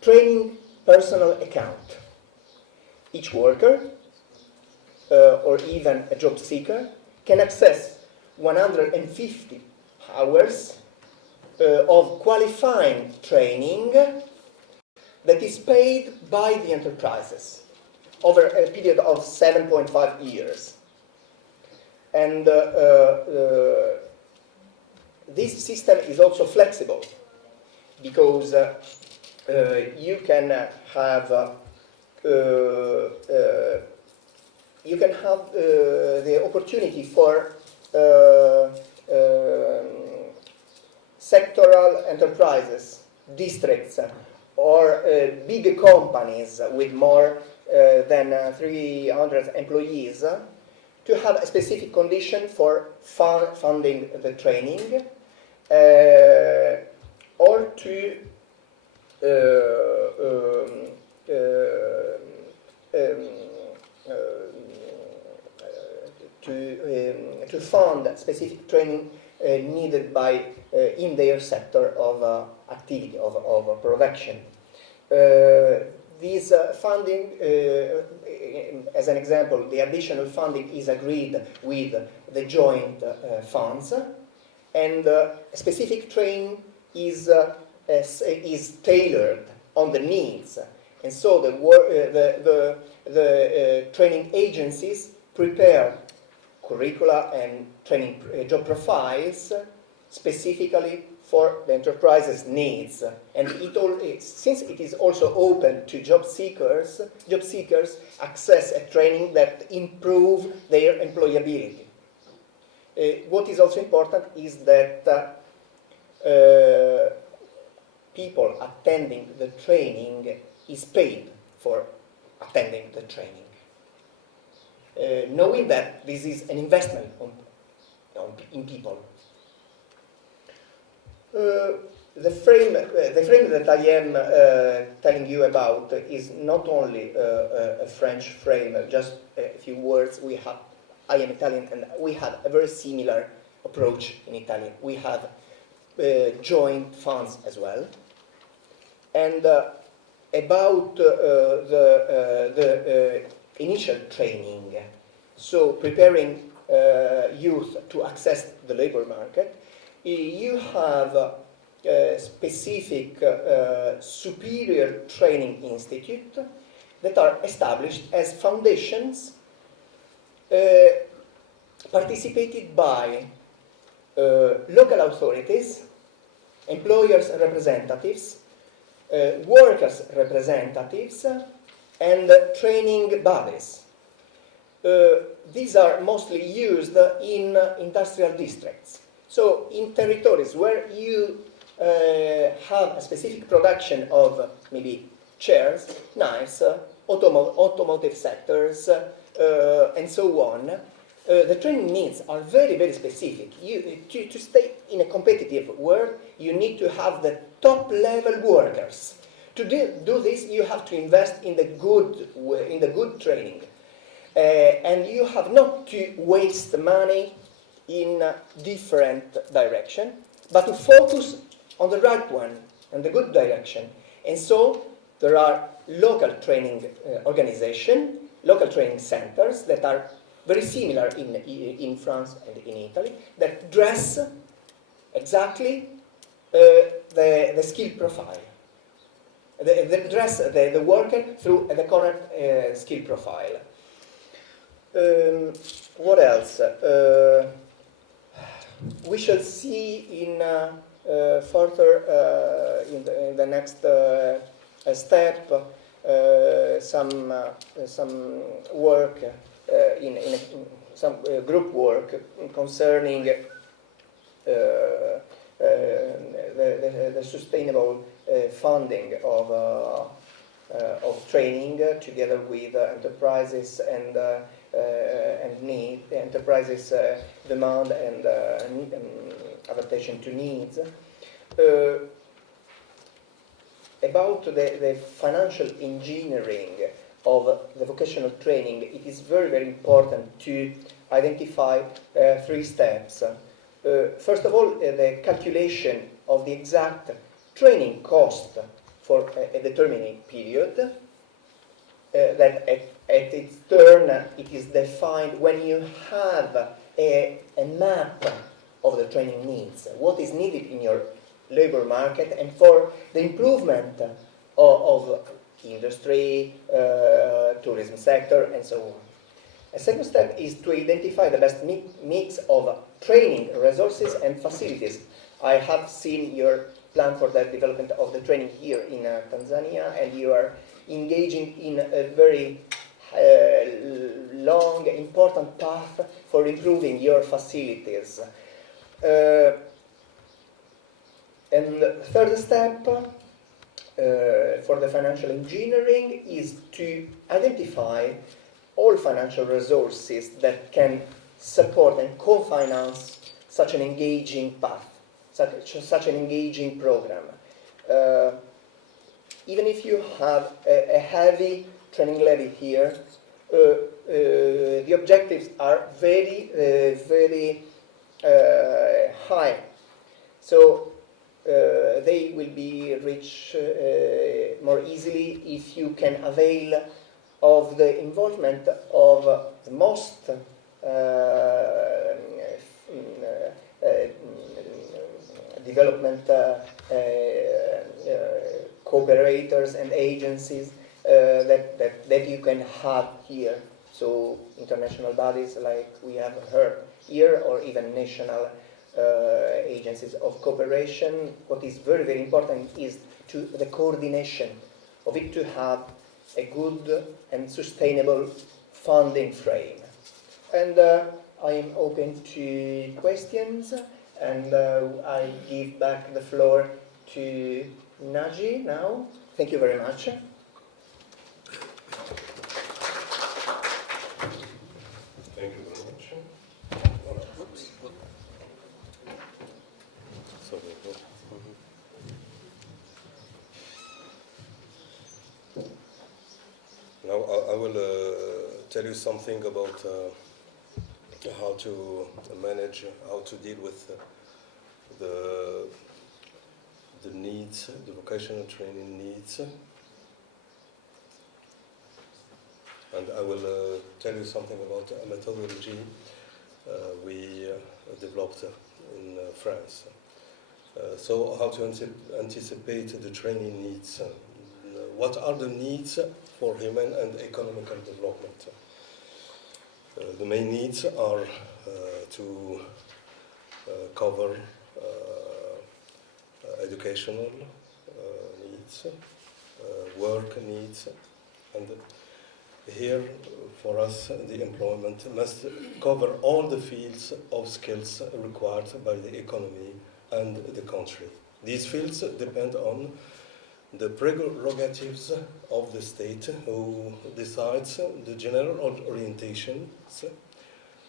training personal account. Each worker or even a job seeker can access 150 hours of qualifying training that is paid by the enterprises over a period of 7.5 years. And this system is also flexible because you can have the opportunity for sectoral enterprises, districts, or big companies with more than 300 employees to have a specific condition for funding the training or to to fund specific training needed by in their sector of activity of production. This funding, as an example, the additional funding is agreed with the joint funds, and specific training is tailored on the needs, and so the training agencies prepare curricula and training job profiles specifically for the enterprise's needs, and since it is also open to job seekers access a training that improve their employability. What is also important is that people attending the training is paid for attending the training, knowing that this is an investment in people. The frame that I am telling you about is not only a French frame. Just a few words. I am Italian, and we have a very similar approach in Italy. We have joint funds as well. And about the initial training, so preparing youth to access the labor market, you have a specific superior training institute that are established as foundations participated by local authorities, employers' representatives, workers' representatives, and training bodies. These are mostly used in industrial districts. So in territories where you have a specific production of maybe chairs, knives, automotive sectors, and so on, the training needs are very, very specific. To stay in a competitive world, you need to have the top-level workers. To do this, you have to invest in the good training, and you have not to waste money in different direction, but to focus on the right one and the good direction. And so there are local training organizations, local training centers that are very similar in France and in Italy, that dress exactly the skill profile. They dress the worker through the correct skill profile. What else? We shall see in further in the next step some work in some group work concerning the sustainable funding of training together with enterprises and enterprises demand and adaptation to needs. About the financial engineering of the vocational training, it is very, very important to identify 3 steps. First of all, the calculation of the exact training cost for a determined period, that at its turn it is defined when you have a map of the training needs, what is needed in your labor market and for the improvement of industry, tourism sector, and so on. A second step is to identify the best mix of training resources and facilities. I have seen your plan for the development of the training here in Tanzania, and you are engaging in a very long, important path for improving your facilities. And third step for the financial engineering is to identify all financial resources that can support and co-finance such an engaging path, such an engaging program. Even if you have a heavy training levy here, the objectives are very, very high. So they will be reached more easily if you can avail of the involvement of the most development cooperators and agencies that you can have here. So international bodies like we have heard here, or even national agencies of cooperation. What is very, very important is the coordination of it, to have a good and sustainable funding frame. And I am open to questions, and I give back the floor to Naji now. Thank you very much. Thank you very much. Oops. Now I will tell you something about how to manage, how to deal with the needs, the vocational training needs. And I will tell you something about a methodology we developed in France. So how to anticipate the training needs. What are the needs for human and economical development? The main needs are to cover educational needs, work needs, and here for us the employment must cover all the fields of skills required by the economy and the country. These fields depend on the prerogatives of the state, who decides the general orientations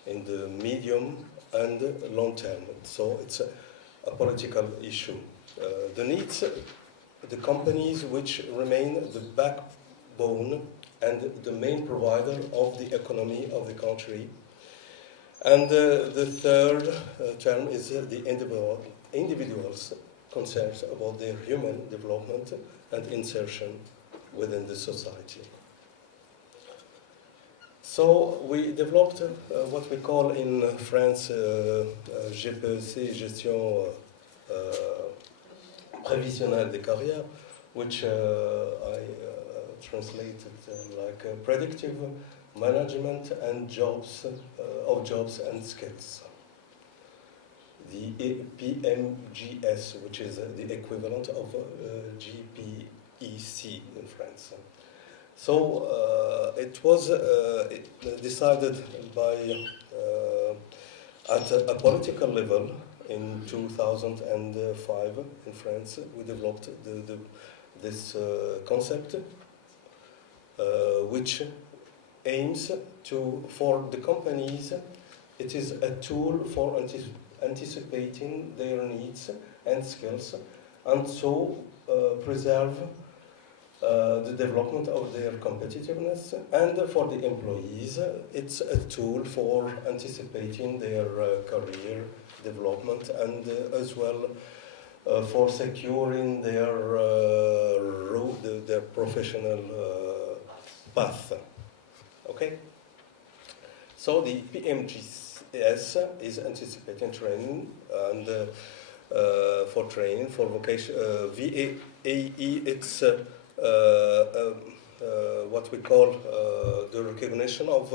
in the medium and long term. So it's a political issue. The needs, the companies which remain the backbone and the main provider of the economy of the country. And the third term is the individuals' concerns about their human development and insertion within the society. So we developed what we call in France GPEC, Gestion Prévisionnelle des Carrières, which I translated like predictive management and jobs of jobs and skills. The PMGS, which is the equivalent of GPEC in France. So it was decided by at a political level in 2005 in France. We developed this concept, which aims to, for the companies, it is a tool for anticipating their needs and skills, and so preserve the development of their competitiveness. And for the employees, it's a tool for anticipating their career development, and as well for securing their road, their professional path. Okay? So the PMGS is anticipating training, and for training for vocation, VAE, it's what we call the recognition of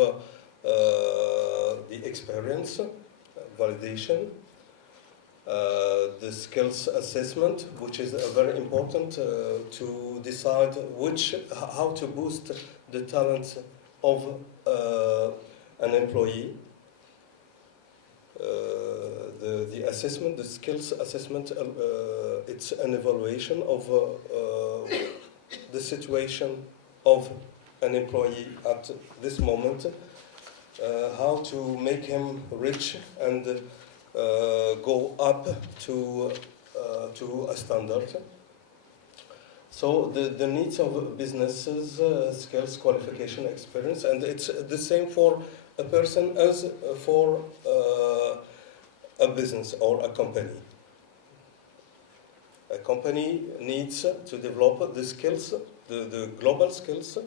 the experience, validation, the skills assessment, which is very important to decide how to boost the talents of an employee. the assessment, the skills assessment, it's an evaluation of the situation of an employee at this moment, how to make him rich and go up to a standard. So the needs of businesses, skills, qualification, experience, and it's the same for a person as for a business or a company. A company needs to develop the skills, the global skills,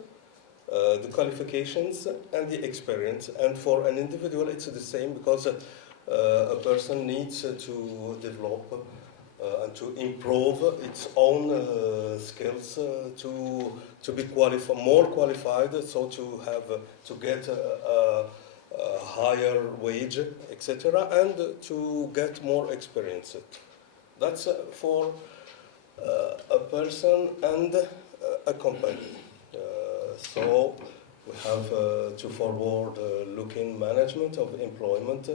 the qualifications, and the experience. And for an individual, it's the same, because a person needs to develop and to improve its own skills to be more qualified, so to have to get a higher wage, etc., and to get more experience. That's for a person and a company. So we have to forward-looking management of employment.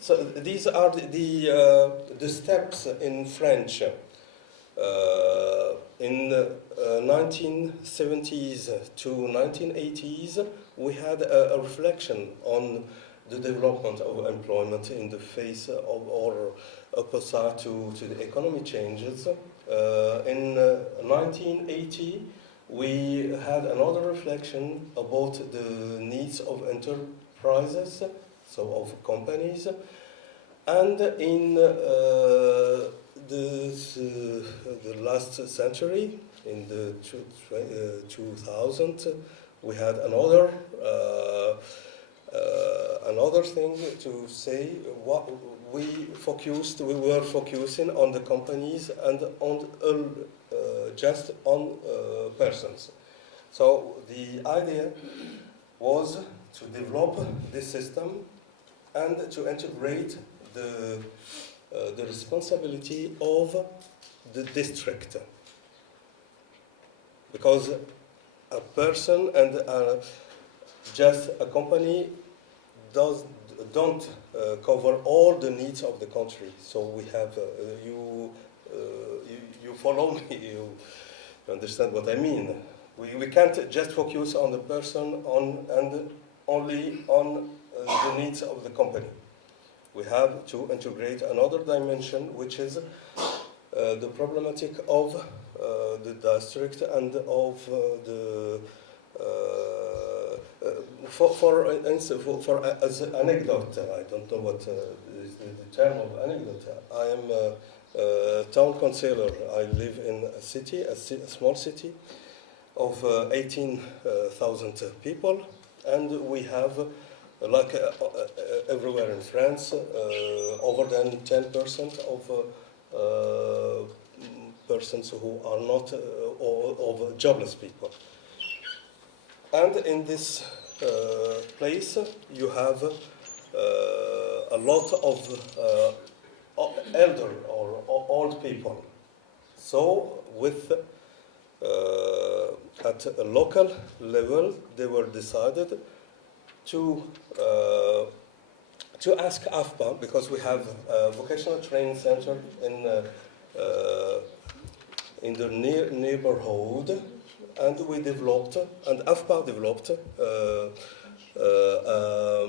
So these are the steps in French. In the 1970s to 1980s, we had a reflection on the development of employment in the face of, or opposite to the economic changes. In 1980, we had another reflection about the needs of enterprises, so of companies, and in the last century, in the 2000, we had another thing to say. What we were focusing on the companies and on just on persons. So the idea was to develop this system and to integrate the responsibility of the district, because a person and just a company don't cover all the needs of the country. So we have you follow me, you understand what I mean. We can't just focus on the person and only on the needs of the company. We have to integrate another dimension, which is the problematic of the district and of the as an anecdote, I don't know what is the term of anecdote. I am a town councillor. I live in a city, a small city of 18,000 people, and we have, like everywhere in France, over than 10% of persons who are not of jobless people. And in this place, you have a lot of elder or old people. So, at a local level, they were decided to ask AFPA, because we have a vocational training center in the neighborhood. And we developed, and AFPA developed a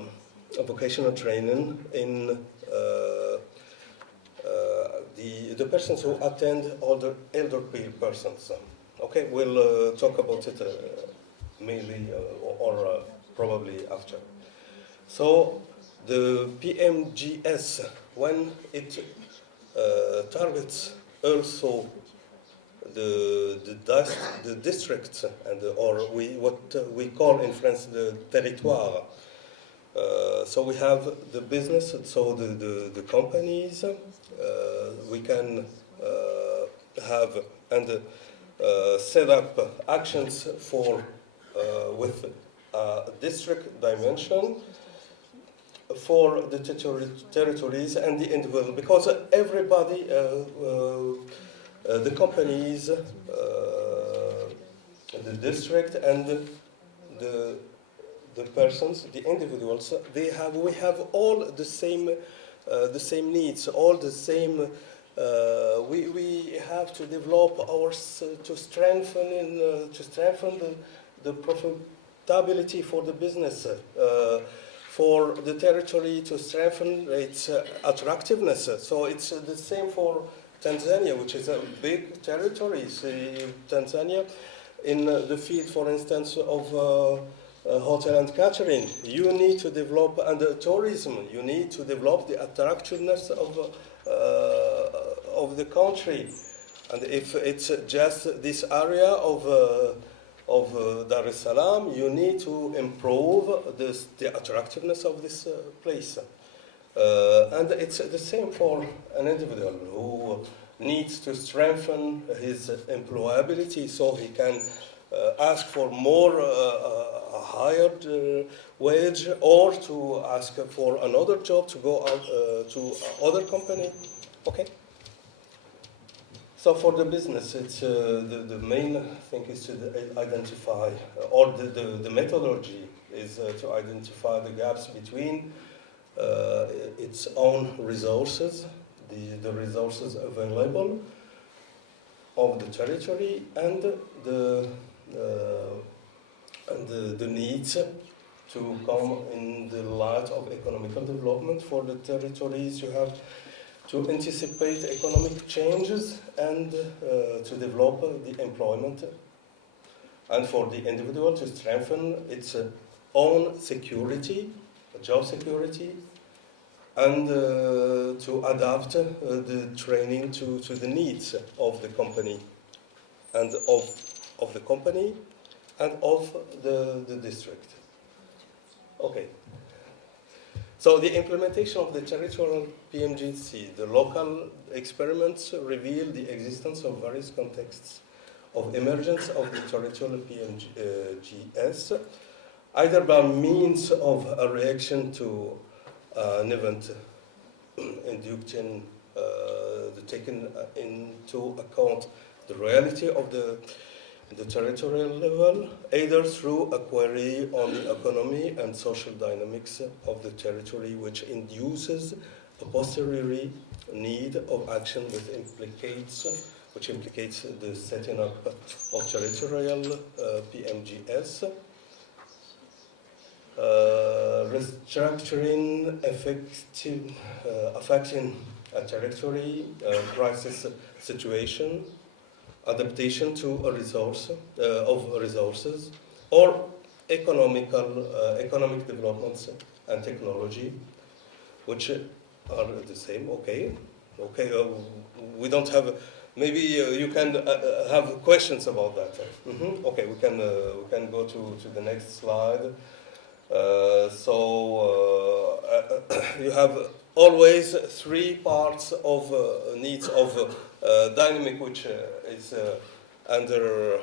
vocational training in the persons who attend older elderly persons. Okay, we'll talk about it mainly or probably after. So the PMGS, when it targets also the districts and what we call in France the territoire. So we have the business, so the companies. We can have and set up actions for with district dimension for the territories and the individual, because everybody. The companies, the district, and the persons, the individuals, we have all the same the same needs, all the same. We have to develop to strengthen the profitability for the business, for the territory to strengthen its attractiveness. So it's the same for Tanzania, which is a big territory. Tanzania, in the field, for instance, of hotel and catering, you need to develop, and tourism, you need to develop the attractiveness of the country. And if it's just this area of Dar es Salaam, you need to improve the attractiveness of this place. And it's the same for an individual who needs to strengthen his employability so he can ask for more higher wage, or to ask for another job, to go out to other company. Okay. So for the business, it's the main thing is to identify, or the methodology is to identify the gaps between its own resources, the resources available of the territory, and the needs to come in the light of economical development. For the territories, you have to anticipate economic changes and to develop the employment, and for the individual to strengthen its own security, job security, and to adapt the training to the needs of the company, and of the company and of the district. Okay. So the implementation of the territorial PMGC, the local experiments reveal the existence of various contexts of emergence of the territorial PMGS, either by means of a reaction to an event inducing taken into account the reality of the territorial level, either through a query on the economy and social dynamics of the territory, which induces a posteriori need of action which implicates the setting up of territorial PMGS, restructuring affecting a territory crisis situation, adaptation to a resource of resources, or economic developments and technology, which are the same. Okay. We don't have. Maybe you can have questions about that. Mm-hmm. Okay, we can go to the next slide. You have always three parts of needs of dynamic, which is under.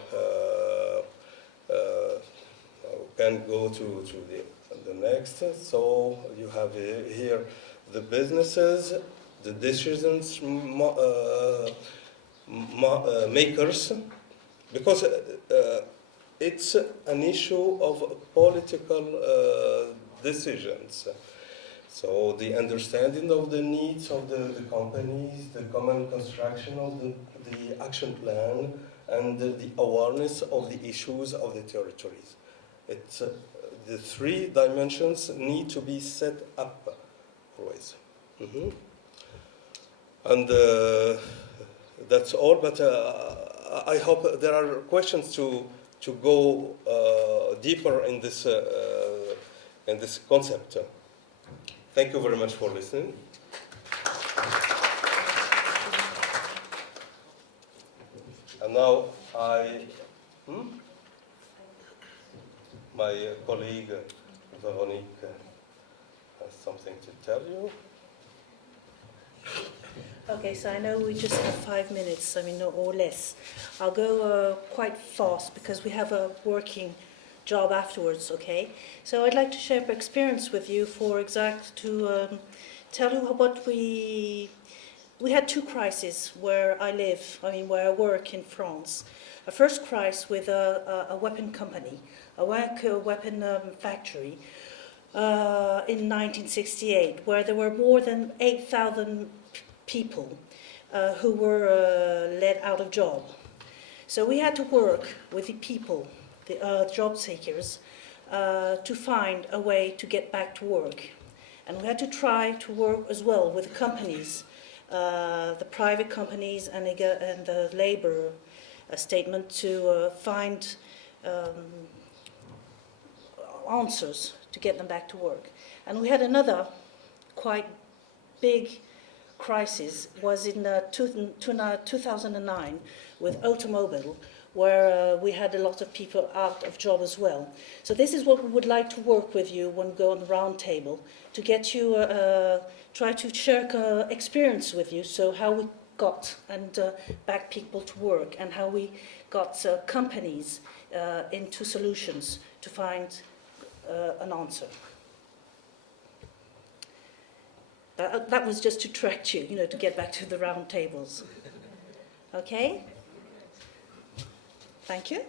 Can go to the next. So you have here the businesses, the decisions makers, because it's an issue of political decisions. So the understanding of the needs of the companies, the common construction of the action plan, and the awareness of the issues of the territories. It's the three dimensions need to be set up always. Mm-hmm. And that's all. But I hope there are questions to go deeper in this concept. Thank you very much for listening. And now my colleague Veronique has something to tell you. Okay, so I know we just have 5 minutes, no, or less. I'll go quite fast because we have a working job afterwards, okay? So I'd like to share experience with you to tell you what we had two crises where I live, where I work in France. A first crisis with a weapon company, a weapon factory, in 1968, where there were more than 8,000 people who were let out of job. So we had to work with the people, the job seekers, to find a way to get back to work. And we had to try to work as well with companies, the private companies and the labor statement to find answers to get them back to work. And we had another quite big crisis, was in 2009 with automobile, where we had a lot of people out of job as well. So this is what we would like to work with you when we go on the round table, to get you, try to share experience with you, so how we got and back people to work, and how we got companies into solutions to find an answer. That was just to attract you, to get back to the round tables. Okay? Thank you.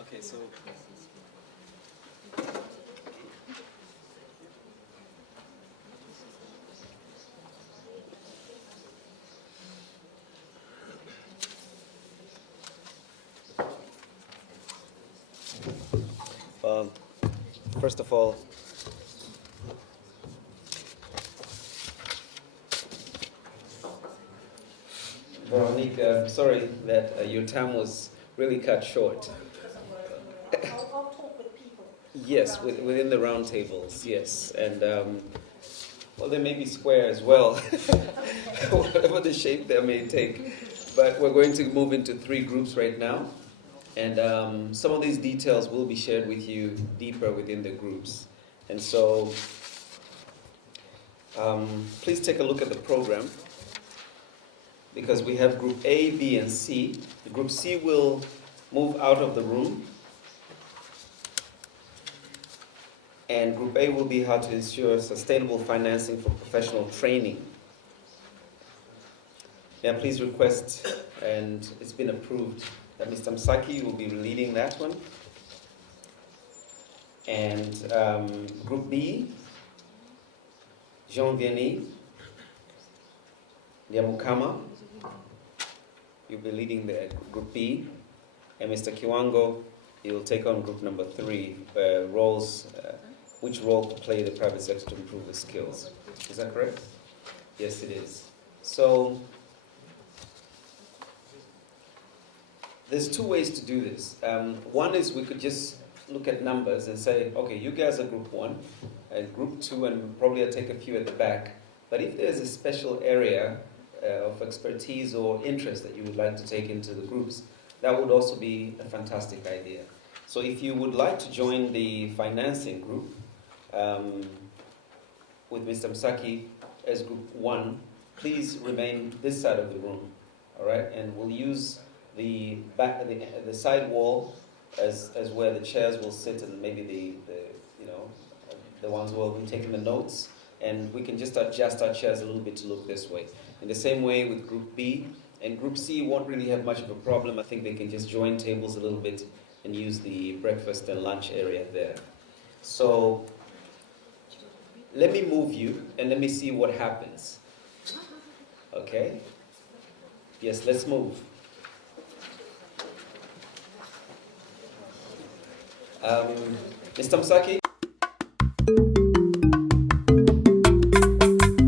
Okay, so first of all, Veronique, sorry that your time was really cut short. I'll talk with people. Yes, within the round tables, yes. And, well, they may be square as well, whatever the shape they may take. But we're going to move into 3 groups right now. And some of these details will be shared with you deeper within the groups. And so, please take a look at the program, because we have Group A, B, and C. Group C will move out of the room. And Group A will be how to ensure sustainable financing for professional training. Yeah, please request, and it's been approved, that Mr. Msaki will be leading that one. And Group B, Jean-Vianney Nyamukama, you'll be leading the Group B. And Mr. Kiwango, he will take on Group number 3, roles, which role to play the private sector to improve the skills. Is that correct? Yes, it is. So, there's 2 ways to do this. One is we could just look at numbers and say, okay, you guys are Group 1, and Group 2, and probably I'll take a few at the back. But if there's a special area of expertise or interest that you would like to take into the groups, that would also be a fantastic idea. So if you would like to join the financing group with Mr. Msaki as Group 1, please remain this side of the room, all right? And we'll use the side wall as where the chairs will sit, and maybe the ones who will be taking the notes, and we can just adjust our chairs a little bit to look this way. In the same way with Group B, and Group C won't really have much of a problem. I think they can just join tables a little bit and use the breakfast and lunch area there. So let me move you and let me see what happens. Okay? Yes, let's move. Mr. Msaki?